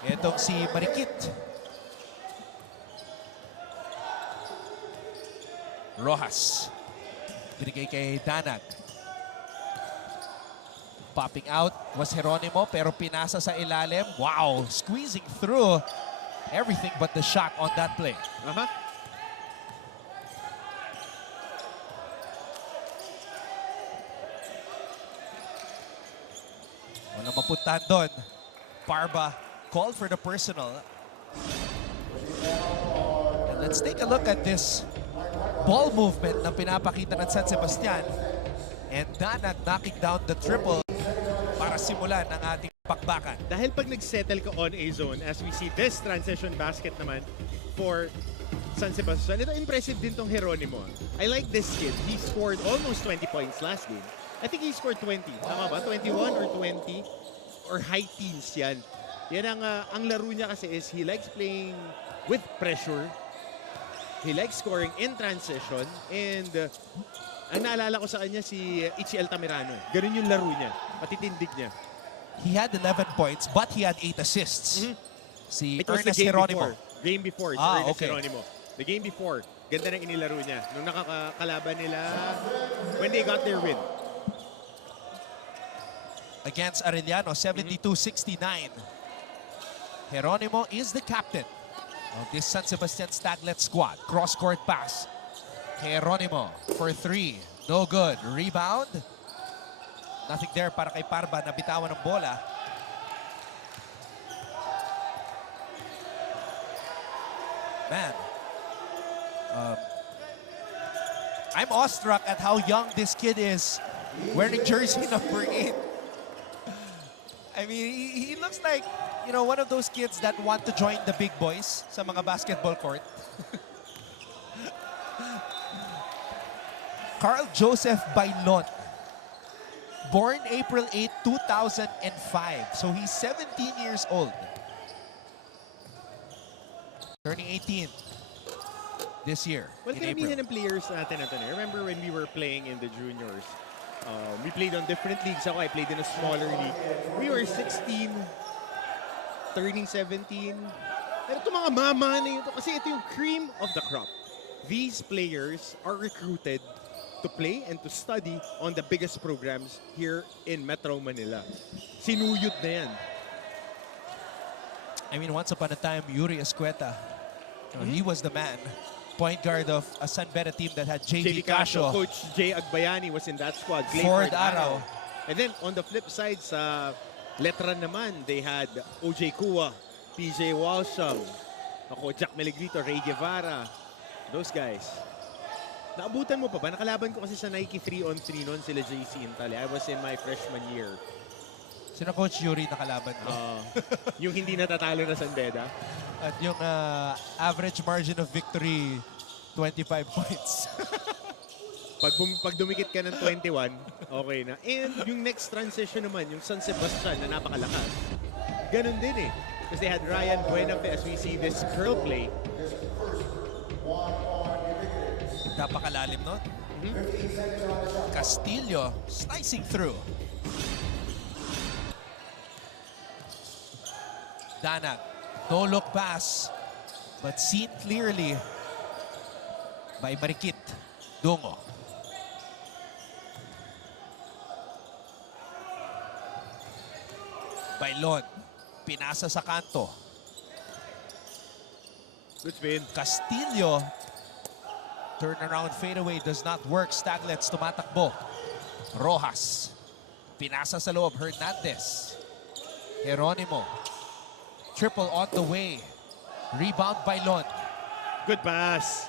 Itong si Marikit. Rojas. Binigay kay Danag. Popping out was Geronimo pero pinasa sa ilalim. Wow, squeezing through everything but the shot on that play. Walang mapuntahan doon. Parba called for the personal. And let's take a look at this ball movement na pinapakita ng San Sebastian. And Danag knocking down the triple para simulan ang ating pakbakan. Dahil pag nag-settle ka on a zone, as we see this transition basket naman for San Sebastian, ito impressive din tong Geronimo. I like this kid. He scored almost 20 points last game. I think he scored 20. Tama ba? 21 or 20? Or high teens yan. Yan ang laro niya kasi is he likes playing with pressure. He likes scoring in transition. And ang naalala ko sa kanya si Ichi Altamirano. Ganun yung laro niya. Patitindig niya. He had 11 points but he had 8 assists. Si It was Ernest the Geronimo. Game before. Si Ernest Geronimo. The game before. Ganda ng inilaro niya. Nung nakakalaban nila when they got their win. Against Arellano, 72-69. Geronimo is the captain of this San Sebastian Staglet squad. Cross-court pass. Geronimo for 3. No good. Rebound. Nothing there para kay Parba na bitawan ng bola. Man. I'm awestruck at how young this kid is wearing jersey number 8. I mean, he looks like, you know, one of those kids that want to join the big boys sa mga basketball court. Carl Joseph Bailon. Born April 8, 2005. So he's 17 years old. Turning 18 this year. Well, karamihan ng players natin na I remember when we were playing in the juniors. We played on different leagues. Ako, I played in a smaller league. We were 16, turning 17. Pero ito mga mama na yun. Kasi ito yung cream of the crop. These players are recruited to play and to study on the biggest programs here in Metro Manila. Sinuyot na yan. I mean, once upon a time, Yuri Escueta, he was the man. Point guard of a San Beda team that had JV Casio. Coach Jay Agbayani was in that squad. Ford Arao. And then on the flip side, sa Letran naman, they had OJ Kua, PJ Walsham, ako, Jack Melegrito, Ray Guevara. Those guys. Naabutan mo pa ba? Nakalaban ko kasi sa Nike 3-on-3 noon sila JC Intale. I was in my freshman year. Sino Coach Yuri nakalaban mo? Yung hindi natatalo na San Beda. At yung average margin of victory, 25 points. Pag dumikit ka ng 21, okay na. And yung next transition naman, yung San Sebastian na napakalakas. Ganun din eh. Because they had Ryan Buenafe as we see this curl play. Napakalalim nun. Castillo slicing through. Danag, no look pass, but seen clearly by Marikit. Dungo. Bailon, pinasa sa kanto. Good spin. Castillo Turnaround fadeaway does not work. Staglets tumatakbo. Rojas. Pinasa sa loob. Hernandez. Geronimo. Triple on the way. Rebound by Lon. Good pass.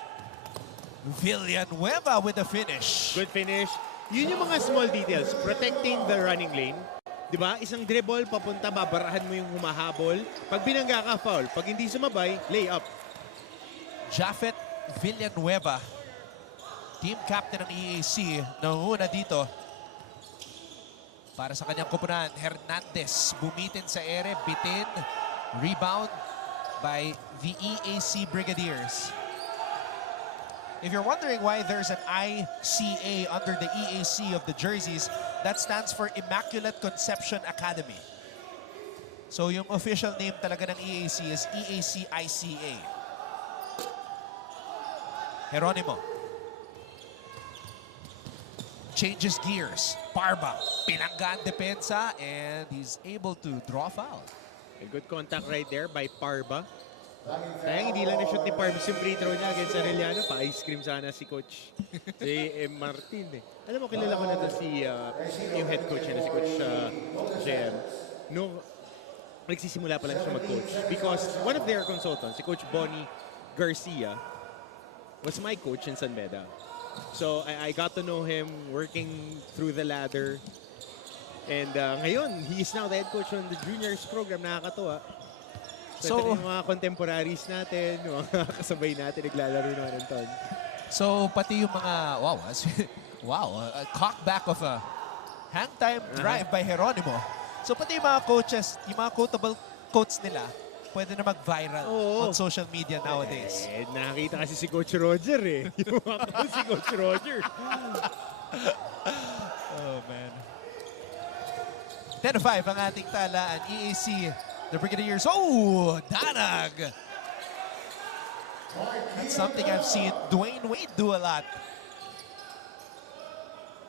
Villanueva with the finish. Good finish. Yun yung mga small details. Protecting the running lane. Diba? Isang dribble, papunta, babarahan mo yung humahabol. Pag binangga ka, foul. Pag hindi sumabay, layup. Japhet Villanueva, team captain ng EAC, nanguna dito. Para sa kanyang kupunan, Hernandez bumitin sa ere, bitin. Rebound by the EAC Brigadiers. If you're wondering why there's an ICA under the EAC of the jerseys, that stands for Immaculate Conception Academy. So yung official name talaga ng EAC is EAC ICA. Geronimo. Changes gears. Parba. Pinanggaan depensa and he's able to draw foul. A good contact right there by Parba. Sayang hindi lang na-shoot ni Parba yung free throw niya against Arellano. Pa-ice cream sana si Coach si Martin. Alam mo, kilala ko na to si yung head coach niya, si Coach JM. No, nagsisimula pa lang siya mag-coach. Because one of their consultants, si Coach Bonnie Garcia, was my coach in San Beda. So I got to know him working through the ladder. And ngayon, he is now the head coach on the juniors program. Nakakatuwa. So yung mga contemporaries natin, yung mga kasabay natin, naglalaro naman ng ton. So pati yung mga, a cockback of a hang time drive by Geronimo. So pati yung mga coaches, yung mga quotable quotes nila, pwede na mag-viral on social media nowadays. Eh, nakakita kasi si Coach Roger eh. Yung mga si Coach Roger. Oh, man. 10-5 ang ating talaan. EAC, the Brigadiers. Oh, Danag! That's something I've seen Dwayne Wade do a lot.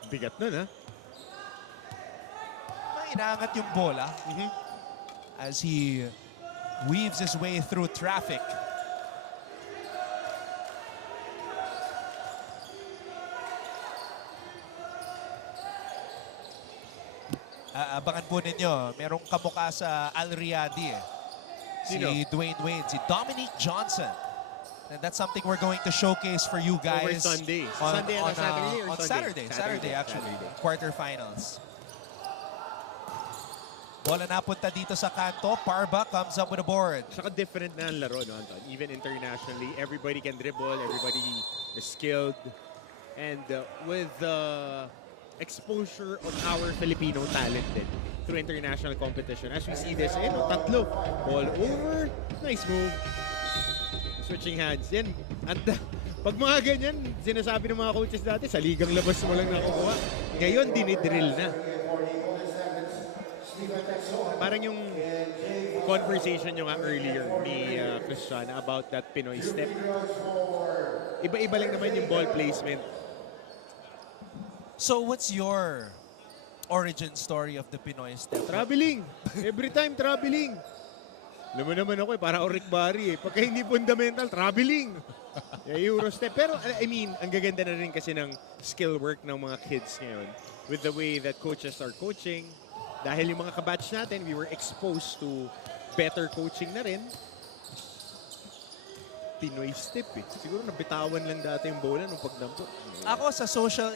Bigat nun, ha? Inaangat yung bola as he weaves his way through traffic. Abangan po ninyo, merong kamukha sa Al Riyadi eh. Si Dwayne Wade, si Dominique Johnson. And that's something we're going to showcase for you guys. Over Sunday. On Saturday actually. Quarterfinals. Bola napunta dito sa kanto. Parba comes up with a board. Saka different na ang laro, no, Anton? Even internationally, everybody can dribble, everybody is skilled. And with the exposure of our Filipino talent din through international competition. As we see this, tatlo. Ball over. Nice move. Switching hands. Yan. At pag mga ganyan, sinasabi ng mga coaches dati, sa ligang labas mo lang nakukuha. Ngayon, dinidrill na. Parang yung conversation nyo nga earlier ni Christian about that Pinoy step. Iba-iba lang naman yung ball placement. So what's your origin story of the Pinoy step? Traveling. Every time traveling. Alam mo naman ako para Oric Barry eh. Pagka hindi fundamental, traveling. Euro step. Pero I mean, ang gaganda na rin kasi ng skill work ng mga kids ngayon with the way that coaches are coaching. Dahil yung mga kabatch natin, we were exposed to better coaching na rin. Pinoy step eh. Siguro nabitawan lang dati yung bola nung pagdampot. Ako sa social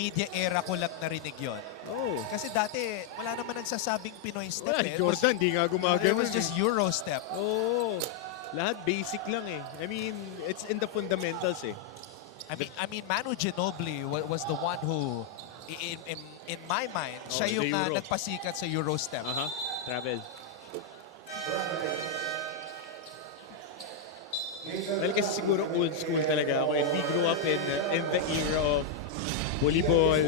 media era ko lang narinig yun. Oh. Kasi dati, wala naman nagsasabing Pinoy step eh. Jordan, di nga gumagano. It was just Euro step. Oh. Lahat basic lang eh. I mean, it's in the fundamentals eh. I mean Manu Ginobili was the one who, in my mind, siya yung nagpasikat sa Euro step. Travel. Well, kasi siguro old school talaga ako and we grew up in the era of volleyball.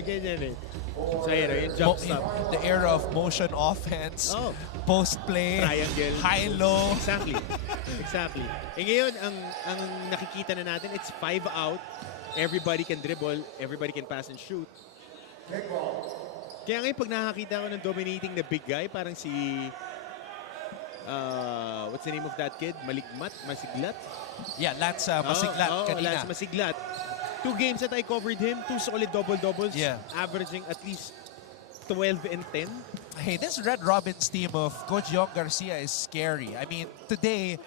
Ganyan eh. So yung jump stop. The era of motion offense, post play, triangle, high-low. Exactly. Eh ngayon, ang nakikita na natin, it's 5 out. Everybody can dribble, everybody can pass and shoot. Kaya ngayon, pag nakakita ko ng dominating na big guy, parang si what's the name of that kid? Masiglat? Yeah, Lance Masiglat kanina. Lance Masiglat. 2 games that I covered him, 2 solid double-doubles, averaging at least 12 and 10. Hey, this Red Robins team of Coach Yong Garcia is scary. I mean, today,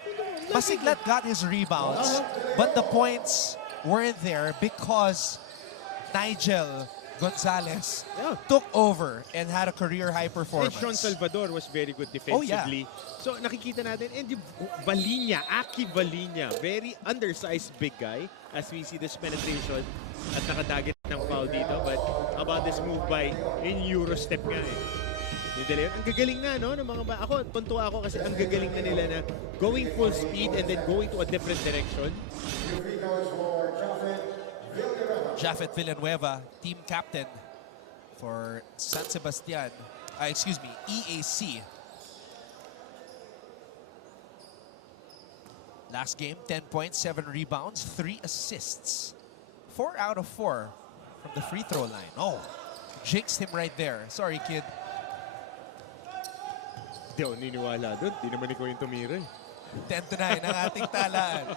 Masiglat got his rebounds, but the points weren't there because Nigel Gonzalez took over and had a career-high performance. And Sean Salvador was very good defensively. So nakikita natin, and yung Aki Valinya, very undersized big guy as we see this penetration at nakadagit ng foul dito. But about this move by in Eurostep nga eh. Ang gagaling nga no, ng mga ako, tuntua ako kasi ang gagaling na nila na going full speed and then going to a different direction. Jafet Villanueva, team captain for San Sebastian, EAC. Last game, 10 points, 7 rebounds, 3 assists. 4 out of 4 from the free throw line. Oh, jinxed him right there. Sorry, kid. Di ako niniwala doon. Di naman ikaw yung tumira. 10-9 ang ating talaan.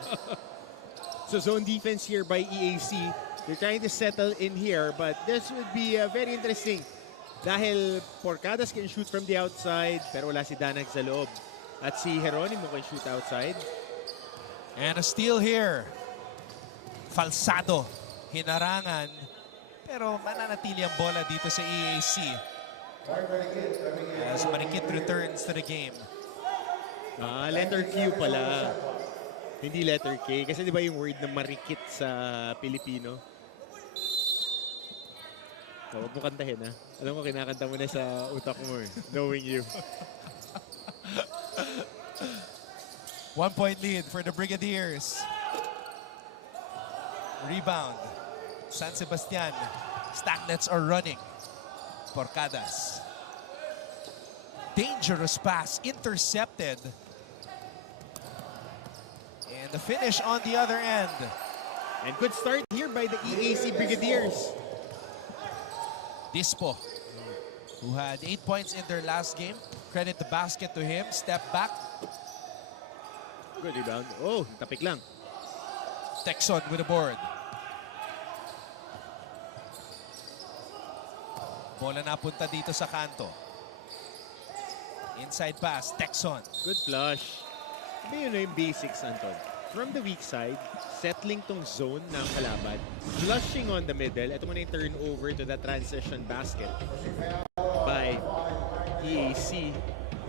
So zone defense here by EAC. They're trying to settle in here, but this would be very interesting. Dahil Porcadas can shoot from the outside, pero wala si Danag sa loob. At si Jeronimo can shoot outside. And a steal here. Falsado. Hinarangan. Pero mananatili ang bola dito sa EAC. As Marikit returns to the game. Letter Q pala. Hindi letter K. Kasi di ba yung word na marikit sa Pilipino? Huwag mo kantahin ha. Alam ko kinakanta mo na sa utak mo eh. Knowing you. 1 point lead for the Brigadiers. Rebound. San Sebastian. Stagnets are running. Porcadas. Dangerous pass. Intercepted. And the finish on the other end. And good start here by the EAC Brigadiers. Dispo, who had 8 points in their last game. Credit the basket to him. Step back. Good rebound. Oh, tapik lang. Texon with the board. Bola napunta dito sa kanto. Inside pass, Texon. Good flush. Sabi yun na yung basics, Anton. From the weak side, settling tong zone ng kalaban, flushing on the middle. Ito muna yung turnover to the transition basket by EAC.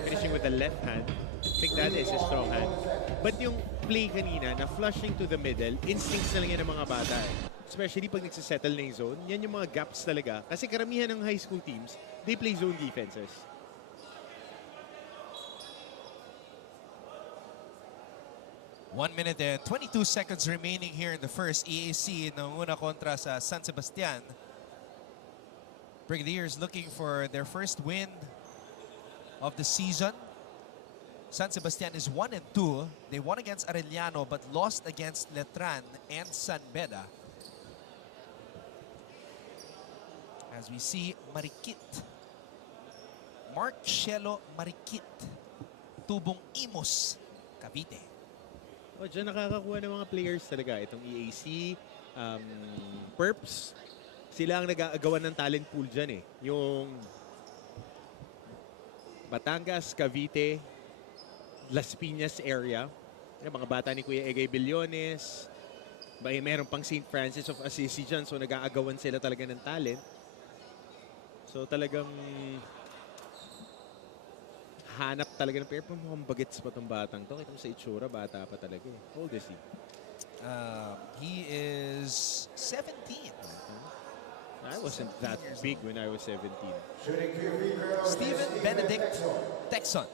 Finishing with the left hand. I think that is his strong hand. But yung play kanina na flushing to the middle, instincts na lang yan ng mga bata eh. Especially pag nagsisettle na yung zone, yan yung mga gaps talaga. Kasi karamihan ng high school teams, they play zone defenses. One minute and 22 seconds remaining here in the first. EAC nanguna kontra sa San Sebastian. Brigadiers looking for their first win of the season. San Sebastian is 1-2. They won against Arellano but lost against Letran and San Beda. As we see Marikit. Marcelo Marikit. Tubong Imos, Cavite. O, dyan nakakakuha ng mga players talaga. Itong EAC, Perps, sila ang nag-aagawan ng talent pool dyan eh. Yung Batangas, Cavite, Las Piñas area. Yung mga bata ni Kuya Egay Billones. Meron pang St. Francis of Assisi dyan. So nag-aagawan sila talaga ng talent. So talagang hanap talaga ng player. Mukhang bagets pa itong batang to. Kita mo sa itsura, bata pa talaga eh. How old is he? He is 17. I wasn't that big when I was 17. Steven Benedict Texon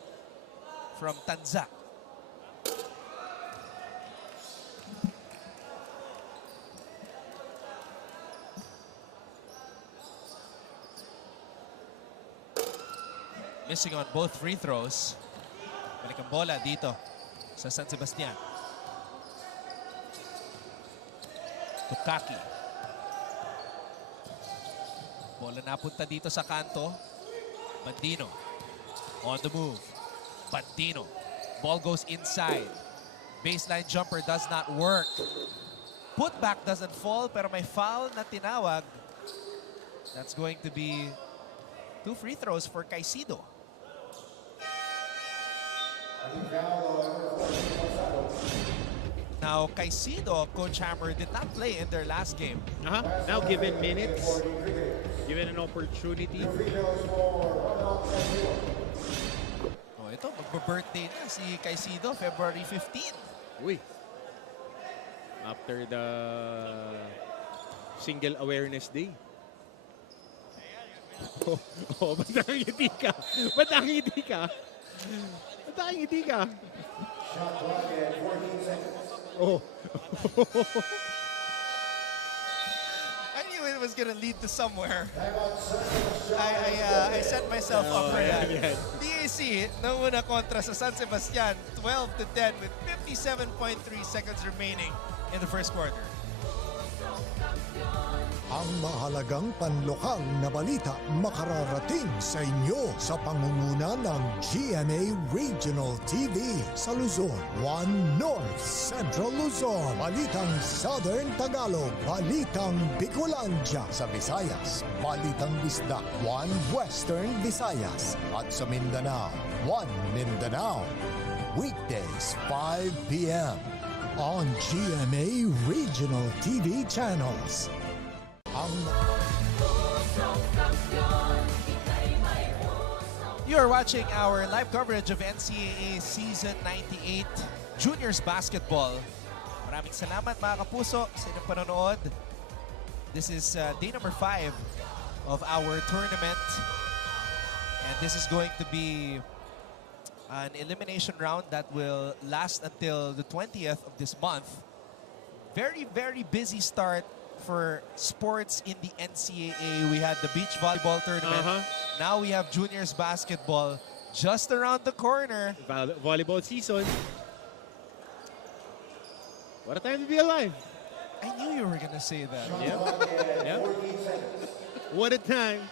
from Tanza. Missing on both free throws. Balik ang bola dito sa San Sebastian. Tukaki. Bola napunta dito sa kanto. Bandino. On the move. Bandino. Ball goes inside. Baseline jumper does not work. Putback doesn't fall, pero may foul na tinawag. That's going to be 2 free throws for Caicedo. Now, Caicedo, Coach Hammer, did not play in their last game. Now given minutes, given an opportunity. Oh, ito, magbe-birthday na si Caicedo, February 15. Uy. After the Single Awareness Day. Ba't nakangiti ka? Ba't nakangiti ka? Ba't nakangiti ka? Oh. I knew it was gonna lead to somewhere. I set myself up for that. EAC, nauna kontra sa San Sebastian, 12-10 with 57.3 seconds remaining in the first quarter. Ang mahalagang panlokal na balita makararating sa inyo sa pangunguna ng GMA Regional TV sa Luzon, 1 North Central Luzon, Balitang Southern Tagalog, Balitang Bicolandia sa Visayas, Balitang Bisdak, 1 Western Visayas, at sa Mindanao, 1 Mindanao. Weekdays, 5 p.m. on GMA Regional TV channels. You are watching our live coverage of NCAA Season 98 Juniors Basketball. Maraming salamat mga kapuso sa inyong panonood. This is day number 5 of our tournament. And this is going to be an elimination round that will last until the 20th of this month. Very, very busy start for sports in the NCAA. We had the beach volleyball tournament. Now we have juniors basketball just around the corner. Volleyball season. What a time to be alive. I knew you were gonna say that. Yep. What a time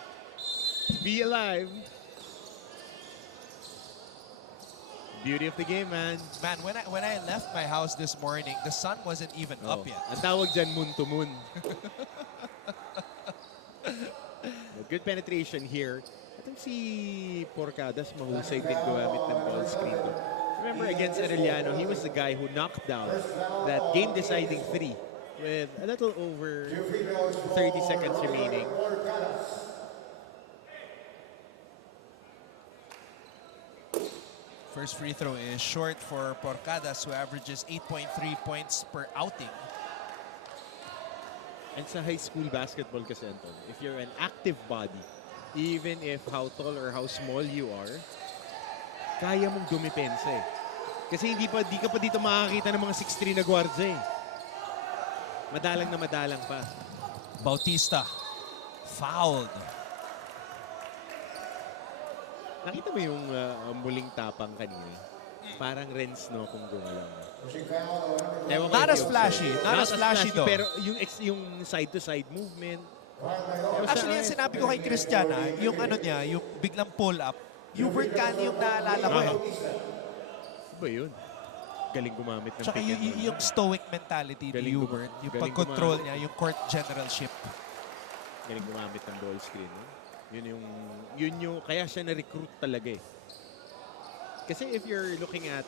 to be alive. Beauty of the game, man. Man, when I left my house this morning, the sun wasn't even up yet. Ang tawag dyan, moon to moon. Good penetration here. Itong si Porcadas, mahusay din gumamit ng ball screen. Remember, against Arellano, he was the guy who knocked down that game-deciding 3 with a little over 30 seconds remaining. First free throw is short for Porcadas, who averages 8.3 points per outing. And sa high school basketball kasi, Anton, if you're an active body, even if how tall or how small you are, kaya mong dumipensa eh. Kasi di ka pa dito makakita ng mga 6'3 na gwardiya eh. Madalang na madalang pa. Bautista, fouled. Nakita mo yung muling tapang kanina? Parang Renz, no, kung gumalaw. Not as flashy. Not as flashy, though. Pero yung side-to-side movement. Actually, yung sinabi ko kay Christiana, yung ano niya, yung biglang pull-up, Hubert Cani yung naalala ko eh. Ba yun? Galing gumamit ng Tsaka yung stoic mentality ni Hubert, yung pag-control niya, yung court generalship. Galing gumamit ng ball screen. Yun yung, kaya siya na-recruit talaga eh. Kasi if you're looking at,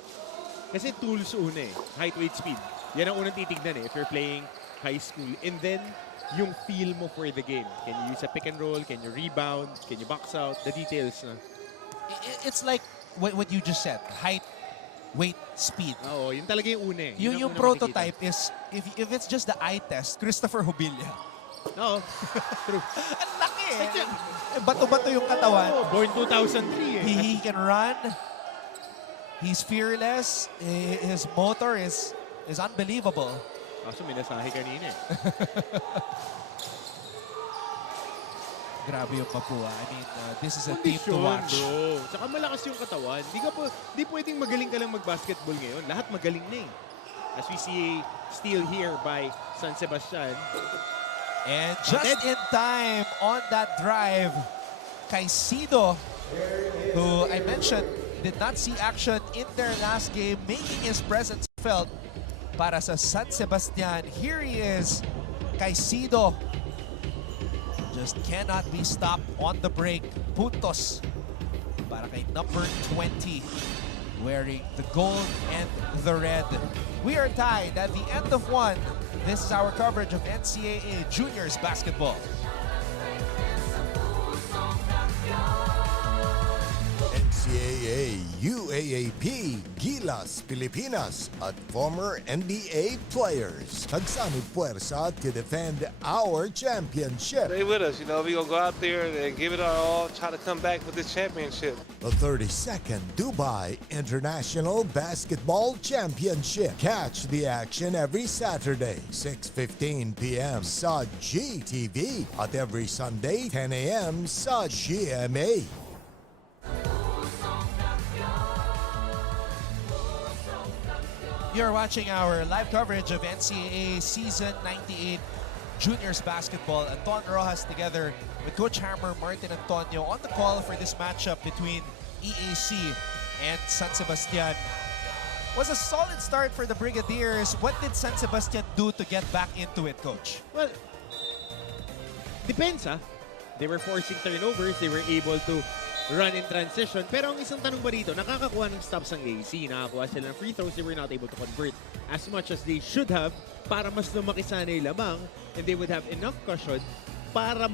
kasi tools una eh, height, weight, speed. Yan ang unang titignan eh, if you're playing high school. And then, yung feel mo for the game. Can you use a pick and roll? Can you rebound? Can you box out? The details na. It's like what you just said, height, weight, speed. Oo, yun talaga yung una eh. Yung prototype is, if it's just the eye test, Christopher Hobilia. Oo, true. Ang laki eh. Bato-bato yung katawan. Oh, born 2003 eh. He can run. He's fearless. His motor is unbelievable. Kaso may nasahe kanina eh. Grabe yung Mapua. I mean, this is a team to watch. Bro. Tsaka malakas yung katawan. Di pwedeng magaling ka lang mag-basketball ngayon. Lahat magaling na eh. As we see steal here by San Sebastian. And just in time on that drive, Caicedo, who I mentioned did not see action in their last game, making his presence felt para sa San Sebastian. Here he is, Caicedo. Just cannot be stopped on the break. Puntos para kay number 20, wearing the gold and the red. We are tied at the end of one. This is our coverage of NCAA Juniors basketball. NCAA, UAAP, Gilas, Pilipinas at former NBA players. Nagsanib puwersa to defend our championship. Stay with us, you know, we're going to go out there and give it our all, try to come back with this championship. The 32nd Dubai International Basketball Championship. Catch the action every Saturday, 6:15 p.m. sa GTV at every Sunday, 10 a.m. sa GMA. You're watching our live coverage of NCAA Season 98 Juniors Basketball. Anton Rojas together with Coach Hammer, Martin Antonio on the call for this matchup between EAC and San Sebastian. Was a solid start for the Brigadiers. What did San Sebastian do to get back into it, Coach? Well, depends ha. They were forcing turnovers. They were able to run in transition. Pero ang isang tanong ba dito, nakakakuha ng stops ang EAC. Nakakuha sila ng free throws. They were not able to convert as much as they should have para mas lumaki sana yung lamang, and they would have enough cushion para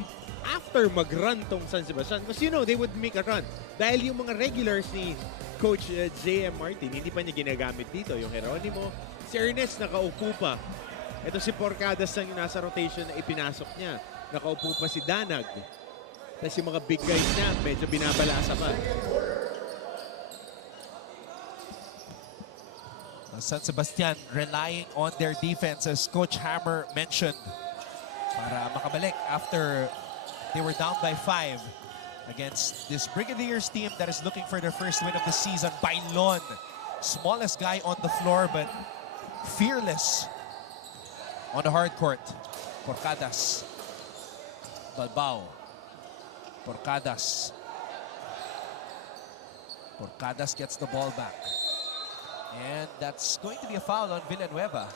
after mag-run tong San Sebastian. Because you know, they would make a run. Dahil yung mga regulars ni Coach J.M. Martin, hindi pa niya ginagamit dito. Yung Geronimo, si Ernest nakaupo pa. Ito si Porcadas lang yung nasa rotation na ipinasok niya. Nakaupo pa si Danag. Tapos yung mga big guys niya, medyo binabalasa pa. San Sebastian relying on their defense, as Coach Hammer mentioned, para makabalik after they were down by 5 against this Brigadiers team that is looking for their first win of the season. Bailon, smallest guy on the floor but fearless on the hard court. Porcadas, Balbao, Porcadas gets the ball back. And that's going to be a foul on Villanueva.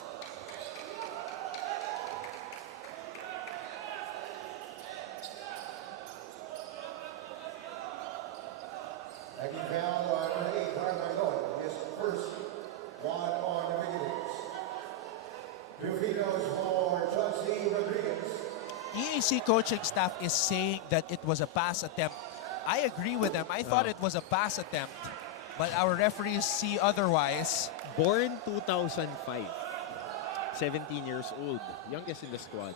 Taking foul on number 8, Carmelo, his first one on the Brigadiers. Rufino's for Chauncey Rodriguez. EAC coaching staff is saying that it was a pass attempt. I agree with them. I thought it was a pass attempt, but our referees see otherwise. Born 2005. 17 years old. Youngest in the squad.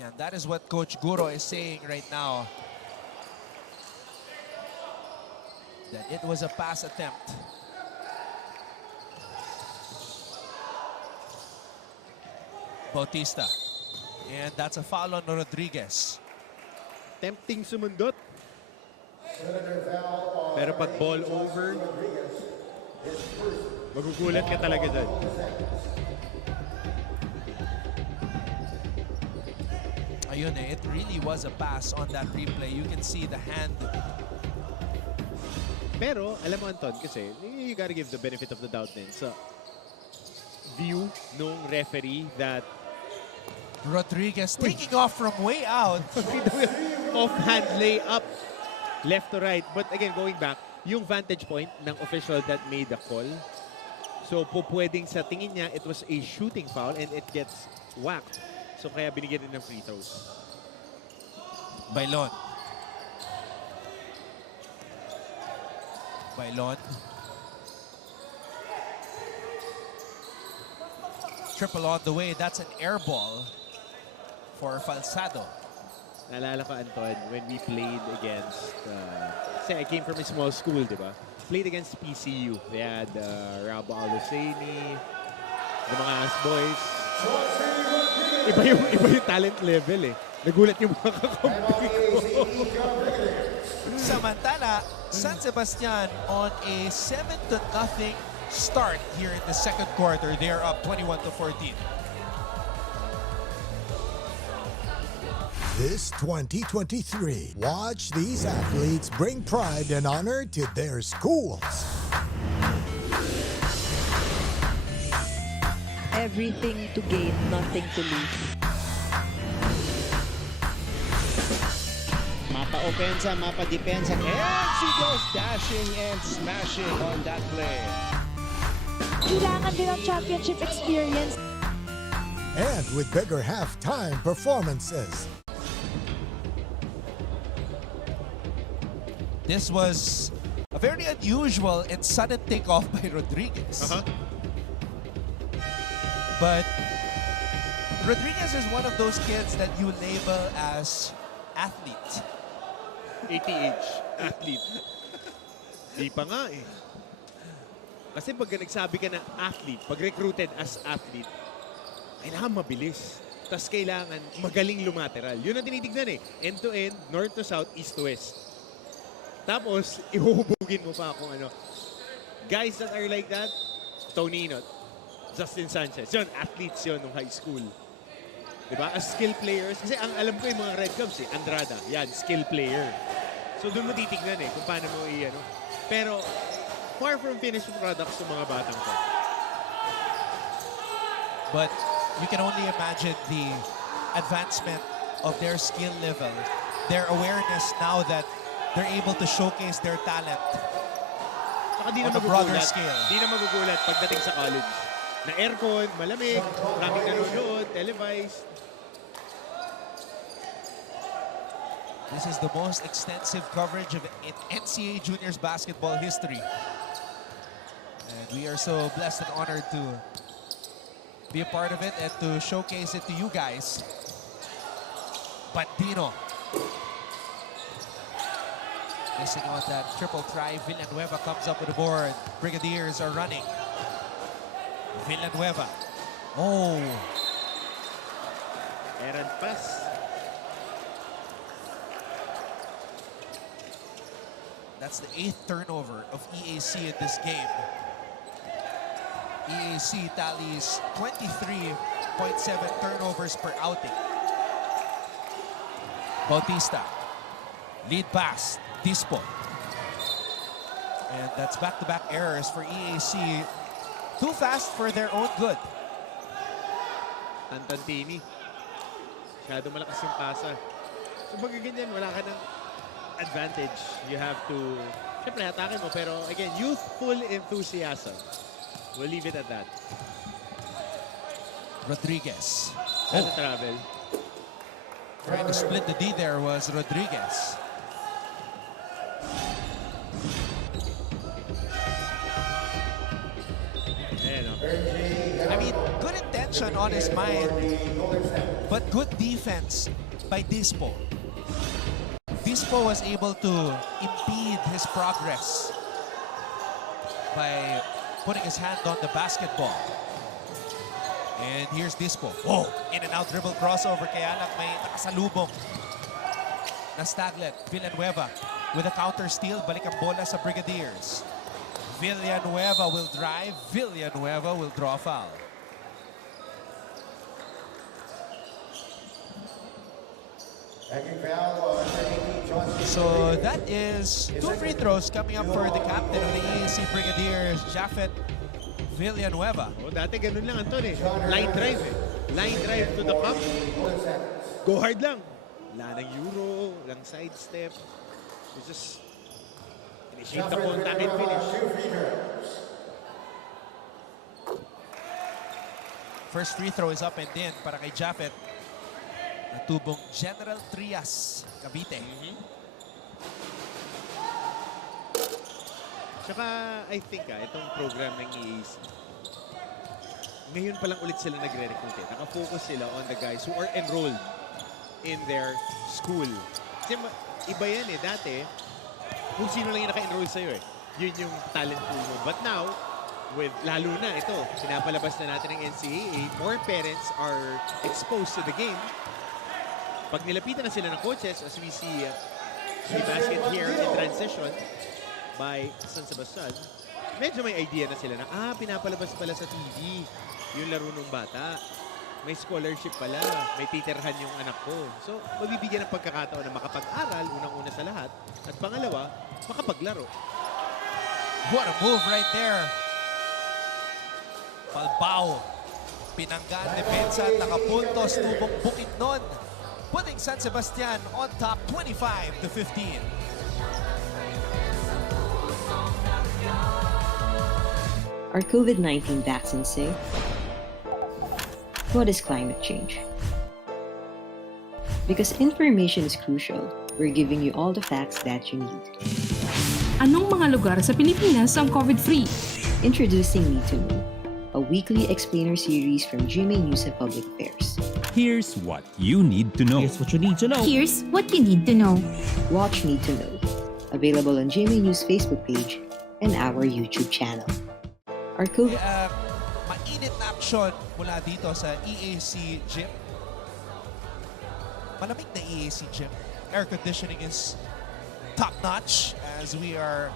And that is what Coach Guro is saying right now. That it was a pass attempt. Bautista. And that's a foul on Rodriguez. Tempting sumundot. Pero pag ball over, magugulat ka talaga dyan. Ayun eh, it really was a pass on that replay. You can see the hand. Pero, alam mo Anton, kasi you gotta give the benefit of the doubt din sa view nung referee that Rodriguez taking off from way out. Offhand layup, left to right. But again, going back, yung vantage point ng official that made the call. So, pwedeng sa tingin niya, it was a shooting foul and it gets whacked. So, kaya binigyan rin ng free throws. Bailon. Bailon. Triple on the way. That's an air ball for Falsado. Naalala ko, Anton, when we played against, say I came from a small school, di ba? Played against PCU. They had Rabo Aluseni, the mga Ass Boys. Iba yung talent level eh. Nagulat yung mga kakampi ko. Samantala, San Sebastian on a 7-0 start here in the second quarter. They're up 21-14. This 2023, watch these athletes bring pride and honor to their schools. Everything to gain, nothing to lose. Mapa opensa, mapa depensa, and she goes dashing and smashing on that play. Kailangan din ang championship experience. And with bigger halftime performances. This was a very unusual and sudden takeoff by Rodriguez. But Rodriguez is one of those kids that you label as athlete. ATH, athlete. Di pa nga eh. Kasi pag nagsabi ka na athlete, pag recruited as athlete, kailangan mabilis. Tapos kailangan magaling lumateral. Yun ang tinitignan eh. End to end, north to south, east to west. Tapos, ihuhubugin mo pa kung ano. Guys that are like that, Tonino, Justin Sanchez. Yun, athletes yun nung high school. Diba? As skill players. Kasi ang alam ko yung mga Red Cubs eh. Andrada, yan, skill player. So doon mo titignan eh kung paano mo i-ano. Pero, far from finished products yung mga batang ko. But you can only imagine the advancement of their skill level, their awareness now that they're able to showcase their talent Saka di na on a broader magugulat. scale. Di na magugulat pagdating sa college. Na aircon, malamig, maraming nanonood, televised. This is the most extensive coverage of NCAA juniors basketball history. And we are so blessed and honored to be a part of it and to showcase it to you guys. Bandino. Missing on that triple try. Villanueva comes up with the board. Brigadiers are running. Villanueva. Oh. Errant pass. That's the 8th turnover of EAC in this game. EAC tallies 23.7 turnovers per outing. Bautista. Lead pass. Dispo. And that's back-to-back errors for EAC. Too fast for their own good. Antantini. Masyado malakas yung pasa. So pag ganyan, wala ka ng advantage. You have to, syempre hatakin mo, pero again, youthful enthusiasm. We'll leave it at that. Rodriguez. That's a travel. Trying to split the D there was Rodriguez. I mean, good intention on his mind, but good defense by Dispo. Dispo was able to impede his progress by putting his hand on the basketball. And here's Dispo. Whoa! In and out dribble crossover. Kaya lang may nakasalubong na Staglet. Villanueva with a counter steal. Balik ang bola sa Brigadiers. Villanueva will drive. Villanueva will draw a foul. So that is 2 free throws coming up for the captain of the EAC Brigadiers, Jafet Villanueva. Oh, dati ganun lang, Anton eh. Line drive eh. Line drive to the cup. Go hard lang. Wala ng euro, walang sidestep. It's just initiate the contact and finish. First free throw is up and in para kay Jafet. Natubong General Trias, Cavite. Tsaka, I think itong program ng EAC, ngayon pa lang ulit sila nagre-recruit eh. Nakafocus sila on the guys who are enrolled in their school. Kasi iba yan eh. Dati, kung sino lang yung naka-enroll sa'yo eh. Yun yung talent pool mo. But now, with lalo na ito, pinapalabas na natin ng NCAA, more parents are exposed to the game. Pag nilapitan na sila ng coaches, as we see a basket here in transition by San Sebastian, medyo may idea na sila na, pinapalabas pala sa TV yung laro ng bata. may scholarship pala, may titirhan yung anak ko. So, mabibigyan ng pagkakataon na makapag-aral, unang-una sa lahat, at pangalawa, makapaglaro. What a move right there. Palbao. Pinanggaan depensa at nakapuntos. Tubong Bukidnon. Putting San Sebastian on top 25-15. Are COVID-19 vaccines safe? What is climate change? Because information is crucial, we're giving you all the facts that you need. Anong mga lugar sa Pilipinas ang COVID-free? Introducing Need to Know, a weekly explainer series from GMA News and Public Affairs. Here's what you need to know. Here's what you need to know. Here's what you need to know. Watch Need to Know, available on GMA News Facebook page and our YouTube channel. Our COVID... mainit na aksyon mula dito sa EAC Gym. Malamig na EAC Gym. Air conditioning is top-notch as we are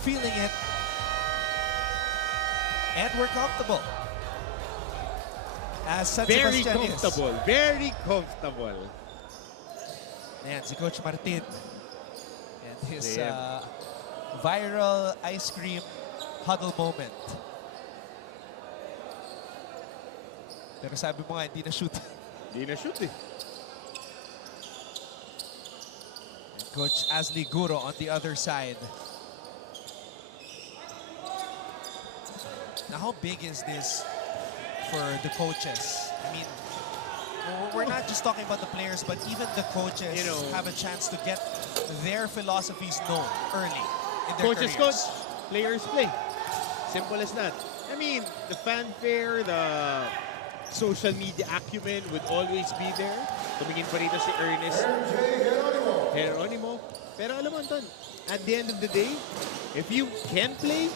feeling it. And we're comfortable. As San Very Sebastian comfortable. is. Very comfortable. Ayan, si Coach Martin. And his viral ice cream huddle moment. Pero sabi mo nga, hindi na-shoot. Hindi na-shoot eh. Coach Asli Guro on the other side. Now, how big is this for the coaches? I mean, we're not just talking about the players, but even the coaches have a chance to get their philosophies known early in their Coaches careers. coach, players play. Simple as that. I mean, the fanfare, the social media acumen would always be there. Tumingin pa rito si Ernest Geronimo. Pero alam mo, Anton, at the end of the day, if you can play,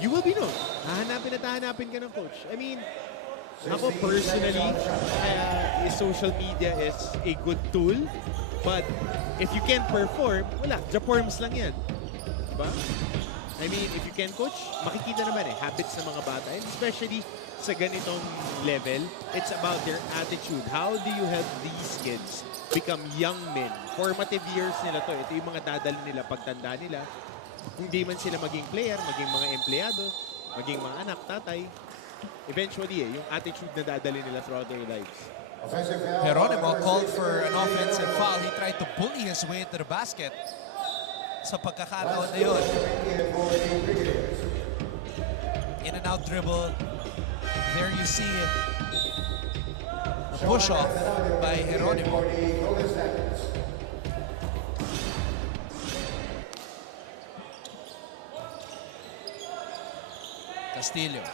you will be known. Hahanapin at hahanapin ka ng coach. I mean, ako personally, social media is a good tool. But if you can't perform, wala. Japorms lang yan. Diba? I mean, if you can coach, makikita naman habits ng mga bata. And especially sa ganitong level, it's about their attitude. How do you help these kids become young men? Formative years nila to. Ito yung mga dadali nila pagtanda nila. Kung di man sila maging player, maging mga empleyado, maging mga anak, tatay, eventually, yung attitude na dadali nila throughout their lives. Geronimo called for an offensive foul. He tried to bully his way into the basket. Sa pagkakataon na yun. In and out dribble. There you see it. A push off by Geronimo. Castillo.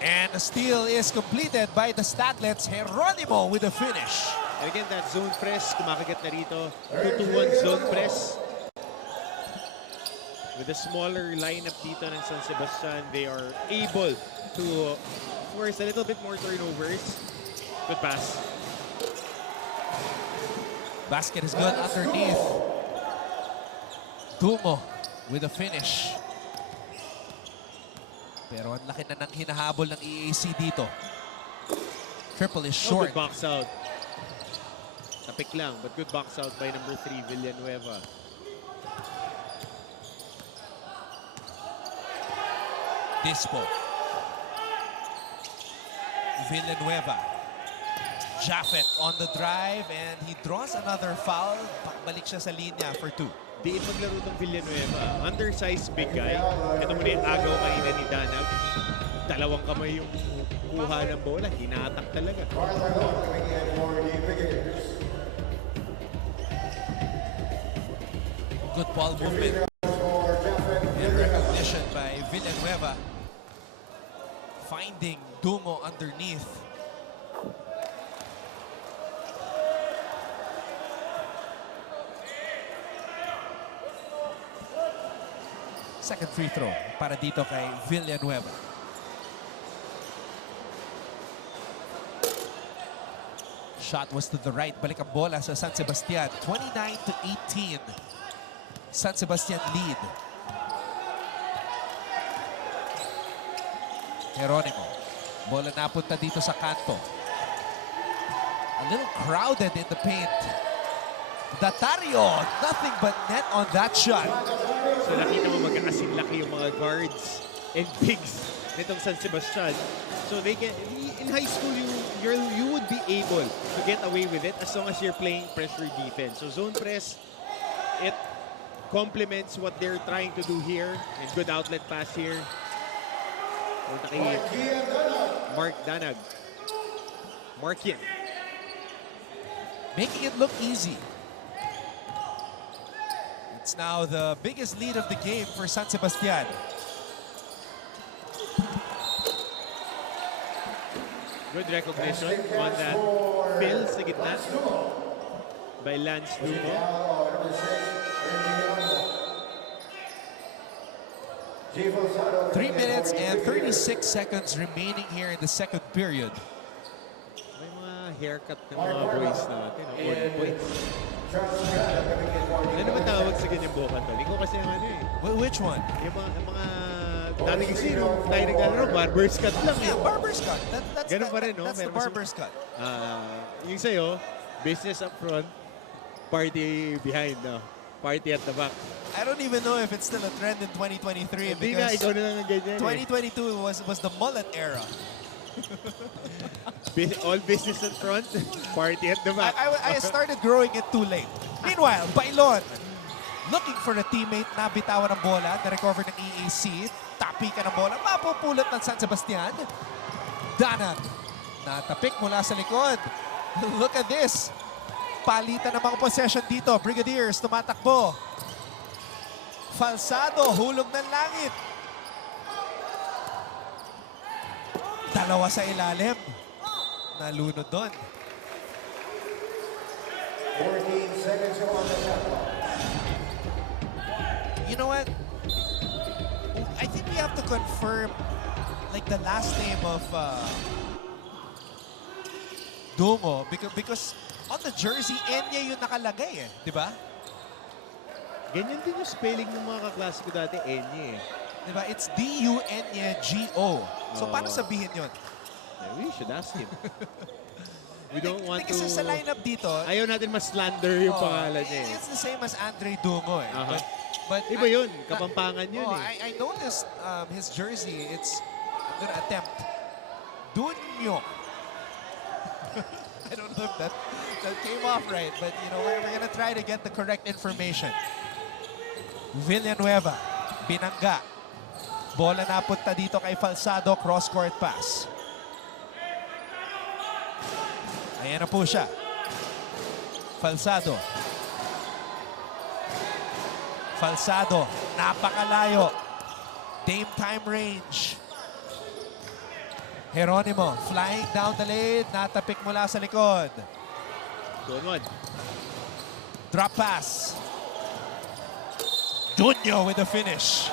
And the steal is completed by the Statlets. Geronimo with the finish. And again, that zone press, kumakagat na rito. 2-2-1 zone press. With a smaller lineup dito ng San Sebastian, they are able to force a little bit more turnovers. Good pass. Basket is good underneath. Dumo with a finish. Pero ang laki na ng hinahabol ng EAC dito. Triple is short. Good box out. Tapik lang, but good box out by number 3, Villanueva. Dispo. Villanueva. Jaffet on the drive and he draws another foul. Pakbalik siya sa linya for 2. Di maglaro itong Villanueva. Undersized big guy. Ito mo na yung agaw kanina ni Danag. Dalawang kamay yung kuha ng bola. Hinatak talaga. Good ball movement. And recognition by Villanueva. Finding Dumo underneath. Second free throw para dito kay Villanueva. Shot was to the right. Balik ang bola sa San Sebastian. 29-18. San Sebastian lead. Geronimo. Bola napunta dito sa kanto. A little crowded in the paint. Datario, nothing but net on that shot. So nakita mo magkakasing laki yung mga guards and bigs nitong San Sebastian. So they can, in high school, you would be able to get away with it as long as you're playing pressure defense. So zone press, it complements what they're trying to do here. And good outlet pass here. Mark Danag. Markian. Making it look easy. It's now the biggest lead of the game for San Sebastian. Good recognition on that fill sa gitna by Lance Dumo. 3 minutes and 36 seconds remaining here in the second period. May mga haircut ng mga boys natin. On point. Ano ba tawag sa ganyang buhok, Tol? Ikaw kasi yung ano eh. Which one? Yung mga dati kasi nung tayo naglalaro, barber's cut lang. Yeah, barber's cut. Ganun pa rin, no? That's the barber's cut. Yung sa'yo, business up front, party behind, no? Party at the back. I don't even know if it's still a trend in 2023 Hindi na, ikaw na lang ang ganyan 2022 was the mullet era. All business at front, party at the back. I started growing it too late. Meanwhile, Bailon, looking for a teammate na bitawan ng bola, na-recover ng EAC, tapi ka ng bola, mapupulot ng San Sebastian. Danag, natapik mula sa likod. Look at this. Palitan ng mga possession dito. Brigadiers, tumatakbo. Falsado, hulog ng langit. Dalawa sa ilalim. Nalunod doon. 14 seconds on the shot clock. You know what? I think we have to confirm like the last name of Dumo because on the jersey, Enya yung nakalagay eh. Di ba? Ganyan din yung spelling ng mga kaklase ko dati, Enya eh. Di ba? It's D-U-N-Y-G-O. So paano sabihin yun? We should ask him. We don't want to... Kasi sa lineup dito... Ayaw natin mas-slander yung pangalan niya eh. It's the same as Andre Dumo eh. But iba yun, Kapampangan yun eh. I noticed his jersey, it's... I'm gonna attempt. Dunyo. I don't know if that came off right, but you know, we're gonna try to get the correct information. Villanueva, binangga. Bola napunta dito kay Falsado, cross-court pass. Ayan na po siya. Falsado. Falsado, napakalayo. Dame time range. Geronimo, flying down the lane, natapik mula sa likod. Good one. Drop pass. Dunyo with the finish.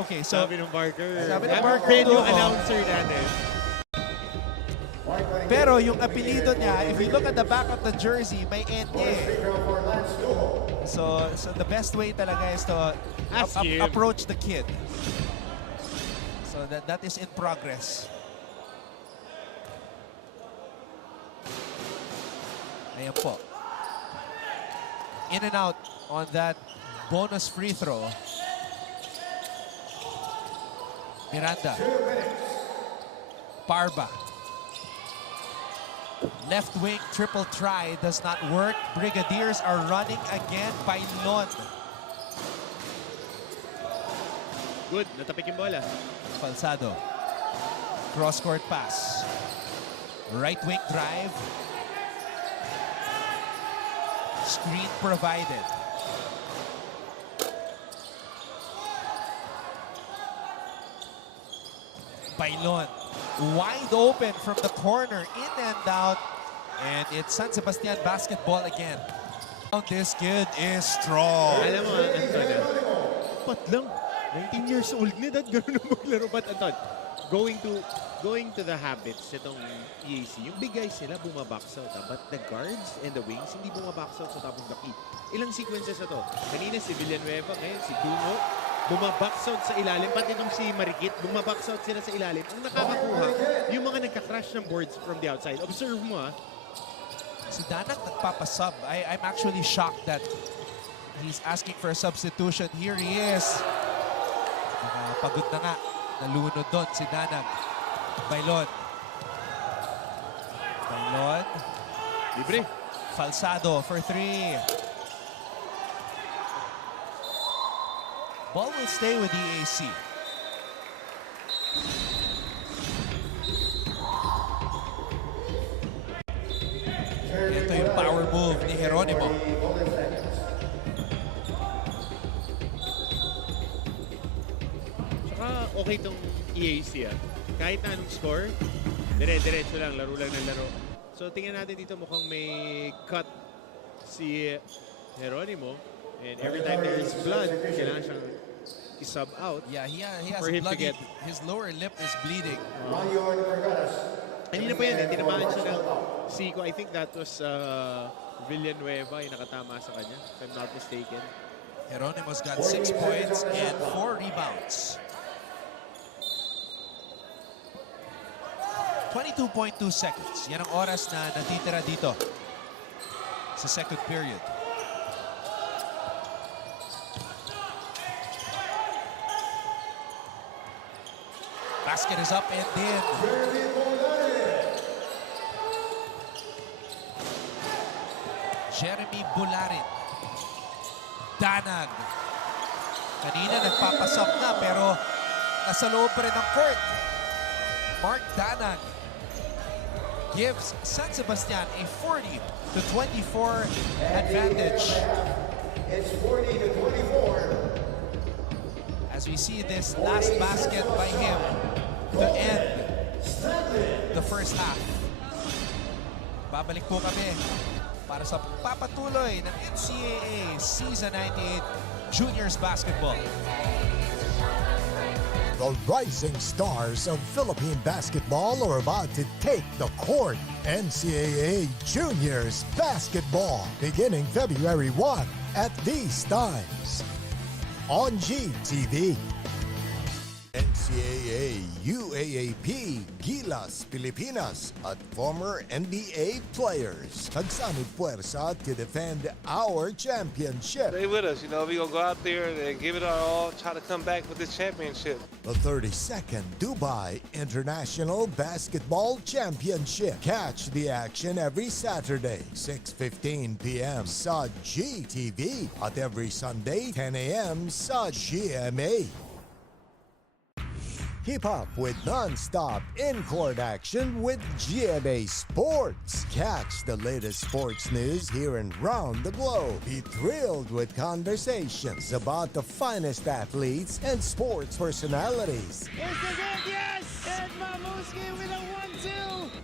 Okay, so... Sabi ng Barker. Sabi ng Barker. Venue announcer natin. Pero yung apelido niya, if you look at the back of the jersey, may Enye. So the best way talaga is to approach the kid. So that is in progress. Ayan po. In and out on that bonus free throw. Miranda. Parba. Left wing triple try does not work. Brigadiers are running again by Lon. Good, natapik yung bola. Falsado. Cross-court pass. Right wing drive. Screen provided. Bailon. Wide open from the corner. In and out. And it's San Sebastian basketball again. This kid is strong. Alam mo, Anton, pat lang. 19 years old na dad, gano'n na maglaro. But Anton, going to the habits itong EAC, yung big guys sila bumabox out. But the guards and the wings, hindi bumabox out sa top of the key. Ilang sequences na to? Kanina si Villanueva, ngayon si Dumo. bumabox out sa ilalim, pati itong si Marikit, bumabox out sila sa ilalim. Ang nakakakuha, yung mga nagka-crash ng boards from the outside. Observe mo Si Danang nagpapasub. I'm actually shocked that he's asking for a substitution. Here he is. Pagod na nga. Nalunod doon si Danang. Bailon. Libre. Falsado for 3. Ball will stay with EAC. Ito yung power move ni Geronimo. Tsaka okay itong EAC Kahit na anong score, dire-diretso lang, laro lang ng laro. So tingnan natin dito, mukhang may cut si Geronimo. And every time there is blood, kailangan siyang i-sub out. Yeah, he has for him blood. to get... His lower lip is bleeding. Kanina pa yan, tinamaan siya ng Zico. I think that was Villanueva yung nakatama sa kanya, if I'm not mistaken. Geronimo's got 6 points and 4 rebounds. 22.2 seconds. Yan ang oras na natitira dito sa second period. Basket is up and in. Jeremy Bularin. Danag. Kanina nagpapasok na pero nasa loob pa rin ng court. Mark Danag gives San Sebastian a 40-24 advantage. It's 40-24. As we see this last basket by him to end the first half. Babalik po kami para sa papatuloy ng NCAA Season 98 Juniors Basketball. The rising stars of Philippine basketball are about to take the court. NCAA Juniors Basketball, beginning February 1 at these times. On GTV. NCAA, UAAP, Gilas, Pilipinas at former NBA players. Nagsanib puwersa to defend our championship. Stay with us, you know, we're going to go out there and give it our all, try to come back with this championship. The 32nd Dubai International Basketball Championship. Catch the action every Saturday, 6:15 p.m. sa GTV at every Sunday, 10 a.m. sa GMA. Hip-hop with non-stop in-court action with GMA Sports. Catch the latest sports news here and round the globe. Be thrilled with conversations about the finest athletes and sports personalities. Is this it? Yes! And Mamuski with a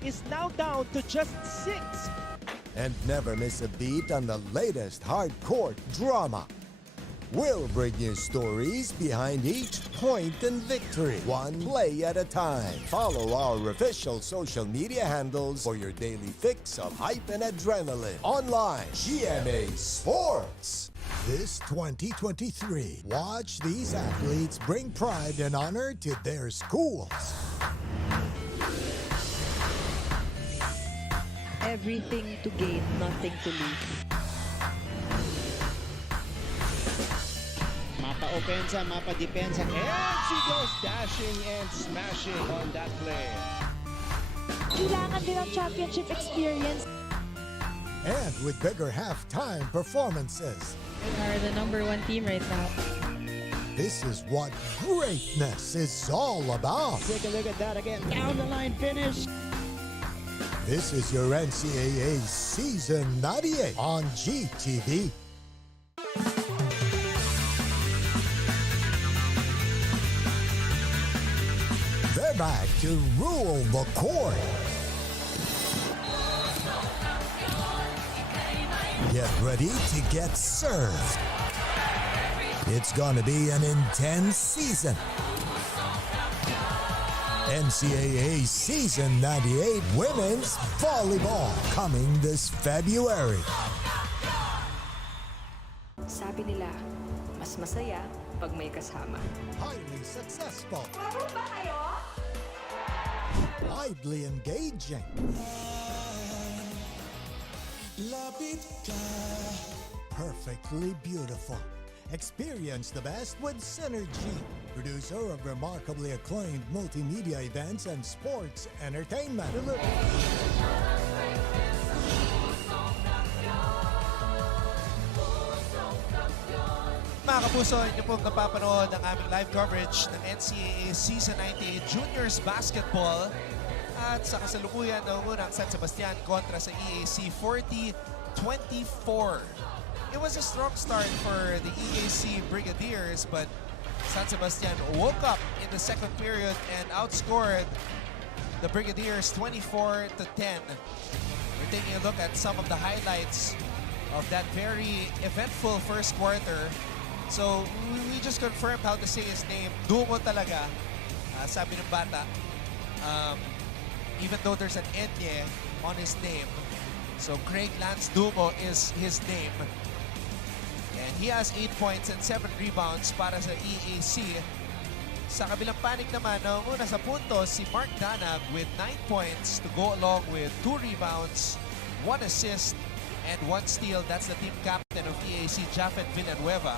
1-2 is now down to just 6. And never miss a beat on the latest hard-court drama. We'll bring you stories behind each point and victory, one play at a time. Follow our official social media handles for your daily fix of hype and adrenaline. Online, GMA Sports. This 2023, watch these athletes bring pride and honor to their schools. Everything to gain, nothing to lose. Mapa opensa, mapa depensa, and she goes dashing and smashing on that play. Kailangan din ang championship experience. And with bigger halftime performances. We are the #1 team right now. This is what greatness is all about. Take a look at that again. Down the line finish. This is your NCAA Season 98 on GTV. They're back to rule the court. Get ready to get served. It's going to be an intense season. NCAA Season 98 Women's Volleyball coming this February. Sabi nila, mas masaya pag may kasama. Highly successful. Widely engaging. Perfectly beautiful. Experience the best with Synergy, producer of remarkably acclaimed multimedia events and sports entertainment. Mga kapuso, inyo pong napapanood ang aming live coverage ng NCAA Season 98 Juniors Basketball. At sa kasalukuyan, naunguna ang San Sebastian kontra sa EAC 40-24. It was a strong start for the EAC Brigadiers, but San Sebastian woke up in the second period and outscored the Brigadiers 24-10. We're taking a look at some of the highlights of that very eventful first quarter. So, we just confirmed how to say his name. Dumo talaga, sabi ng bata. Even though there's an Enye on his name. So, Craig Lance Dumo is his name. And he has 8 points and 7 rebounds para sa EAC. Sa kabilang panig naman, una sa puntos, si Mark Danag with 9 points to go along with 2 rebounds, 1 assist, and 1 steal. That's the team captain of EAC, Jafet Villanueva.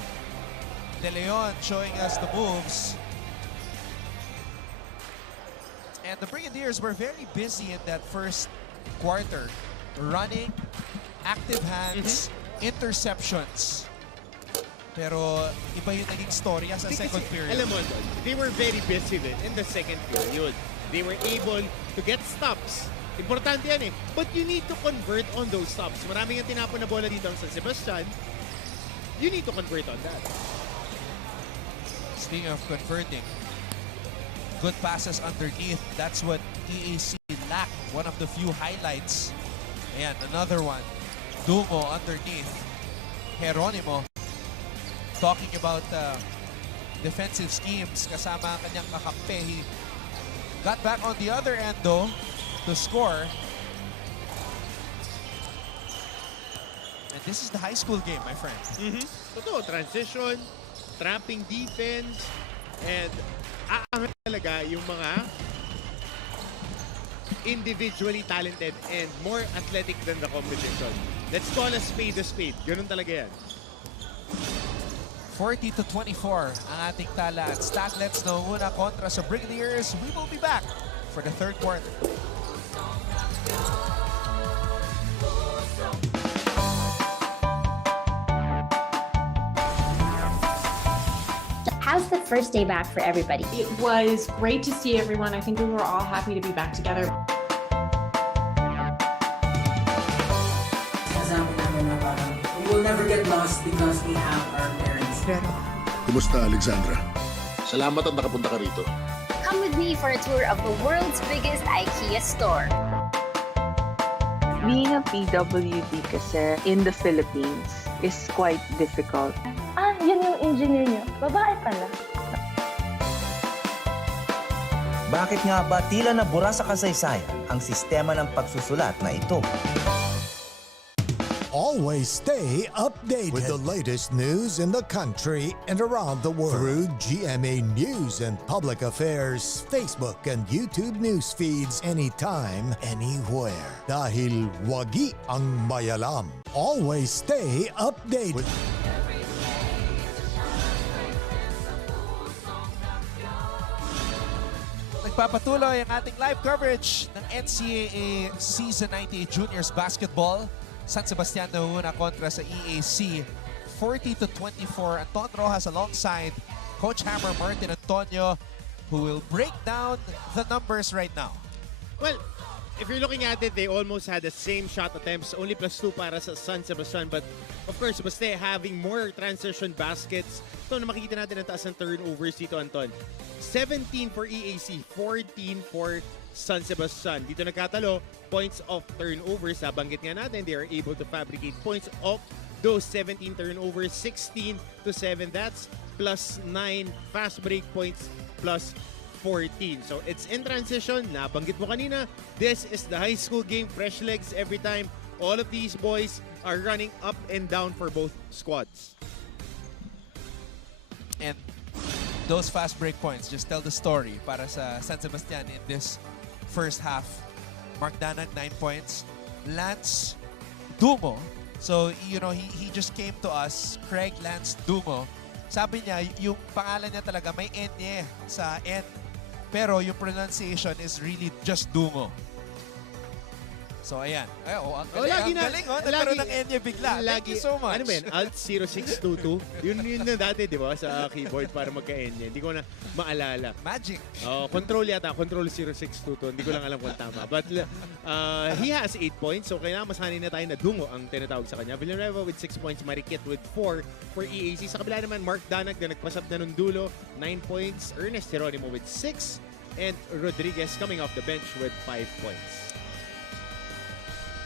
De Leon showing us the moves. And the Brigadiers were very busy in that first quarter. Running, active hands, interceptions. Pero iba yung naging storya sa second period. Alam mo, they were very busy din in the second period. They were able to get stops. Importante yan eh. But you need to convert on those stops. Maraming yung tinapon na bola dito ang San Sebastian. You need to convert on that. Speaking of converting, good passes underneath. That's what EAC lacked. One of the few highlights. And another one. Dumo underneath. Geronimo talking about defensive schemes kasama ang kanyang kakampi. He got back on the other end though to score. And this is the high school game, my friend. Totoo, transition, trapping defense, and aangat talaga yung mga individually talented and more athletic than the competition. Let's call a spade a spade. Ganun talaga yan. 40-24 ang ating tala at Staglets na una kontra sa Brigadiers. We will be back for the third quarter. How's the first day back for everybody? It was great to see everyone. I think we were all happy to be back together. Sinasabi namin na parang we will never get lost because we have our parents. Kumusta, Alexandra? Salamat at nakapunta ka rito. Come with me for a tour of the world's biggest IKEA store. Being a PWD kasi in the Philippines is quite difficult. Yun yung engineer niyo. Babae pala. Bakit nga ba tila nabura sa kasaysayan ang sistema ng pagsusulat na ito? Always stay updated with the latest news in the country and around the world through GMA News and Public Affairs Facebook and YouTube news feeds anytime, anywhere. Dahil wagi ang mayalam. Always stay updated. Nagpapatuloy ang ating live coverage ng NCAA Season 98 Juniors Basketball. San Sebastian na una kontra sa EAC 40-24. Anton Rojas alongside Coach Hammer Martin Antonio, who will break down the numbers right now. Well, if you're looking at it, they almost had the same shot attempts, only +2 para sa San Sebastian. But of course, basta having more transition baskets. Ito na makikita natin ang taas ng turnovers dito, Anton. 17 for EAC, 14 for San Sebastian. Dito nagkatalo, points of turnovers. Nabanggit nga natin, they are able to fabricate points of those 17 turnovers, 16-7. That's +9 fast break points, +14. So it's in transition. Nabanggit mo kanina, this is the high school game. Fresh legs every time. All of these boys are running up and down for both squads. And those fast break points just tell the story para sa San Sebastian in this first half. Mark Danag, 9 points. Lance Dungo. So, you know, he just came to us, Craig Lance Dungo. Sabi niya, yung pangalan niya talaga may N niya sa N. Pero yung pronunciation is really just Dungo. So, ayan. Ang galing, nagkaroon ng N niya bigla. Thank you so much. Ano ba yun? Alt 0622. yun na dati, di ba? Sa keyboard para magka-N niya. Hindi ko na maalala. Magic. Control yata. Control 0622. Hindi ko lang alam kung tama. But he has 8 points. So, kailangan masanay na tayo na Dungo ang tinatawag sa kanya. Villanueva with 6 points. Marikit with 4 for EAC. Sa kabila naman, Mark Danag na nagpasab na nung dulo. 9 points. Ernest Geronimo with 6. And Rodriguez coming off the bench with 5 points.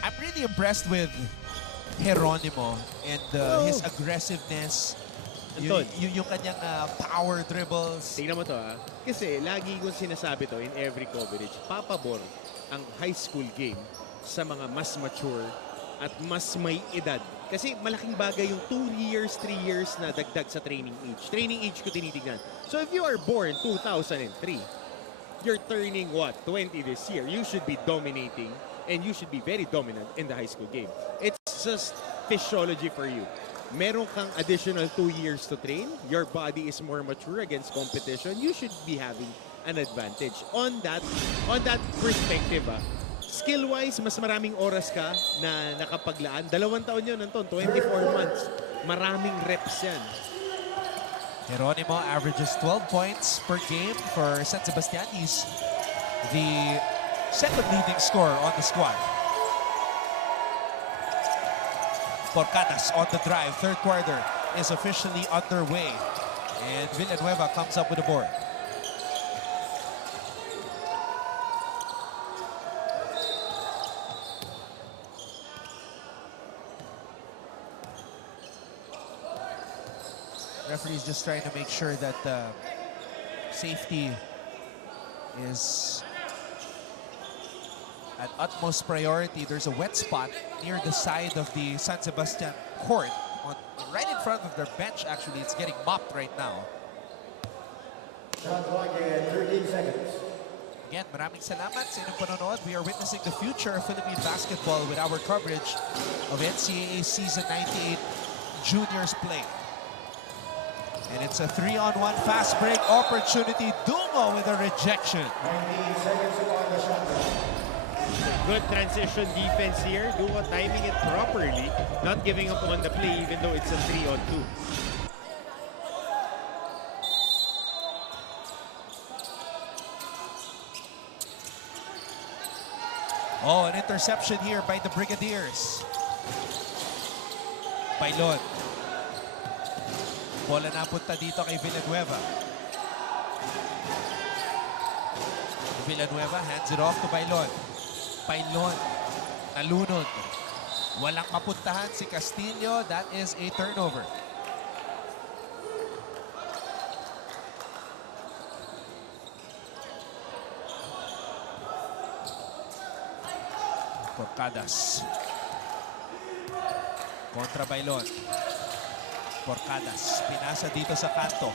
I'm really impressed with Geronimo and his aggressiveness. Yung kanyang power dribbles. Tingnan mo to Kasi lagi kong sinasabi to in every coverage. Papabor ang high school game sa mga mas mature at mas may edad. Kasi malaking bagay yung 2 years, 3 years na dagdag sa training age. Training age ko tinitignan. So if you are born 2003, you're turning 20 this year. You should be dominating and you should be very dominant in the high school game. It's just physiology for you. Meron kang additional 2 years to train. Your body is more mature against competition. You should be having an advantage. On that perspective, skill-wise, mas maraming oras ka na nakapaglaan. 2 taon yun, Anton, 24 months. Maraming reps yan. Geronimo averages 12 points per game for San Sebastian. He's the second leading scorer on the squad. Porcadas on the drive. Third quarter is officially underway. And Villanueva comes up with a board. Referee's just trying to make sure that safety is at utmost priority. There's a wet spot near the side of the San Sebastian court. Right in front of their bench, actually. It's getting mopped right now. Shot clock at 13 seconds. Again, maraming salamat sa inyong panonood. We are witnessing the future of Philippine basketball with our coverage of NCAA Season 98 Juniors play. And it's a 3-on-1 fast break opportunity. Dungo with a rejection. 19 seconds on the shot clock. Good transition defense here. Dungo timing it properly. Not giving up on the play even though it's a 3-on-2. Oh, an interception here by the Brigadiers. Bailon. Bola napunta dito kay Villanueva. Villanueva hands it off to Bailon. Bailon, nalunod. Walang mapuntahan si Castillo. That is a turnover. Porcadas. Kontra Bailon. Porcadas. Pinasa dito sa kanto.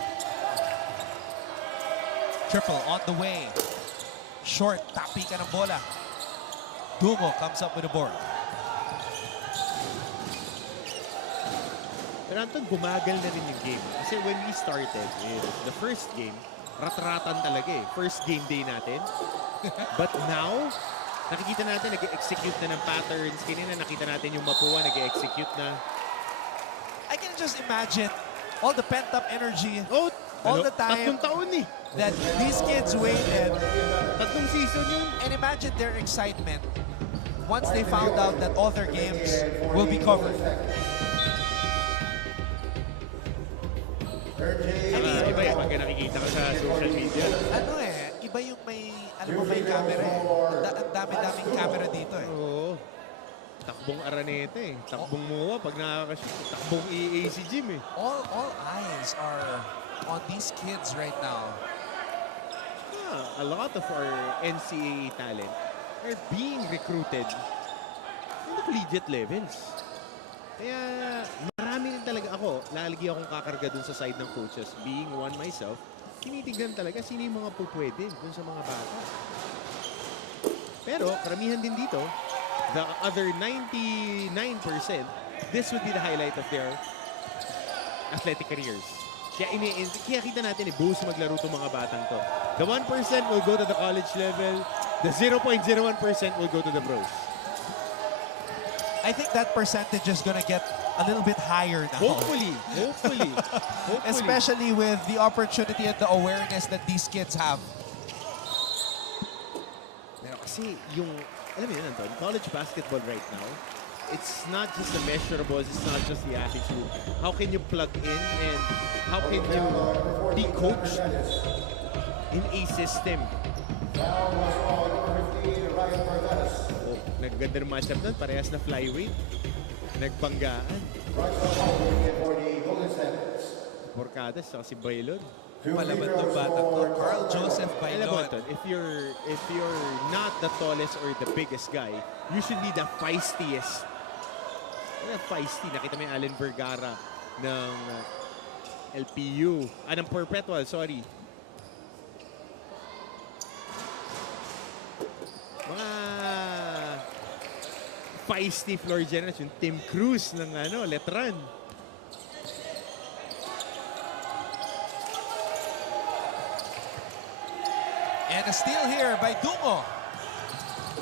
Triple on the way. Short. Tapi ka ng bola. Dungo comes up with a board. Pero Anton, bumagal na rin yung game. Kasi when we started, the first game, rat-ratan talaga First game day natin. But now, nakikita natin, nag-execute na ng patterns. Kanina nakita natin yung Mapua, nag-execute na. I can just imagine all the pent-up energy, all the time 3 taon that these kids waited. 3 season yun. And imagine their excitement once they found out that all their games will be covered. Iba yung pagka nakikita ka sa social media. Iba yung may, alam mo, may camera Ang dami-daming camera dito Oo. Takbong Araneta Takbong Moa pag nakakashoot. Takbong EAC gym All eyes are on these kids right now. A lot of our NCAA talent are being recruited in the collegiate levels. Kaya marami rin talaga ako. Lalagi akong kakarga dun sa side ng coaches. Being one myself, tinitignan talaga sino yung mga pupwede dun sa mga bata. Pero karamihan din dito, the other 99%, this would be the highlight of their athletic careers. Kaya kita natin, buhos maglaro itong mga batang to. The 1% will go to the college level. The 0.01% will go to the pros. I think that percentage is gonna get a little bit higher now. Hopefully. Especially with the opportunity and the awareness that these kids have. Pero kasi yung, alam mo yun, Anton, college basketball right now, it's not just the measurables, it's not just the attitude. How can you plug in and how can you be coached in a system? Oh, nagganda ng matchup doon. Parehas na flyweight. Nagbanggaan. Porcadas, saka si Bailon. Palaban tong batang to. Carl Joseph Bailon. Alam mo, Anton, if you're not the tallest or the biggest guy, you should be the feistiest. Feisty. Nakita mo yung Allen Vergara ng LPU. Ng Perpetual, sorry. Mga feisty floor generation. Tim Cruz ng Letran. And a steal here by Dungo.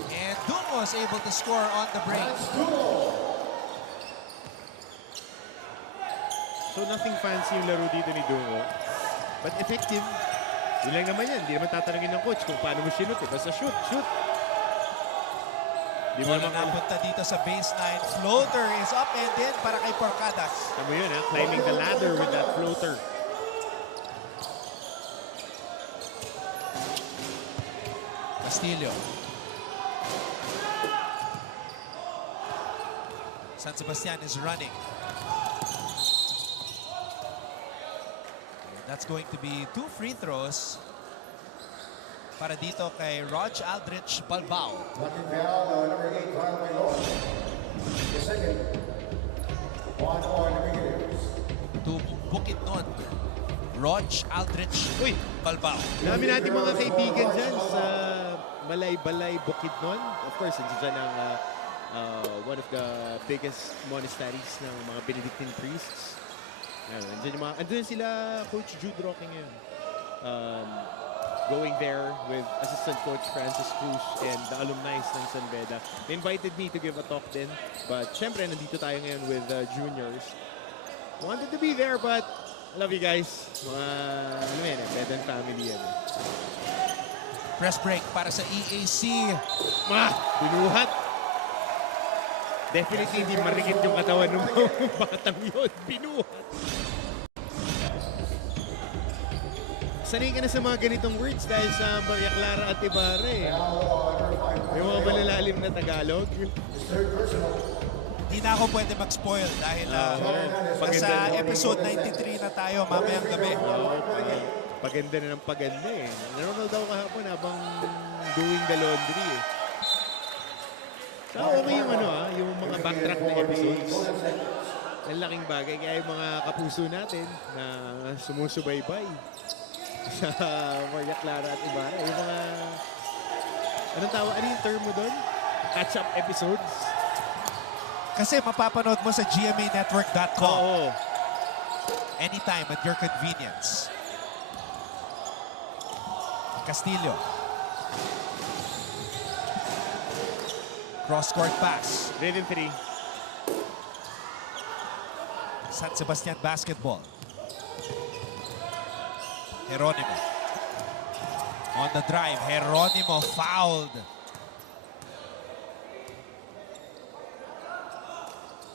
And Dungo is able to score on the break. So nothing fancy yung laro dito ni Dungo. But effective. Yun lang naman yan. Hindi naman tatanungin ng coach kung paano mo sinut. Basta shoot. Di mo naman napunta dito sa baseline. Floater is up and in para kay Porcadas. Tama yun, ha? Climbing the ladder with that floater. Castillo. San Sebastian is running. That's going to be 2 free throws para dito kay Rog Aldrich Balbao. To Bukidnon, Rog Aldrich Balbao. Dami natin mga kaibigan dyan sa Malay-Balay, Bukidnon. Of course, nandiyan ang one of the biggest monasteries ng mga Benedictine priests. Andun sila Coach Jude Roque ngayon. Going there with assistant coach Francis Cruz and the alumni ng San Beda. They invited me to give a talk din. But syempre, nandito tayo ngayon with juniors. Wanted to be there, but I love you guys. Mga Beda and family yan. Press break para sa EAC. Binuhat. Definitely hindi marikit yung katawan ng mga batang yun. Binuhat. Sanay ka na sa mga ganitong words dahil sa Maria Clara at Ibarra eh. May mga malalalim na Tagalog. Hindi na ako pwede mag-spoil dahil sa episode 93 na tayo mamayang gabi. Paganda na ng paganda eh. Nanonood daw kahapon habang doing the laundry eh. So okay yung yung mga backtrack na episodes. Ang laking bagay. Kaya yung mga kapuso natin na sumusubaybay sa Maria Clara at Ibarra. Yung mga, ano yung term mo doon? Catch-up episodes? Kasi mapapanood mo sa gmanetwork.com. Oo. Anytime at your convenience. Castillo. Cross-court pass. Raven 3. San Sebastian basketball. Geronimo. On the drive, Geronimo fouled.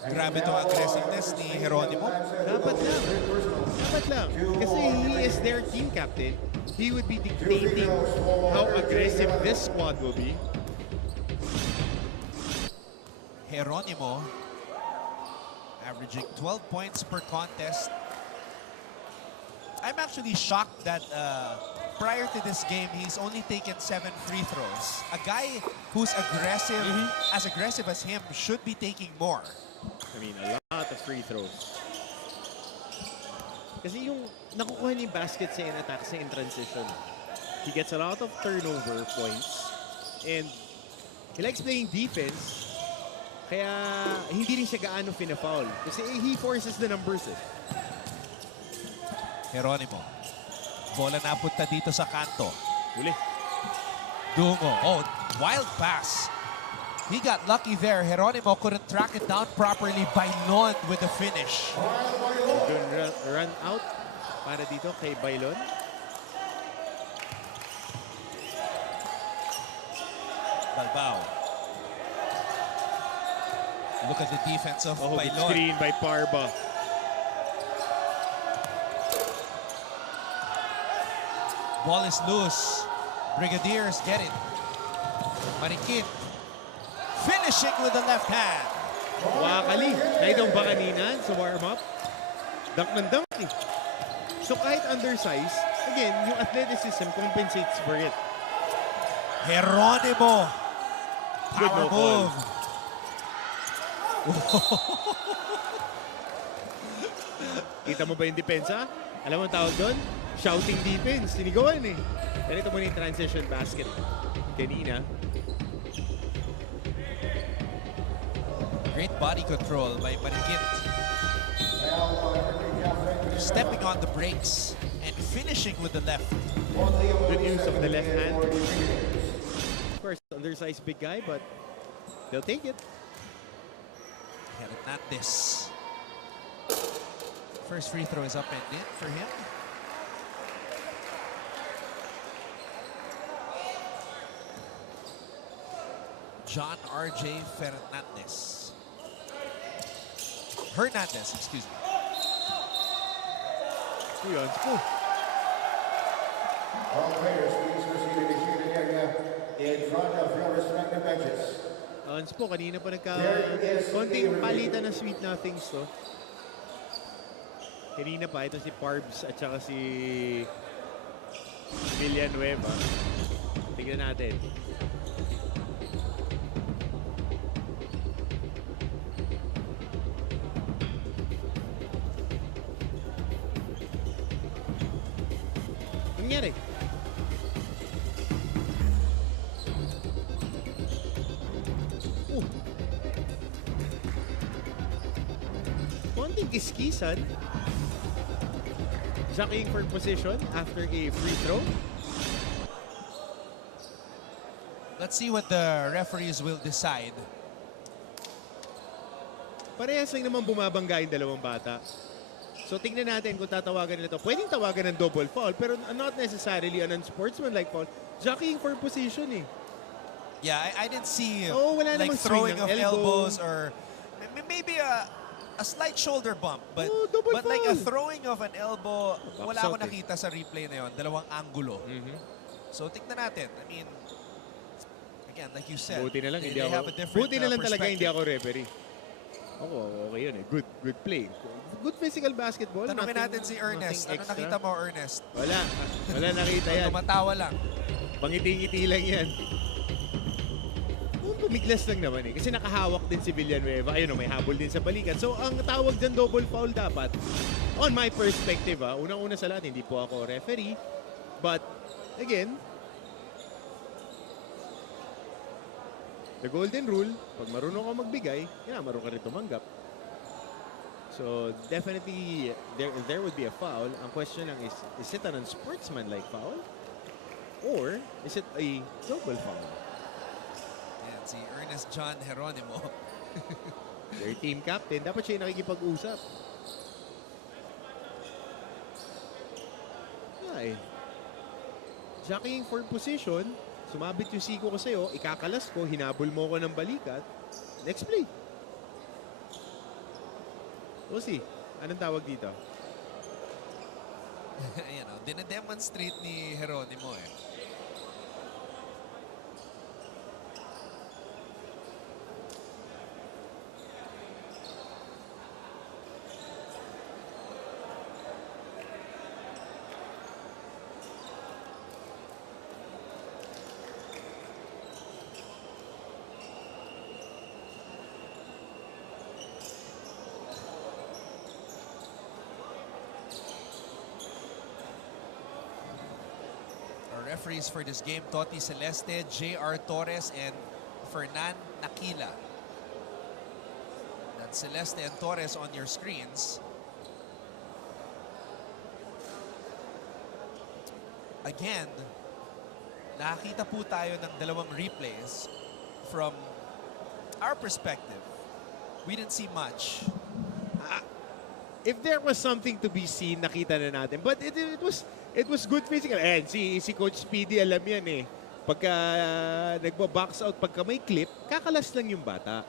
Grabe itong aggressiveness ni Geronimo. Dapat lang. Kasi he is their team captain. He would be dictating how aggressive this squad will be. Geronimo averaging 12 points per contest. I'm actually shocked that prior to this game, he's only taken 7 free throws. A guy who's aggressive, as aggressive as him, should be taking more. I mean, a lot of free throws. Kasi yung nakukuha niya yung baskets in attacks in transition. He gets a lot of turnover points. And he likes playing defense. Kaya hindi rin siya gaano fina-foul. Kasi he forces the numbers eh. Geronimo. Bola napunta dito sa kanto. Huli. Dungo. Oh, wild pass. He got lucky there. Geronimo couldn't track it down properly. Bailon with the finish. Good run out para dito kay Bailon. Balbao. Look at the defense of Good Bailon. screen by Parba. Ball is loose. Brigadiers get it. Marikit. Finishing with the left hand. Wakali. Nakita mo ba kanina sa warm-up? Dunk ng dunk eh. So kahit undersize, again, yung athleticism compensates for it. Geronimo. Good Power no call. move. Kita mo ba yung depensa? Alam mo ang tawag doon? Shouting defense. Sinigawan eh. Ganito mo na yung transition basket. Kanina. Great body control by Marikit. Stepping on the brakes and finishing with the left. Good use of the left hand. Of course, undersized big guy, but they'll take it. Hernandez. First free throw is up and in for him. John R.J. Hernandez, excuse me. Yun, school. All players, please proceed to the seated area in front of your respective benches. Ons po, kanina pa konting palitan ng sweet nothings to. Kanina pa, ito si Parbs at saka si Villanueva. Tignan natin. Nangyari? Konting kiskisan. Jockeying for position after a free throw. Let's see what the referees will decide. Parehas lang naman bumabangga yung dalawang bata. So tingnan natin kung tatawagan nila ito. Pwedeng tawagan ng double foul, pero not necessarily an unsportsmanlike foul. Jockeying for position eh. Yeah, I didn't see wala like namang throwing swing of ng elbow. elbows or maybe a slight shoulder bump, but double like a foul. throwing of an elbow, wala Backside ako nakita sa replay na yon. Dalawang angulo. So tignan natin. I mean, again, like you said, Buti na lang, they hindi have ako. a different Buti na lang talaga hindi perspective. ako referee. Ako, okay yun eh. Good play. Good physical basketball. Tanungin natin si Ernest. Ano nakita mo, Ernest? Wala. Wala nakita yan. Tumatawa lang. Pangiti-ngiti lang yan. Pumiglas lang naman eh. Kasi nakahawak din si Villanueva. Ayun o, may habol din sa balikat. So, ang tawag dyan double foul dapat. On my perspective unang-una sa lahat, hindi po ako referee. But, again, the golden rule, pag marunong ka magbigay, marunong ka rin tumanggap. So, definitely, there would be a foul. Ang question lang is it an unsportsmanlike foul? Or is it a double foul? Yan, si Ernest John Geronimo. Their team captain. Dapat siya yung nakikipag-usap. Ay. Jockeying for position. Sumabit yung siko ko sa'yo. Ikakalas ko. Hinabol mo ko ng balikat. Next play. We'll see. Anong tawag dito? Ayan o, dine-demonstrate ni Geronimo eh. referees for this game, Toti Celeste, J.R. Torres, and Fernan Nakila. That's Celeste and Torres on your screens. Again, nakita po tayo ng dalawang replays. From our perspective, we didn't see much. If there was something to be seen, nakita na natin. But it was good physical. And si Coach Speedy, alam yan eh. Pagka nagbo-box out, pagka may clip, kakalas lang yung bata.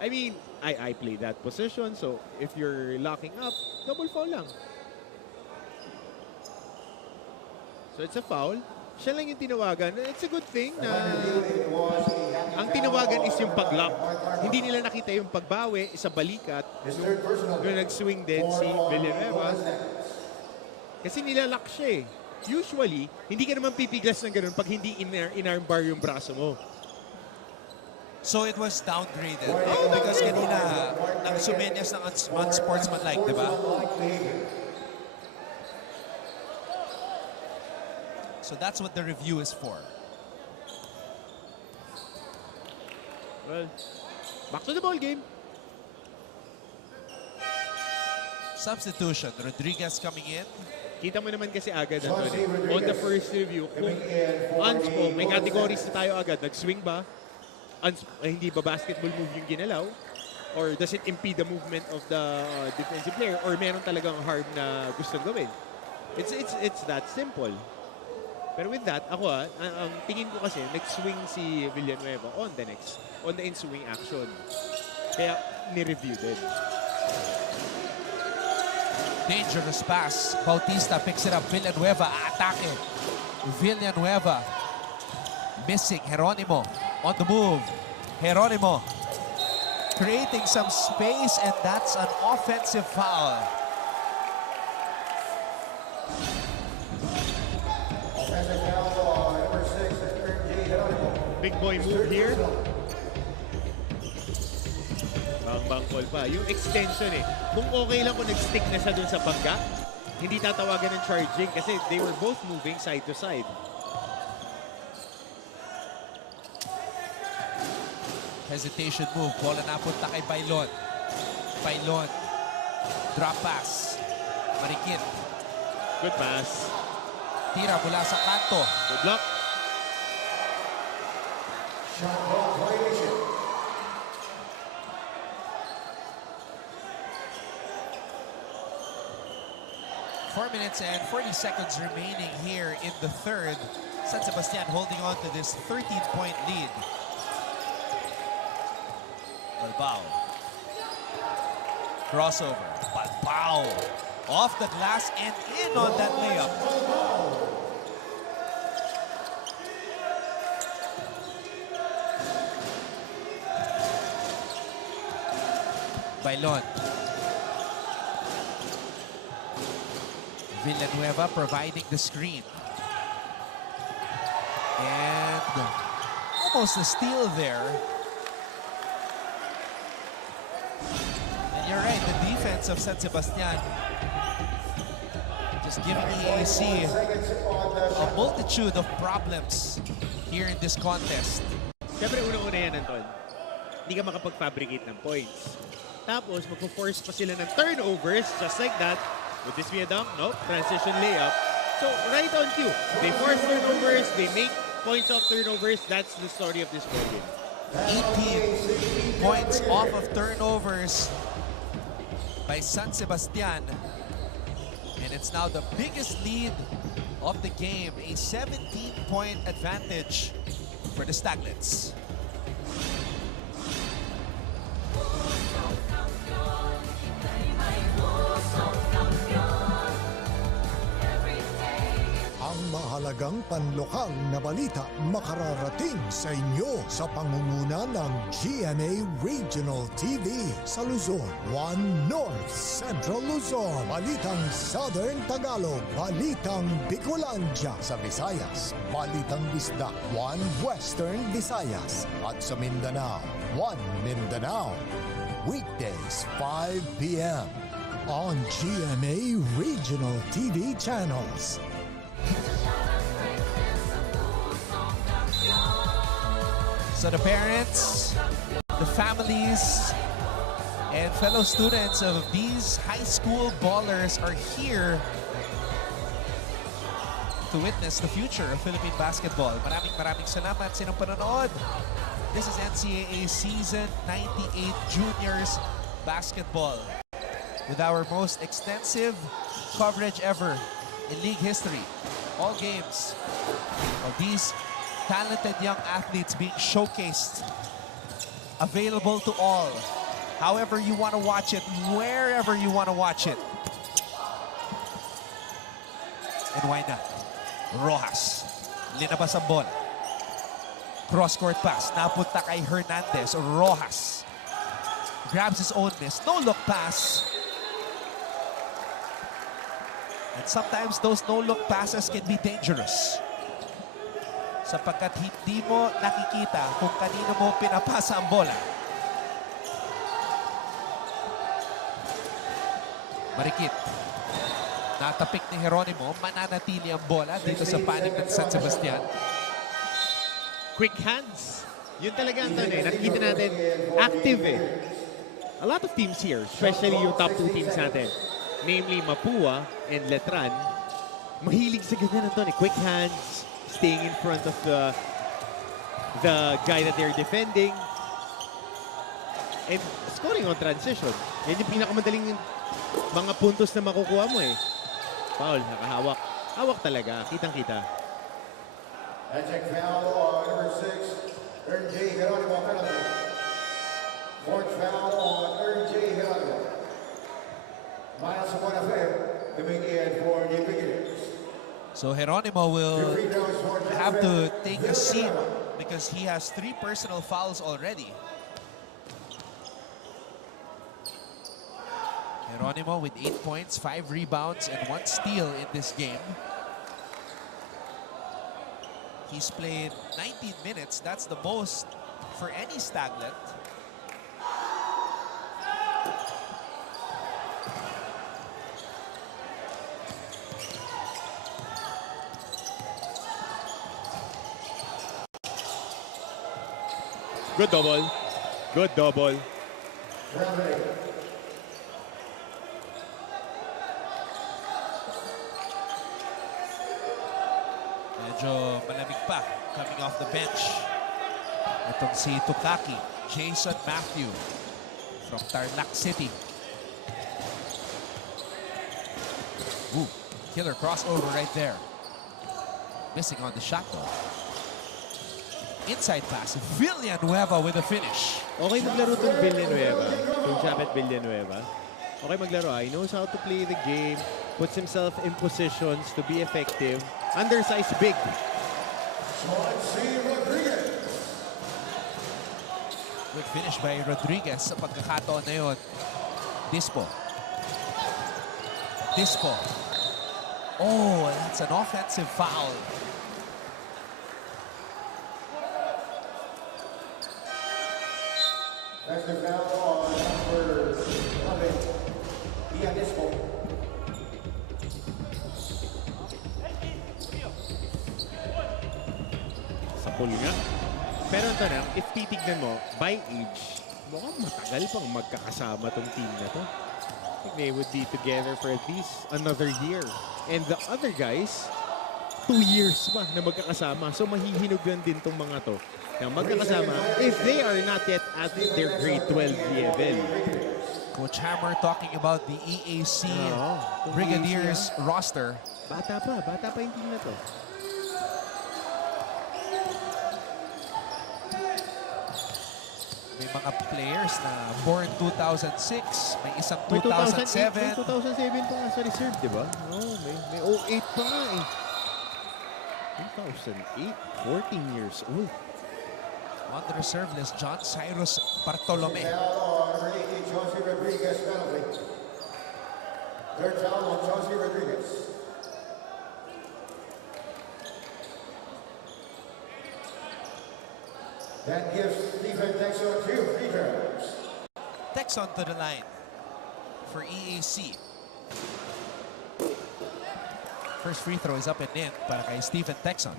I mean, I play that position, so if you're locking up, double foul lang. So it's a foul. Siya lang yung tinawagan. It's a good thing na ang tinawagan is yung pag-lock. Hindi nila nakita yung pagbawi sa balikat. Doon nag-swing din si Villanueva. Kasi nilalak siya eh. Usually, hindi ka naman pipiglas ng ganun pag hindi in-arm bar yung braso mo. So it was downgraded. Oh, because kanina nag-sumenyas ng unsportsmanlike, di ba? So that's what the review is for. Well, back to the ball game. Substitution. Rodriguez coming in. Kita mo naman kasi agad on the first review, kung unspo, may categories na tayo agad. Nag-swing ba? Hindi ba basketball move yung ginalaw? Or does it impede the movement of the defensive player? Or meron talagang harm na gustong gawin? It's that simple. Pero with that, ako ang tingin ko kasi, nag-swing si Villanueva on the in-swing action. Kaya, ni-review din. Dangerous pass. Bautista picks it up. Villanueva, atake. Villanueva. Missing. Geronimo on the move. Geronimo creating some space, and that's an offensive foul. Big boy move here. Bang call pa. Yung extension eh. Kung okay lang kung nag-stick na siya dun sa pagka, hindi tatawagan ng charging kasi they were both moving side to side. Hesitation move. Bola napunta kay Bailon. Bailon. Drop pass. Marikit. Good pass. Tira mula sa kanto. Good luck. 4 minutes and 40 seconds remaining here in the third. San Sebastian holding on to this 13-point lead. Balbao. Crossover. Balbao. Off the glass and in on that layup. Bailon. Villanueva providing the screen. And almost a steal there. And you're right, the defense of San Sebastian just giving EAC a multitude of problems here in this contest. Siyempre, unang-una yan, Anton. Hindi ka makapag-fabricate ng points. Tapos, magpo-force pa sila ng turnovers, just like that. Would this be a dunk? Nope. Transition layup. So, right on cue. They force turnovers, they make points off turnovers. That's the story of this ball game. 18 points off of turnovers by San Sebastian. And it's now the biggest lead of the game. A 17-point advantage for the Staglets. Ang mahalagang panlokal na balita makararating sa inyo sa pangunguna ng GMA Regional TV sa Luzon, 1 North Central Luzon, Balitang Southern Tagalog, Balitang Bicolandia sa Visayas, Balitang Bisdak, 1 Western Visayas, at sa Mindanao, 1 Mindanao. Weekdays, 5 p.m. on GMA Regional TV channels. So the parents, the families, and fellow students of these high school ballers are here to witness the future of Philippine basketball. Maraming salamat sa inyong panonood. This is NCAA Season 98 Juniors Basketball with our most extensive coverage ever in league history. All games of these talented young athletes being showcased, available to all. However you want to watch it, wherever you want to watch it. And why not? Rojas, linabas ang bola. Cross-court pass, napunta kay Hernandez. Rojas grabs his own miss. No-look pass. And sometimes those no-look passes can be dangerous. Sapagkat hindi mo nakikita kung kanino mo pinapasa ang bola. Marikit. Natapik ni Geronimo. Mananatili ang bola dito sa panig ng San Sebastian. Quick hands. Yun talaga ang nakikita natin. Active eh. A lot of teams here, especially yung top 2 teams natin, namely Mapua and Letran, mahilig sa ganyan ng quick hands, staying in front of the guy that they're defending, and scoring on transition. Yan yung pinakamadaling mga puntos na makukuha mo eh. Foul, nakahawak. Hawak talaga, kitang-kita. Check foul on number 6, RJ Geronimo penalty. Fourth foul on RJ Geronimo. Miles Buenafe coming in for the Beginners. So Geronimo will have to take a seat because he has 3 personal fouls already. Geronimo with 8 points, 5 rebounds, and 1 steal in this game. He's played 19 minutes. That's the most for any Staglet. Good double. Good double. Medyo malamig pa coming off the bench. Itong si Tukaki, Jason Matthew from Tarlac City. Ooh, killer crossover right there. Missing on the shot though. Inside pass, Villanueva with a finish. Okay maglaro itong Villanueva, yung Chapet Villanueva. Okay maglaro, he knows how to play the game, puts himself in positions to be effective. Undersized big. Good finish by Rodriguez sa pagkakataon na yun. Dispo. Dispo. Oh, that's an offensive foul. That's the foul on number 11, Dispo. Sa pool nga. Pero ang tanong, if titignan mo, by age, mukhang matagal pang magkakasama tong team na to. I think they would be together for at least another year. And the other guys, 2 years pa na magkakasama. So mahihinog lang din tong mga to na magkakasama if they are not yet at their grade 12 level. Coach Hammer talking about the EAC Brigadiers roster. Bata pa yung team na to. May mga players na born 2006, may isang 2007. May 2007 pa nga sa reserve, di ba? Oh, may 08 pa nga eh. 2008, 14 years old. On the reserve list, John Cyrus Bartolome. Chauncey Rodriguez penalty. Third foul on Chauncey Rodriguez. That gives Stephen Texon 2 free throws. Texon to the line for EAC. First free throw is up and in para kay Stephen Texon.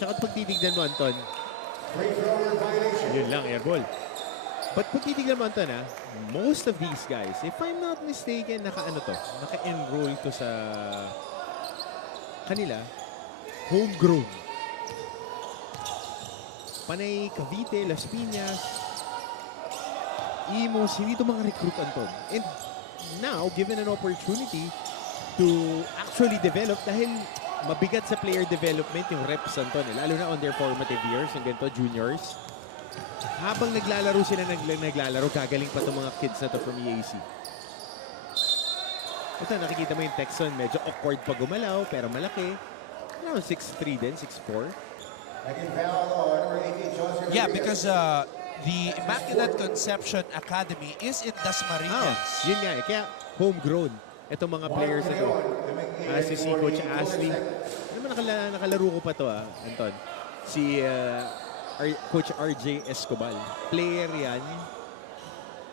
Tsaka pag titignan mo, Anton, yun lang, airball. But pag titignan mo, Anton, most of these guys, if I'm not mistaken, naka-enroll to sa kanila, homegrown. Panay, Cavite, Las Piñas, Imos, hindi ito mga recruit, Anton. And now, given an opportunity to actually develop, dahil mabigat sa player development yung reps, Anton, lalo na on their formative years, yung ganito, juniors. Habang naglalaro sila, naglalaro, gagaling pa itong mga kids na to from EAC. Ito, nakikita mo yung Texan, medyo awkward pa gumalaw, pero malaki. Around 6'3 din, 6'4. Yeah, because the Immaculate Conception Academy is in Dasmariñas. Yun nga kaya homegrown. Itong mga players na to. Si Coach Ashley. Ano ba nakalaro ko pa to, Anton? Si Coach RJ Escobar. Player yan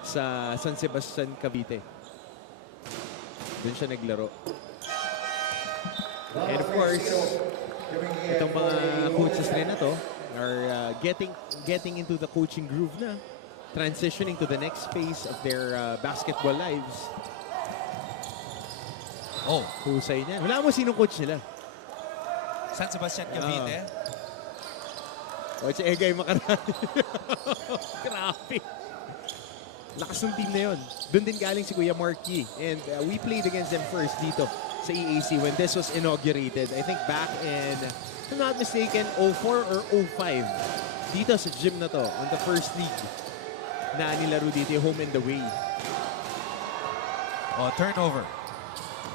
sa San Sebastian, Cavite. Doon siya naglaro. And of course, itong mga coaches rin na to are getting into the coaching groove na. Transitioning to the next phase of their basketball lives. Oh. Husay niyan. Wala mo sinong coach nila. San Sebastian, Cavite. O, si Egay Makarani. Grabe. Lakas ng team na yun. Doon din galing si Kuya Marky. And we played against them first dito sa EAC when this was inaugurated. I think back in, if I'm not mistaken, 04 or 05. Dito sa gym na to, on the first league na nilaro dito, home and away. Oh, turnover.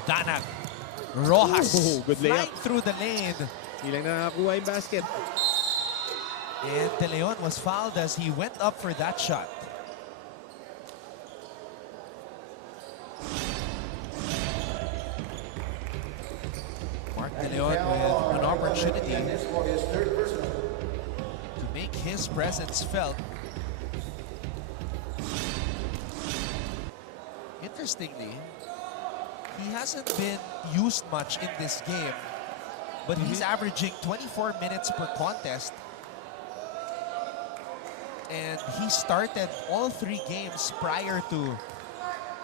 Danag. Rojas. Oh, good layup. Flying through the lane. Hindi lang nakakuha yung basket. And De Leon was fouled as he went up for that shot. Mark De Leon with an opportunity to make his presence felt. Interestingly, he hasn't been used much in this game, but he's averaging 24 minutes per contest. And he started all 3 games prior to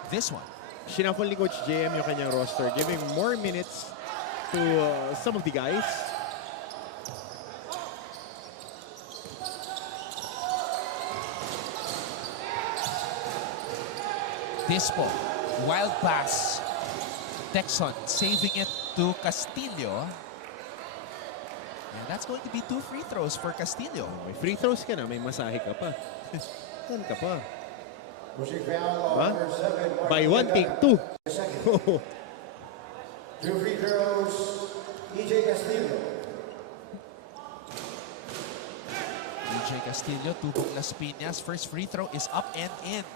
this one. Shuffle ni Coach JM yung kanyang roster, giving more minutes to some of the guys. Dispo, wild pass. Texon saving it to Castillo. And that's going to be 2 free throws for Castillo. May free throws ka na, may masahe ka pa. Saan ka pa? Ba? By 1, take 2. 2 free throws, EJ Castillo. EJ Castillo, Tubong Las Piñas. First free throw is up and in.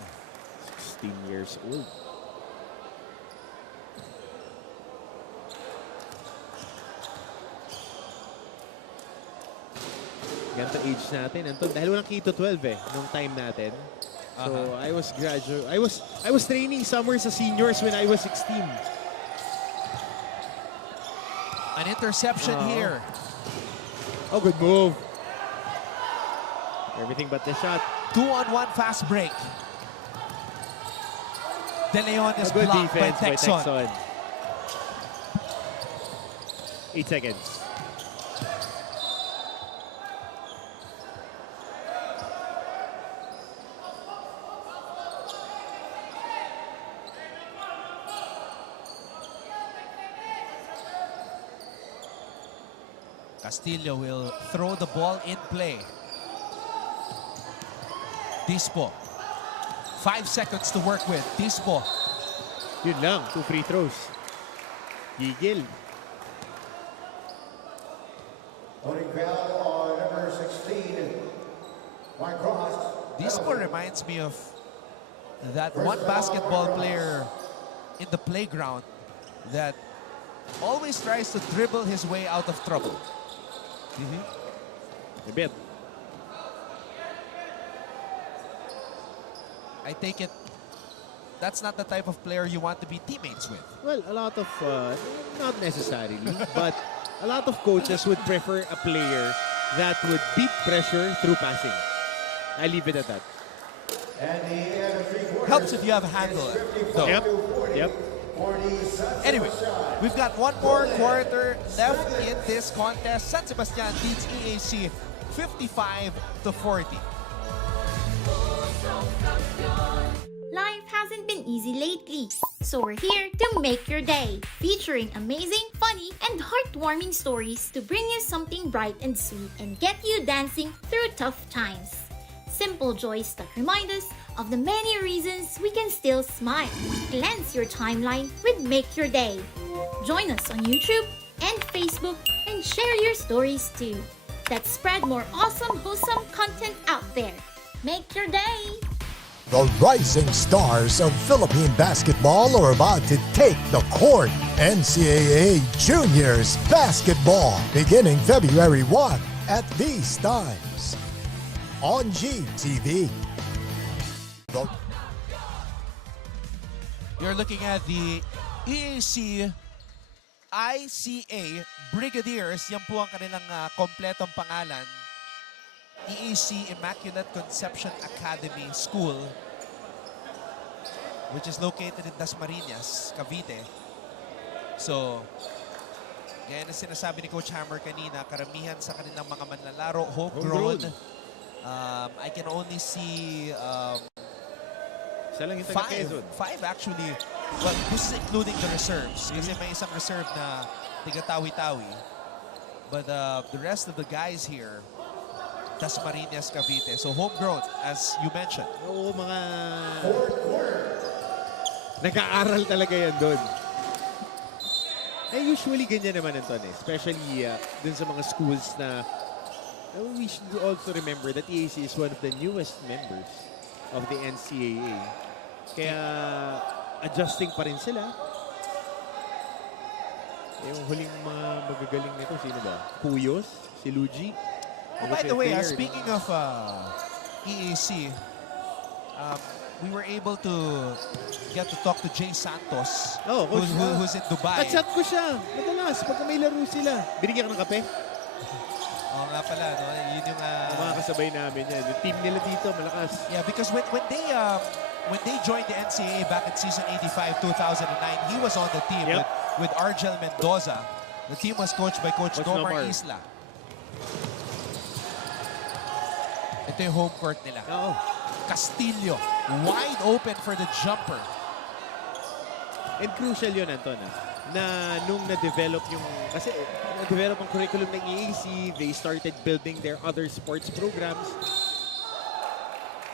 16 years old. Ganito age natin, Anton, dahil walang K to 12 nung time natin. So I was training somewhere sa seniors when I was 16. An interception here. Oh, good move. Everything but the shot. 2-on-1 fast break. De Leon is good blocked by defense Texon. 8 seconds. Castillo will throw the ball in play. Dispo. 5 seconds to work with. Dispo. Yun lang, 2 free throws. Gigil. Holding foul on number 16, Mark Rojas. Dispo reminds me of that one basketball player in the playground that always tries to dribble his way out of trouble. A bit. I take it that's not the type of player you want to be teammates with. Well, a lot of, not necessarily, but a lot of coaches would prefer a player that would beat pressure through passing. I leave it at that. Helps if you have a handle, though. Yep. Anyway, we've got one more quarter left in this contest. San Sebastian beats EAC 55-40. Life hasn't been easy lately, so we're here to make your day, featuring amazing, funny, and heartwarming stories to bring you something bright and sweet and get you dancing through tough times. Simple joys that remind us of the many reasons we can still smile. Cleanse your timeline with Make Your Day. Join us on YouTube and Facebook and share your stories too. Let's spread more awesome, wholesome content out there. Make your day! The rising stars of Philippine basketball are about to take the court. NCAA Juniors Basketball, beginning February 1 at these times. On GTV. You're looking at the EAC ICA Brigadiers. Yan po ang kanilang kompletong pangalan. EAC Immaculate Conception Academy School, which is located in Dasmariñas, Cavite. So, yan ang sinasabi ni Coach Hammer kanina, karamihan sa kanilang mga manlalaro, homegrown. I can only see five actually. Well, this is including the reserves. Kasi may isang reserve na tiga-tawi-tawi. But the rest of the guys here, Dasmariñas, Cavite. So homegrown, as you mentioned. Oo, mga nag-aaral talaga yan doon. Usually ganyan naman Anton eh. Especially dun sa mga schools na we should also remember that EAC is one of the newest members of the NCAA. Kaya adjusting pa rin sila. Yung huling mga magagaling nito, sino ba? Cuyos, si Luigi. Oh, by the way, speaking of EAC, we were able to get to talk to Jay Santos, who's in Dubai. Chat ko siya. Madalas, pagka may laro sila. Binigyan ka ng kape? Oo nga pala, no? Yun yung... mga kasabay namin yan. Yung team nila dito, malakas. Yeah, because when they joined the NCAA back in season 85-2009, he was on the team with Argel Mendoza. The team was coached by Coach Domar Isla. Ito yung home court nila. Castillo, wide open for the jumper. And crucial yun, Anton, na nung na-develop yung, kasi na-develop ang curriculum ng EAC, they started building their other sports programs.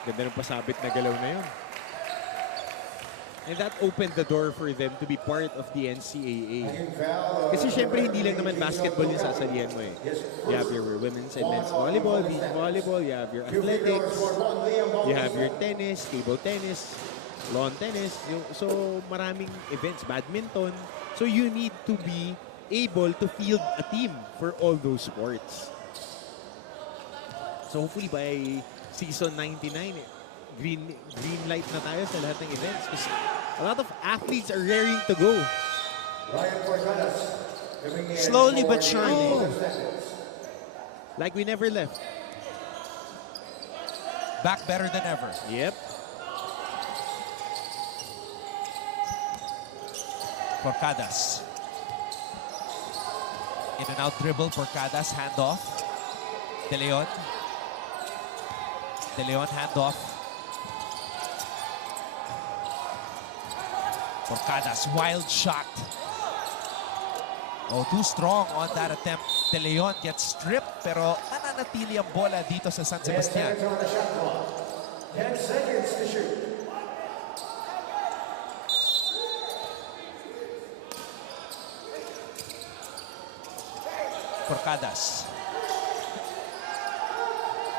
Ganda ng pasabit na galaw na yun. And that opened the door for them to be part of the NCAA. Kasi syempre hindi lang naman basketball yung sasalihan mo eh. You have your women's and men's volleyball, beach volleyball, you have your athletics, you have your tennis, table tennis, lawn tennis. So maraming events, badminton. So you need to be able to field a team for all those sports. So hopefully by season 99, green light na tayo sa lahat ng events. Kasi a lot of athletes are raring to go. Slowly but surely. Like we never left. Back better than ever. Yep. Porcadas. In and out dribble, Porcadas, handoff. De Leon. De Leon, handoff. Porcadas, wild shot. Oh, too strong on that attempt. De Leon gets stripped, pero nananatili ang bola dito sa San Sebastian. 10 seconds to shoot. Porcadas.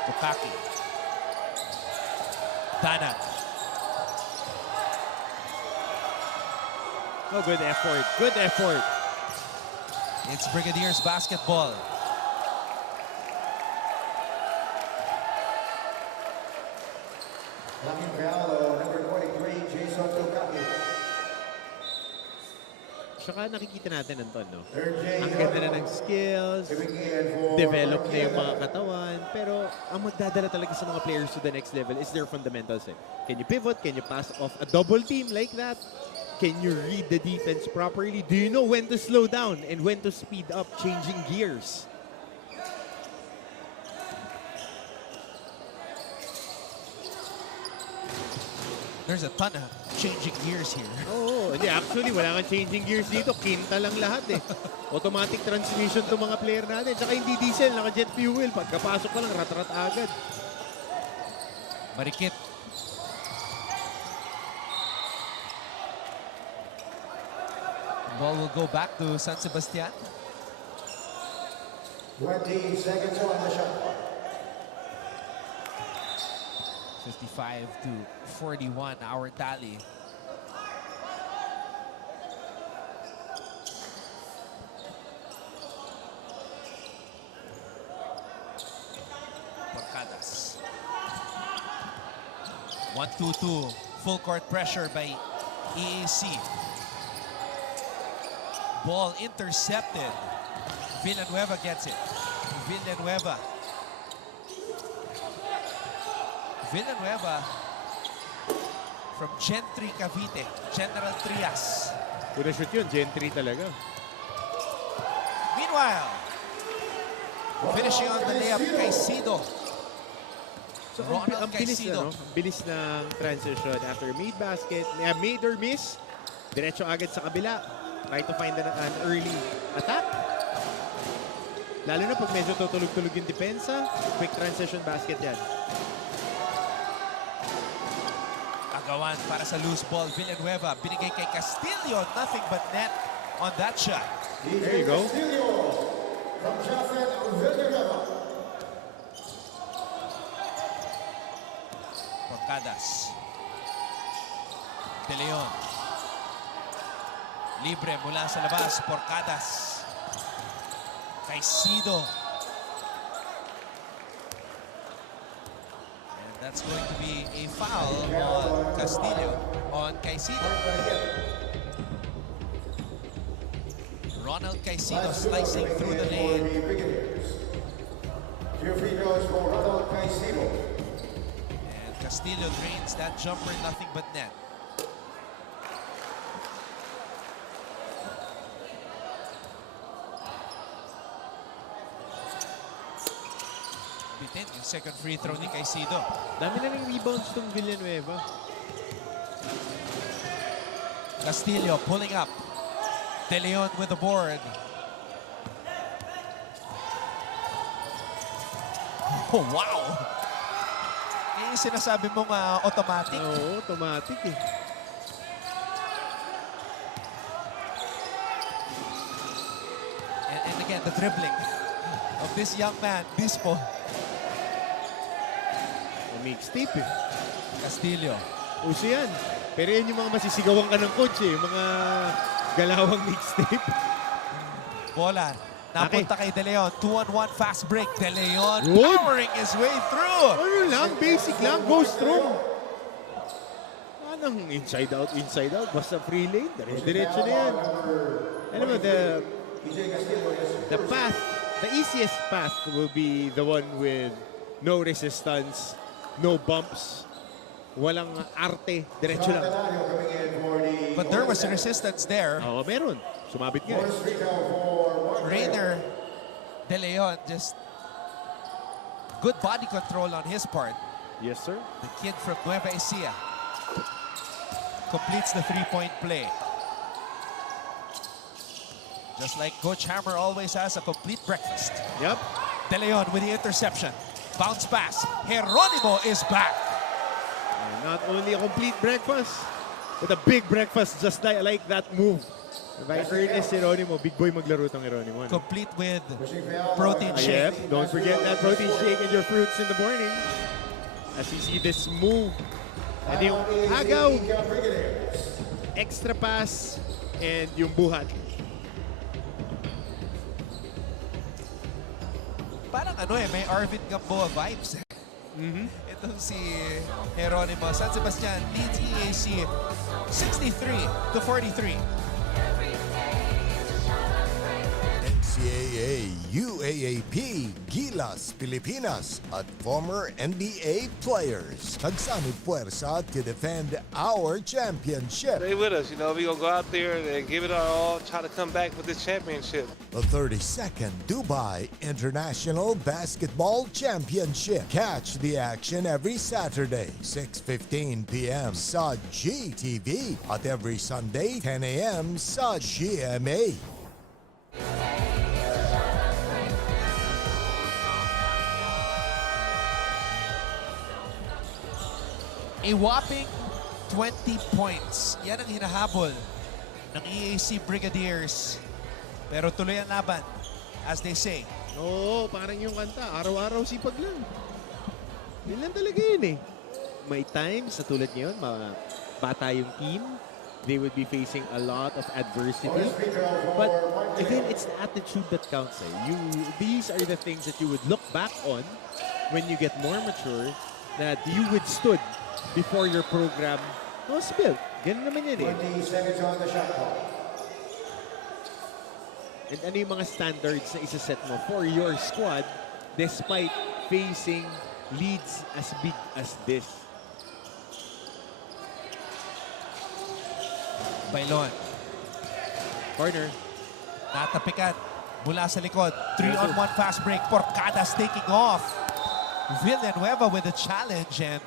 Bukaki. Dana. Oh, good effort. Good effort. It's Brigadiers basketball. Tsaka nakikita natin, Anton, no? Ang ganda na ng skills, develop na yung mga katawan, pero ang magdadala talaga sa mga players to the next level is their fundamentals. Can you pivot? Can you pass off a double team like that? Can you read the defense properly? Do you know when to slow down and when to speed up, changing gears? There's a ton of changing gears here. Oo, hindi. Actually, wala kang changing gears dito. Kinta lang lahat eh. Automatic transmission to mga player natin. Tsaka hindi diesel, naka-jet fuel. Pagkapasok pa lang, rat-rat agad. Marikit. Ball will go back to San Sebastian. 20 seconds on the shot clock. 55 to 41, our tally. Porcadas. 1-2-2. Full court pressure by EAC. Ball intercepted. Villanueva gets it. Villanueva from Gentry Cavite. General Trias. Kuna shoot yun, Gentry talaga. Meanwhile, finishing on the layup, Caicedo. So, ang bilis na, no? Ang bilis ng transition after made basket, made or miss, diretso agad sa kabila. Try to find an early attack. Lalo na pag medyo tutulog-tulog yung depensa, quick transition basket yan. Agawan para sa loose ball. Villanueva, binigay kay Castillo. Nothing but net on that shot. There you go. From Jafet Villanueva. Porcadas. De Leon. Libre mula sa labas. Porcadas. Caicedo. And that's going to be a foul on Castillo. On Caicedo. Ronald Caicedo slicing through the lane. Free throws for Ronald Caicedo. And Castillo drains that jumper, nothing but net. Bitin yung second free throw ni Caicedo. Dami na ng rebounds tong Villanueva. Castillo pulling up. De Leon with the board. Oh, wow! Yung sinasabi mong automatic. Oo, automatic eh. And again, the dribbling of this young man, Bispo. Mixtape eh. Castillo. Uso yan. Pero yan yung mga masisigawan ka ng coach eh. Mga galawang mixtape. Bola. Napunta kay De Leon. 2-on-1 fast break. De Leon Good. powering his way through. Ano lang, basic lang. Go strong. Anong inside out? Basta free lane. Diretso na yan. Alam mo, the path, the easiest path will be the one with no resistance, no bumps, walang arte, diretso lang. But there was resistance there. Oo, meron. Sumabit nga. Rainer De Leon, just good body control on his part. Yes, sir. The kid from Nueva Ecija completes the three-point play. Just like Coach Hammer always has a complete breakfast. Yep. De Leon with the interception. Bounce pass. Geronimo is back. And not only a complete breakfast, but a big breakfast just like that move. By Ernest Geronimo, big boy maglaro tong Geronimo. No? Complete with protein shake. Yep. Don't forget that protein shake and your fruits in the morning. As you see this move. And yung agaw, extra pass, and yung buhat. Parang may Arvin Gamboa vibes. Itong si Geronimo. San Sebastian leads EAC 63-43. NCAA, UAAP, Gilas, Pilipinas at former NBA players. Nagsanib puwersa to defend our championship. Stay with us, you know, we're going to go out there and give it our all, try to come back with this championship. The 32nd Dubai International Basketball Championship. Catch the action every Saturday, 6:15 p.m. sa GTV at every Sunday, 10 a.m. sa GMA. A whopping 20 points. Yan ang hinahabol ng EAC Brigadiers. Pero tuloy ang laban, as they say. Oo, parang yung kanta. Araw-araw sipag lang. Yun lang talaga yun eh. May times, sa tulad ngayon, mga bata yung team. They would be facing a lot of adversity. But again, it's the attitude that counts. These are the things that you would look back on when you get more mature, that you withstood before your program was built. Ganun naman yan eh. 20 seconds on the shot clock. And ano yung mga standards na isa-set mo for your squad despite facing leads as big as this? Bailon. Corner. Natapikan mula sa likod. 3-on-1 fast break. Porcadas taking off. Villanueva with a challenge, and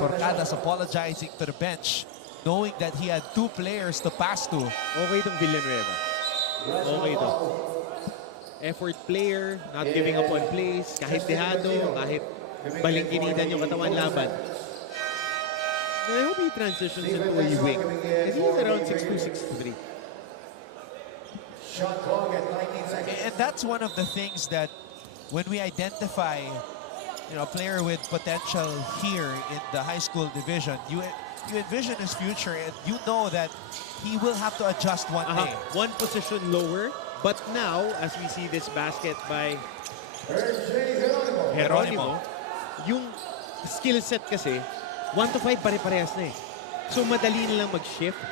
Porcadas apologizing to the bench, knowing that he had two players to pass to. Okay itong Villanueva. Okay ito. Effort player, not giving up on plays, kahit dehado, kahit balingkinitan yung katawan laban. I hope he transitions into a wing. And he's around 6'2", 6'3". Shot clock at 19 seconds. And that's one of the things that when we identify, a player with potential here in the high school division, you envision his future, and you know that he will have to adjust one day. One position lower, but now, as we see this basket by Geronimo, yung skill set kasi, 1 to 5 pare-parehas na eh. So madali na lang mag-shift.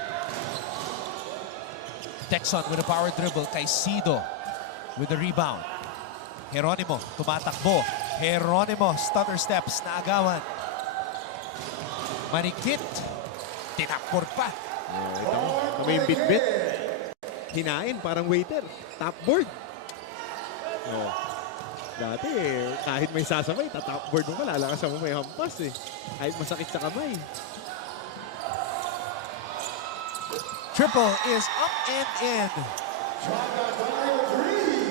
Texon with a power dribble. Caicedo with the rebound. Geronimo tumatakbo. Geronimo stutter steps na agawan. Marikit. Tinakpor pa. Ito may bit-bit. Hinain, parang waiter. Top board. Dati, kahit may sasabay, top board mo ka, lalakasan mo may hampas eh. Kahit masakit sa kamay. Triple is up and in.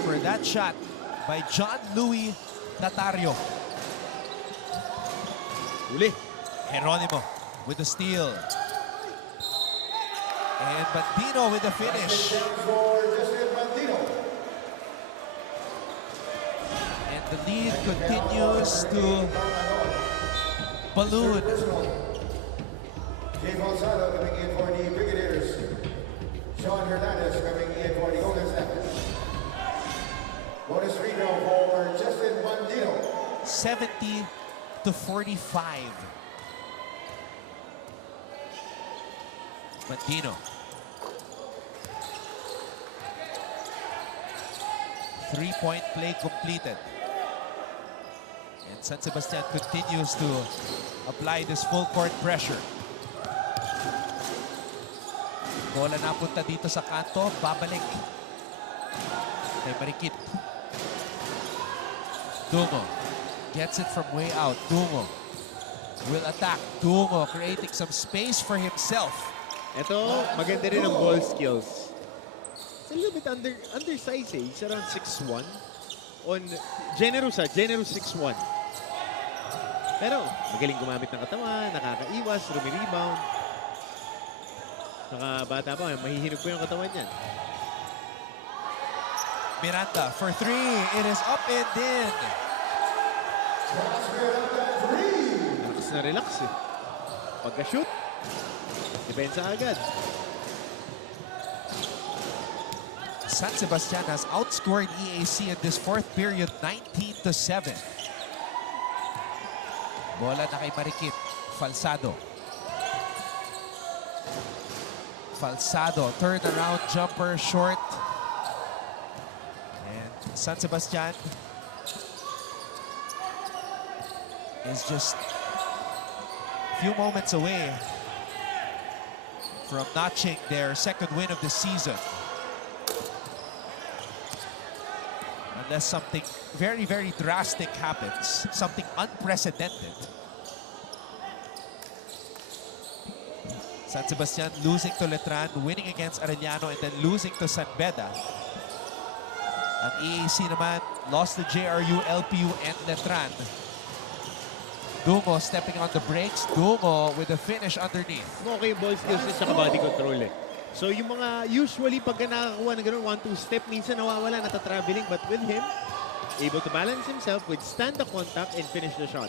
For that shot by John Louis Tatario. Uli. Geronimo with the steal. And Bandino with the finish. And the lead continues to balloon. Jay Gonzalo coming in for the Brigadiers. Sean Hernandez coming in for the Golden Snappers. Bonus free throw for Justin Bandino. 70-45. Bandino. Three-point play completed. And San Sebastian continues to apply this full court pressure. Bola napunta dito sa kanto, babalik. Kay Marikit. Dungo gets it from way out. Dungo will attack. Dungo creating some space for himself. Ito, maganda rin ang ball skills. It's a little bit undersized eh. He's around 6'1". Generous 6'1". Pero magaling gumamit ng katawan, nakakaiwas, rumi-rebound. Saka bata pa, mahihinog po yung katawan niyan. Miranda for three. It is up and in. Relax na relax eh. Pagka-shoot, depensa agad. San Sebastian has outscored EAC in this fourth period 19-7. Bola na kay Marikit. Falsado. Falsado. Turnaround jumper short. San Sebastian is just a few moments away from notching their second win of the season. Unless something very, very drastic happens, something unprecedented. San Sebastian losing to Letran, winning against Arellano, and then losing to San Beda. Ang EAC naman lost to JRU, LPU, and Letran. Dungo stepping on the brakes. Dungo with the finish underneath. Okay, ball skills sa body control eh. So yung mga usually pag nakakakuha ng ganun 1-2 step, minsan nawawala, nata-traveling. But with him, able to balance himself, withstand the contact, and finish the shot.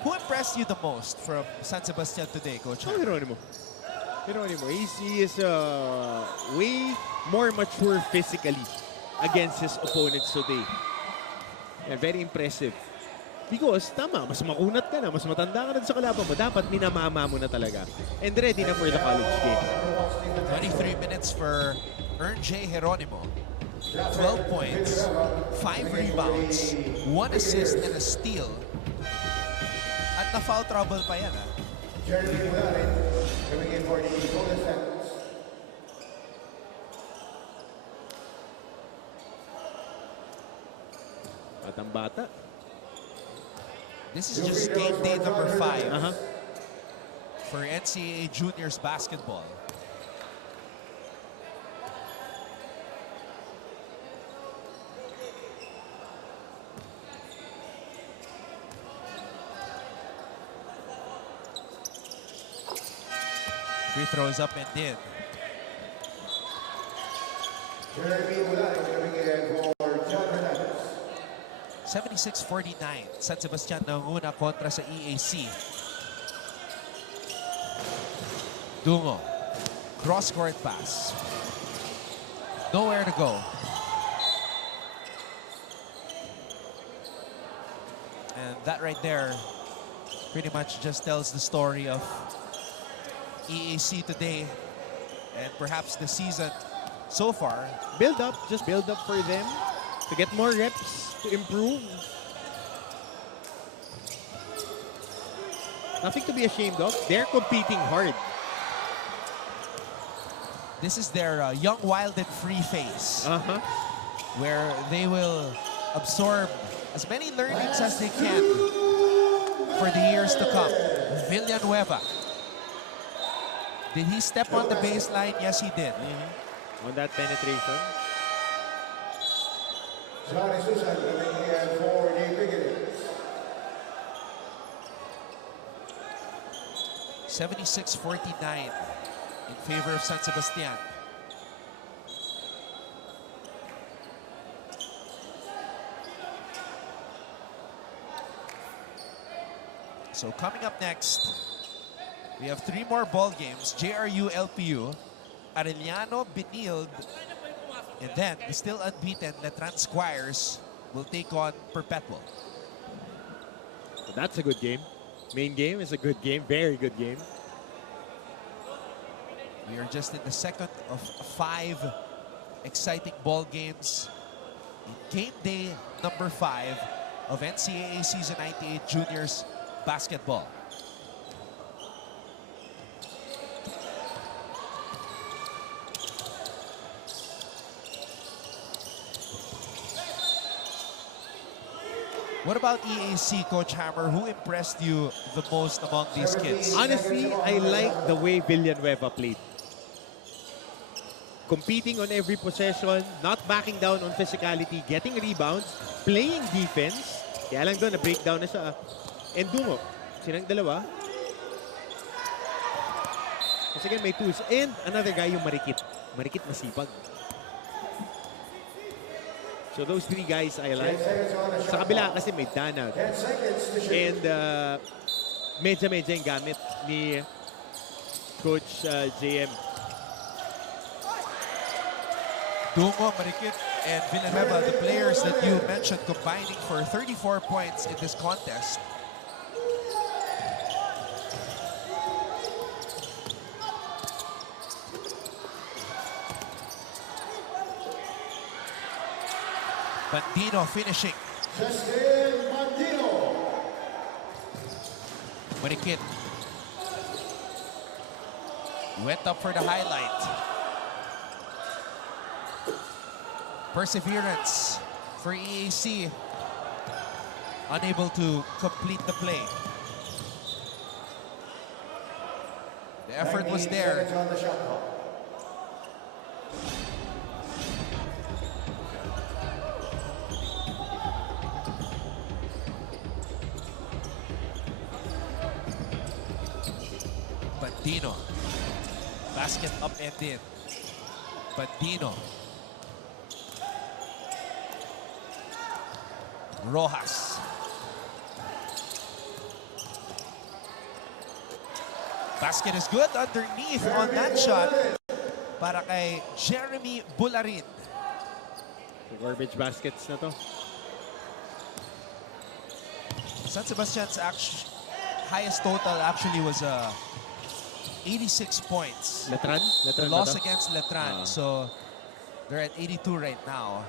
Who impressed you the most from San Sebastian today, Coach? Oh, Geronimo. He is way more mature physically against his opponents today. And very impressive. Because, tama, mas makunat ka na, mas matanda ka na sa kalaban mo, dapat minamama mo na talaga. And ready na for the college game. 23 minutes for Ern J. Geronimo. 12 points, 5 rebounds, 1 assist, and a steal. At na-foul trouble pa yan, ha? At ang bata. This is just game day number 5 for NCAA Juniors basketball. Free throws up and in. 76-49. San Sebastian nanguna kontra sa EAC. Dungo. Cross-court pass. Nowhere to go. And that right there pretty much just tells the story of EAC today and perhaps the season so far. Build up, just build up for them to get more reps, to improve. Nothing to be ashamed of. They're competing hard. This is their young, wild, and free phase, where they will absorb as many learnings as they can for the years to come. Villanueva. Did he step on the baseline? Yes, he did. On that penetration. 76-49 in favor of San Sebastian. So coming up next, we have 3 more ball games. JRU, LPU, Arellano, Benilde, and then the still unbeaten Letran Squires will take on Perpetual. So that's a good game. Main game is a good game, very good game. We are just in the second of 5 exciting ball games in game day number 5 of NCAA Season 98 Juniors basketball. What about EAC, Coach Hammer? Who impressed you the most among these kids? Honestly, I like the way Villanueva played. Competing on every possession, not backing down on physicality, getting rebounds, playing defense. Kaya lang doon, na-breakdown na sa Dungo. Silang dalawa. Kasi again, may tools. And another guy, yung Marikit. Marikit masipag. So those 3 guys I like. Sa kabila kasi may Danag. And medya-medya yung gamit ni Coach JM. Dungo, Marikit, and Villanueva, the players that you mentioned combining for 34 points in this contest. Bandino finishing. Justin Bandino. Marikit. Went up for the highlight. Perseverance for EAC. Unable to complete the play. The effort was there. Bandino. Basket up and in. Bandino. Rojas. Basket is good underneath on that shot para kay Jeremy Bularin. Garbage baskets na to. San Sebastian's highest total actually was 86 points. Letran? The loss against Letran. So they're at 82 right now.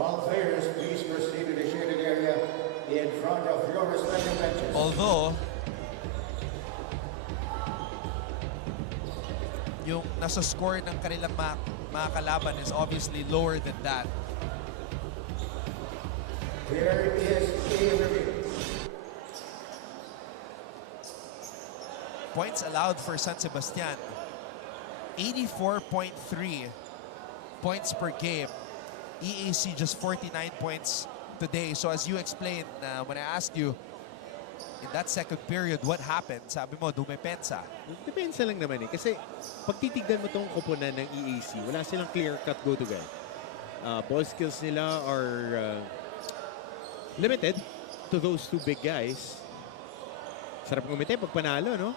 All players, please proceed to the shaded area in front of your respective benches. Although, yung nasa score ng kanilang mga kalaban is obviously lower than that. Here is a review. Points allowed for San Sebastian, 84.3 points per game. EAC just 49 points today. So as you explained, when I asked you in that second period, what happened? Sabi mo, dumepensa. Depensa lang naman eh. Kasi pag titignan mo itong koponan ng EAC, wala silang clear-cut go-to guy. Ball skills nila are limited to those two big guys. Sarap ngumiti pag panalo, no?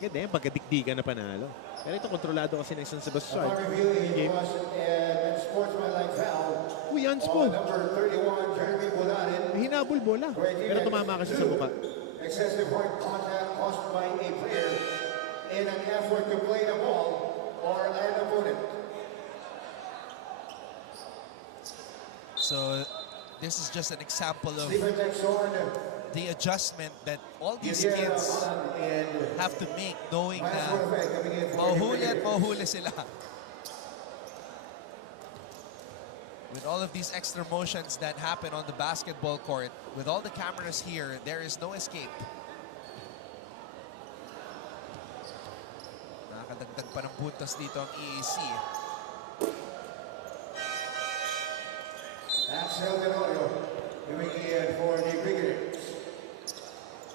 Ganda yan, pagkadikdikan na panalo. Pero ito, kontrolado kasi ng San Sebastian. Game. Uy, unspool. Hinabol bola. Pero tumama kasi sa mukha. Excessive hard contact caused by a player in an effort to play the ball or an opponent. So this is just an example of the adjustment that all these kids have to make, knowing na mahuhuli at mahuhuli sila. With all of these extra motions that happen on the basketball court, with all the cameras here, there is no escape. Nakakadagdag pa ng puntos dito ang EAC. Axel Tenorio doing it for the Brigaders.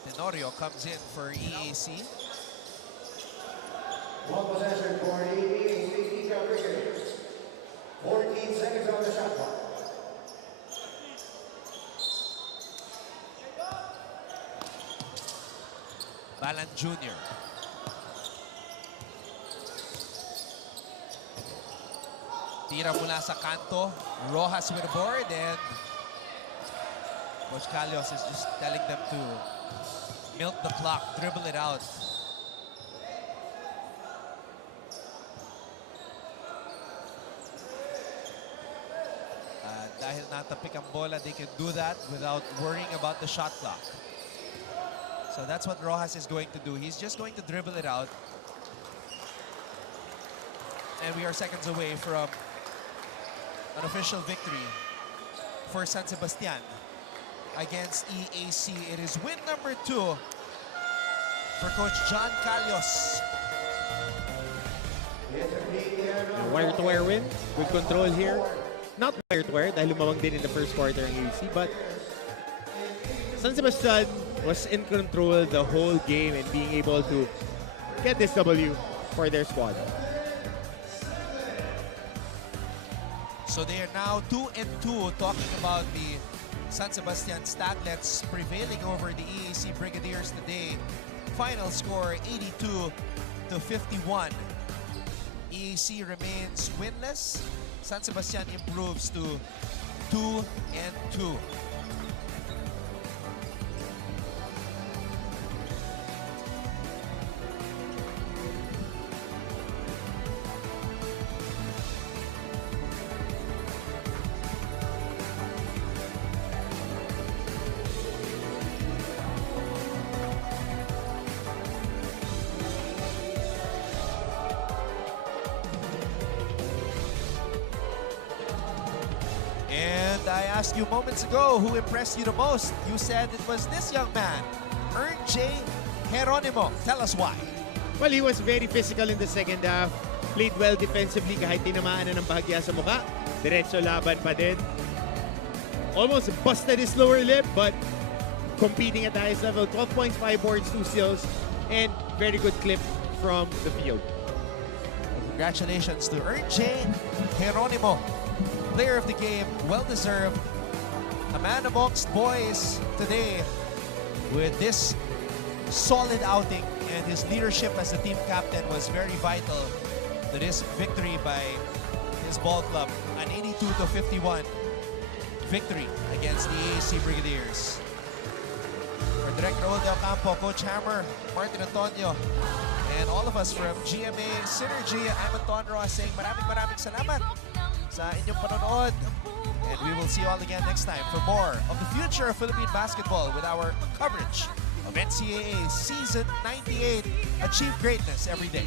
Tenorio comes in for EAC. One possession for the EAC Brigaders. 14 seconds on the shot clock. Balan Jr. Tira mula sa kanto. Rojas with a board, and Coach Calios is just telling them to milk the clock, dribble it out. Dahil natapik ang bola, they can do that without worrying about the shot clock. So that's what Rojas is going to do. He's just going to dribble it out. And we are seconds away from an official victory for San Sebastian against EAC. It is win number 2 for Coach John Calios. Wire-to-wire win. Good control here. Not wire-to-wire dahil lumawang din in the first quarter ng EAC, but San Sebastian was in control the whole game and being able to get this W for their squad. So they are now 2-2, talking about the San Sebastian Staglets prevailing over the EAC Brigadiers today. Final score 82-51. EAC remains winless. San Sebastian improves to 2-2. I asked you moments ago who impressed you the most. You said it was this young man, Ern J. Geronimo. Tell us why. Well, he was very physical in the second half. Played well defensively kahit tinamaan na ng bahagya sa mukha. Diretso laban pa din. Almost busted his lower lip, but competing at the highest level. 12 points, 5 boards, 2 steals, and very good clip from the field. Congratulations to Ern J. Geronimo. Player of the game, well-deserved. A man amongst boys today with this solid outing, and his leadership as a team captain was very vital to this victory by his ball club. An 82-51 victory against the EAC Brigadiers. For Director Raul Del Campo, Coach Hammer, Martin Antonio, and all of us from GMA Synergy, I'm Anton Ross saying maraming salamat sa inyong panonood. And we will see you all again next time for more of the future of Philippine basketball with our coverage of NCAA Season 98. Achieve greatness every day.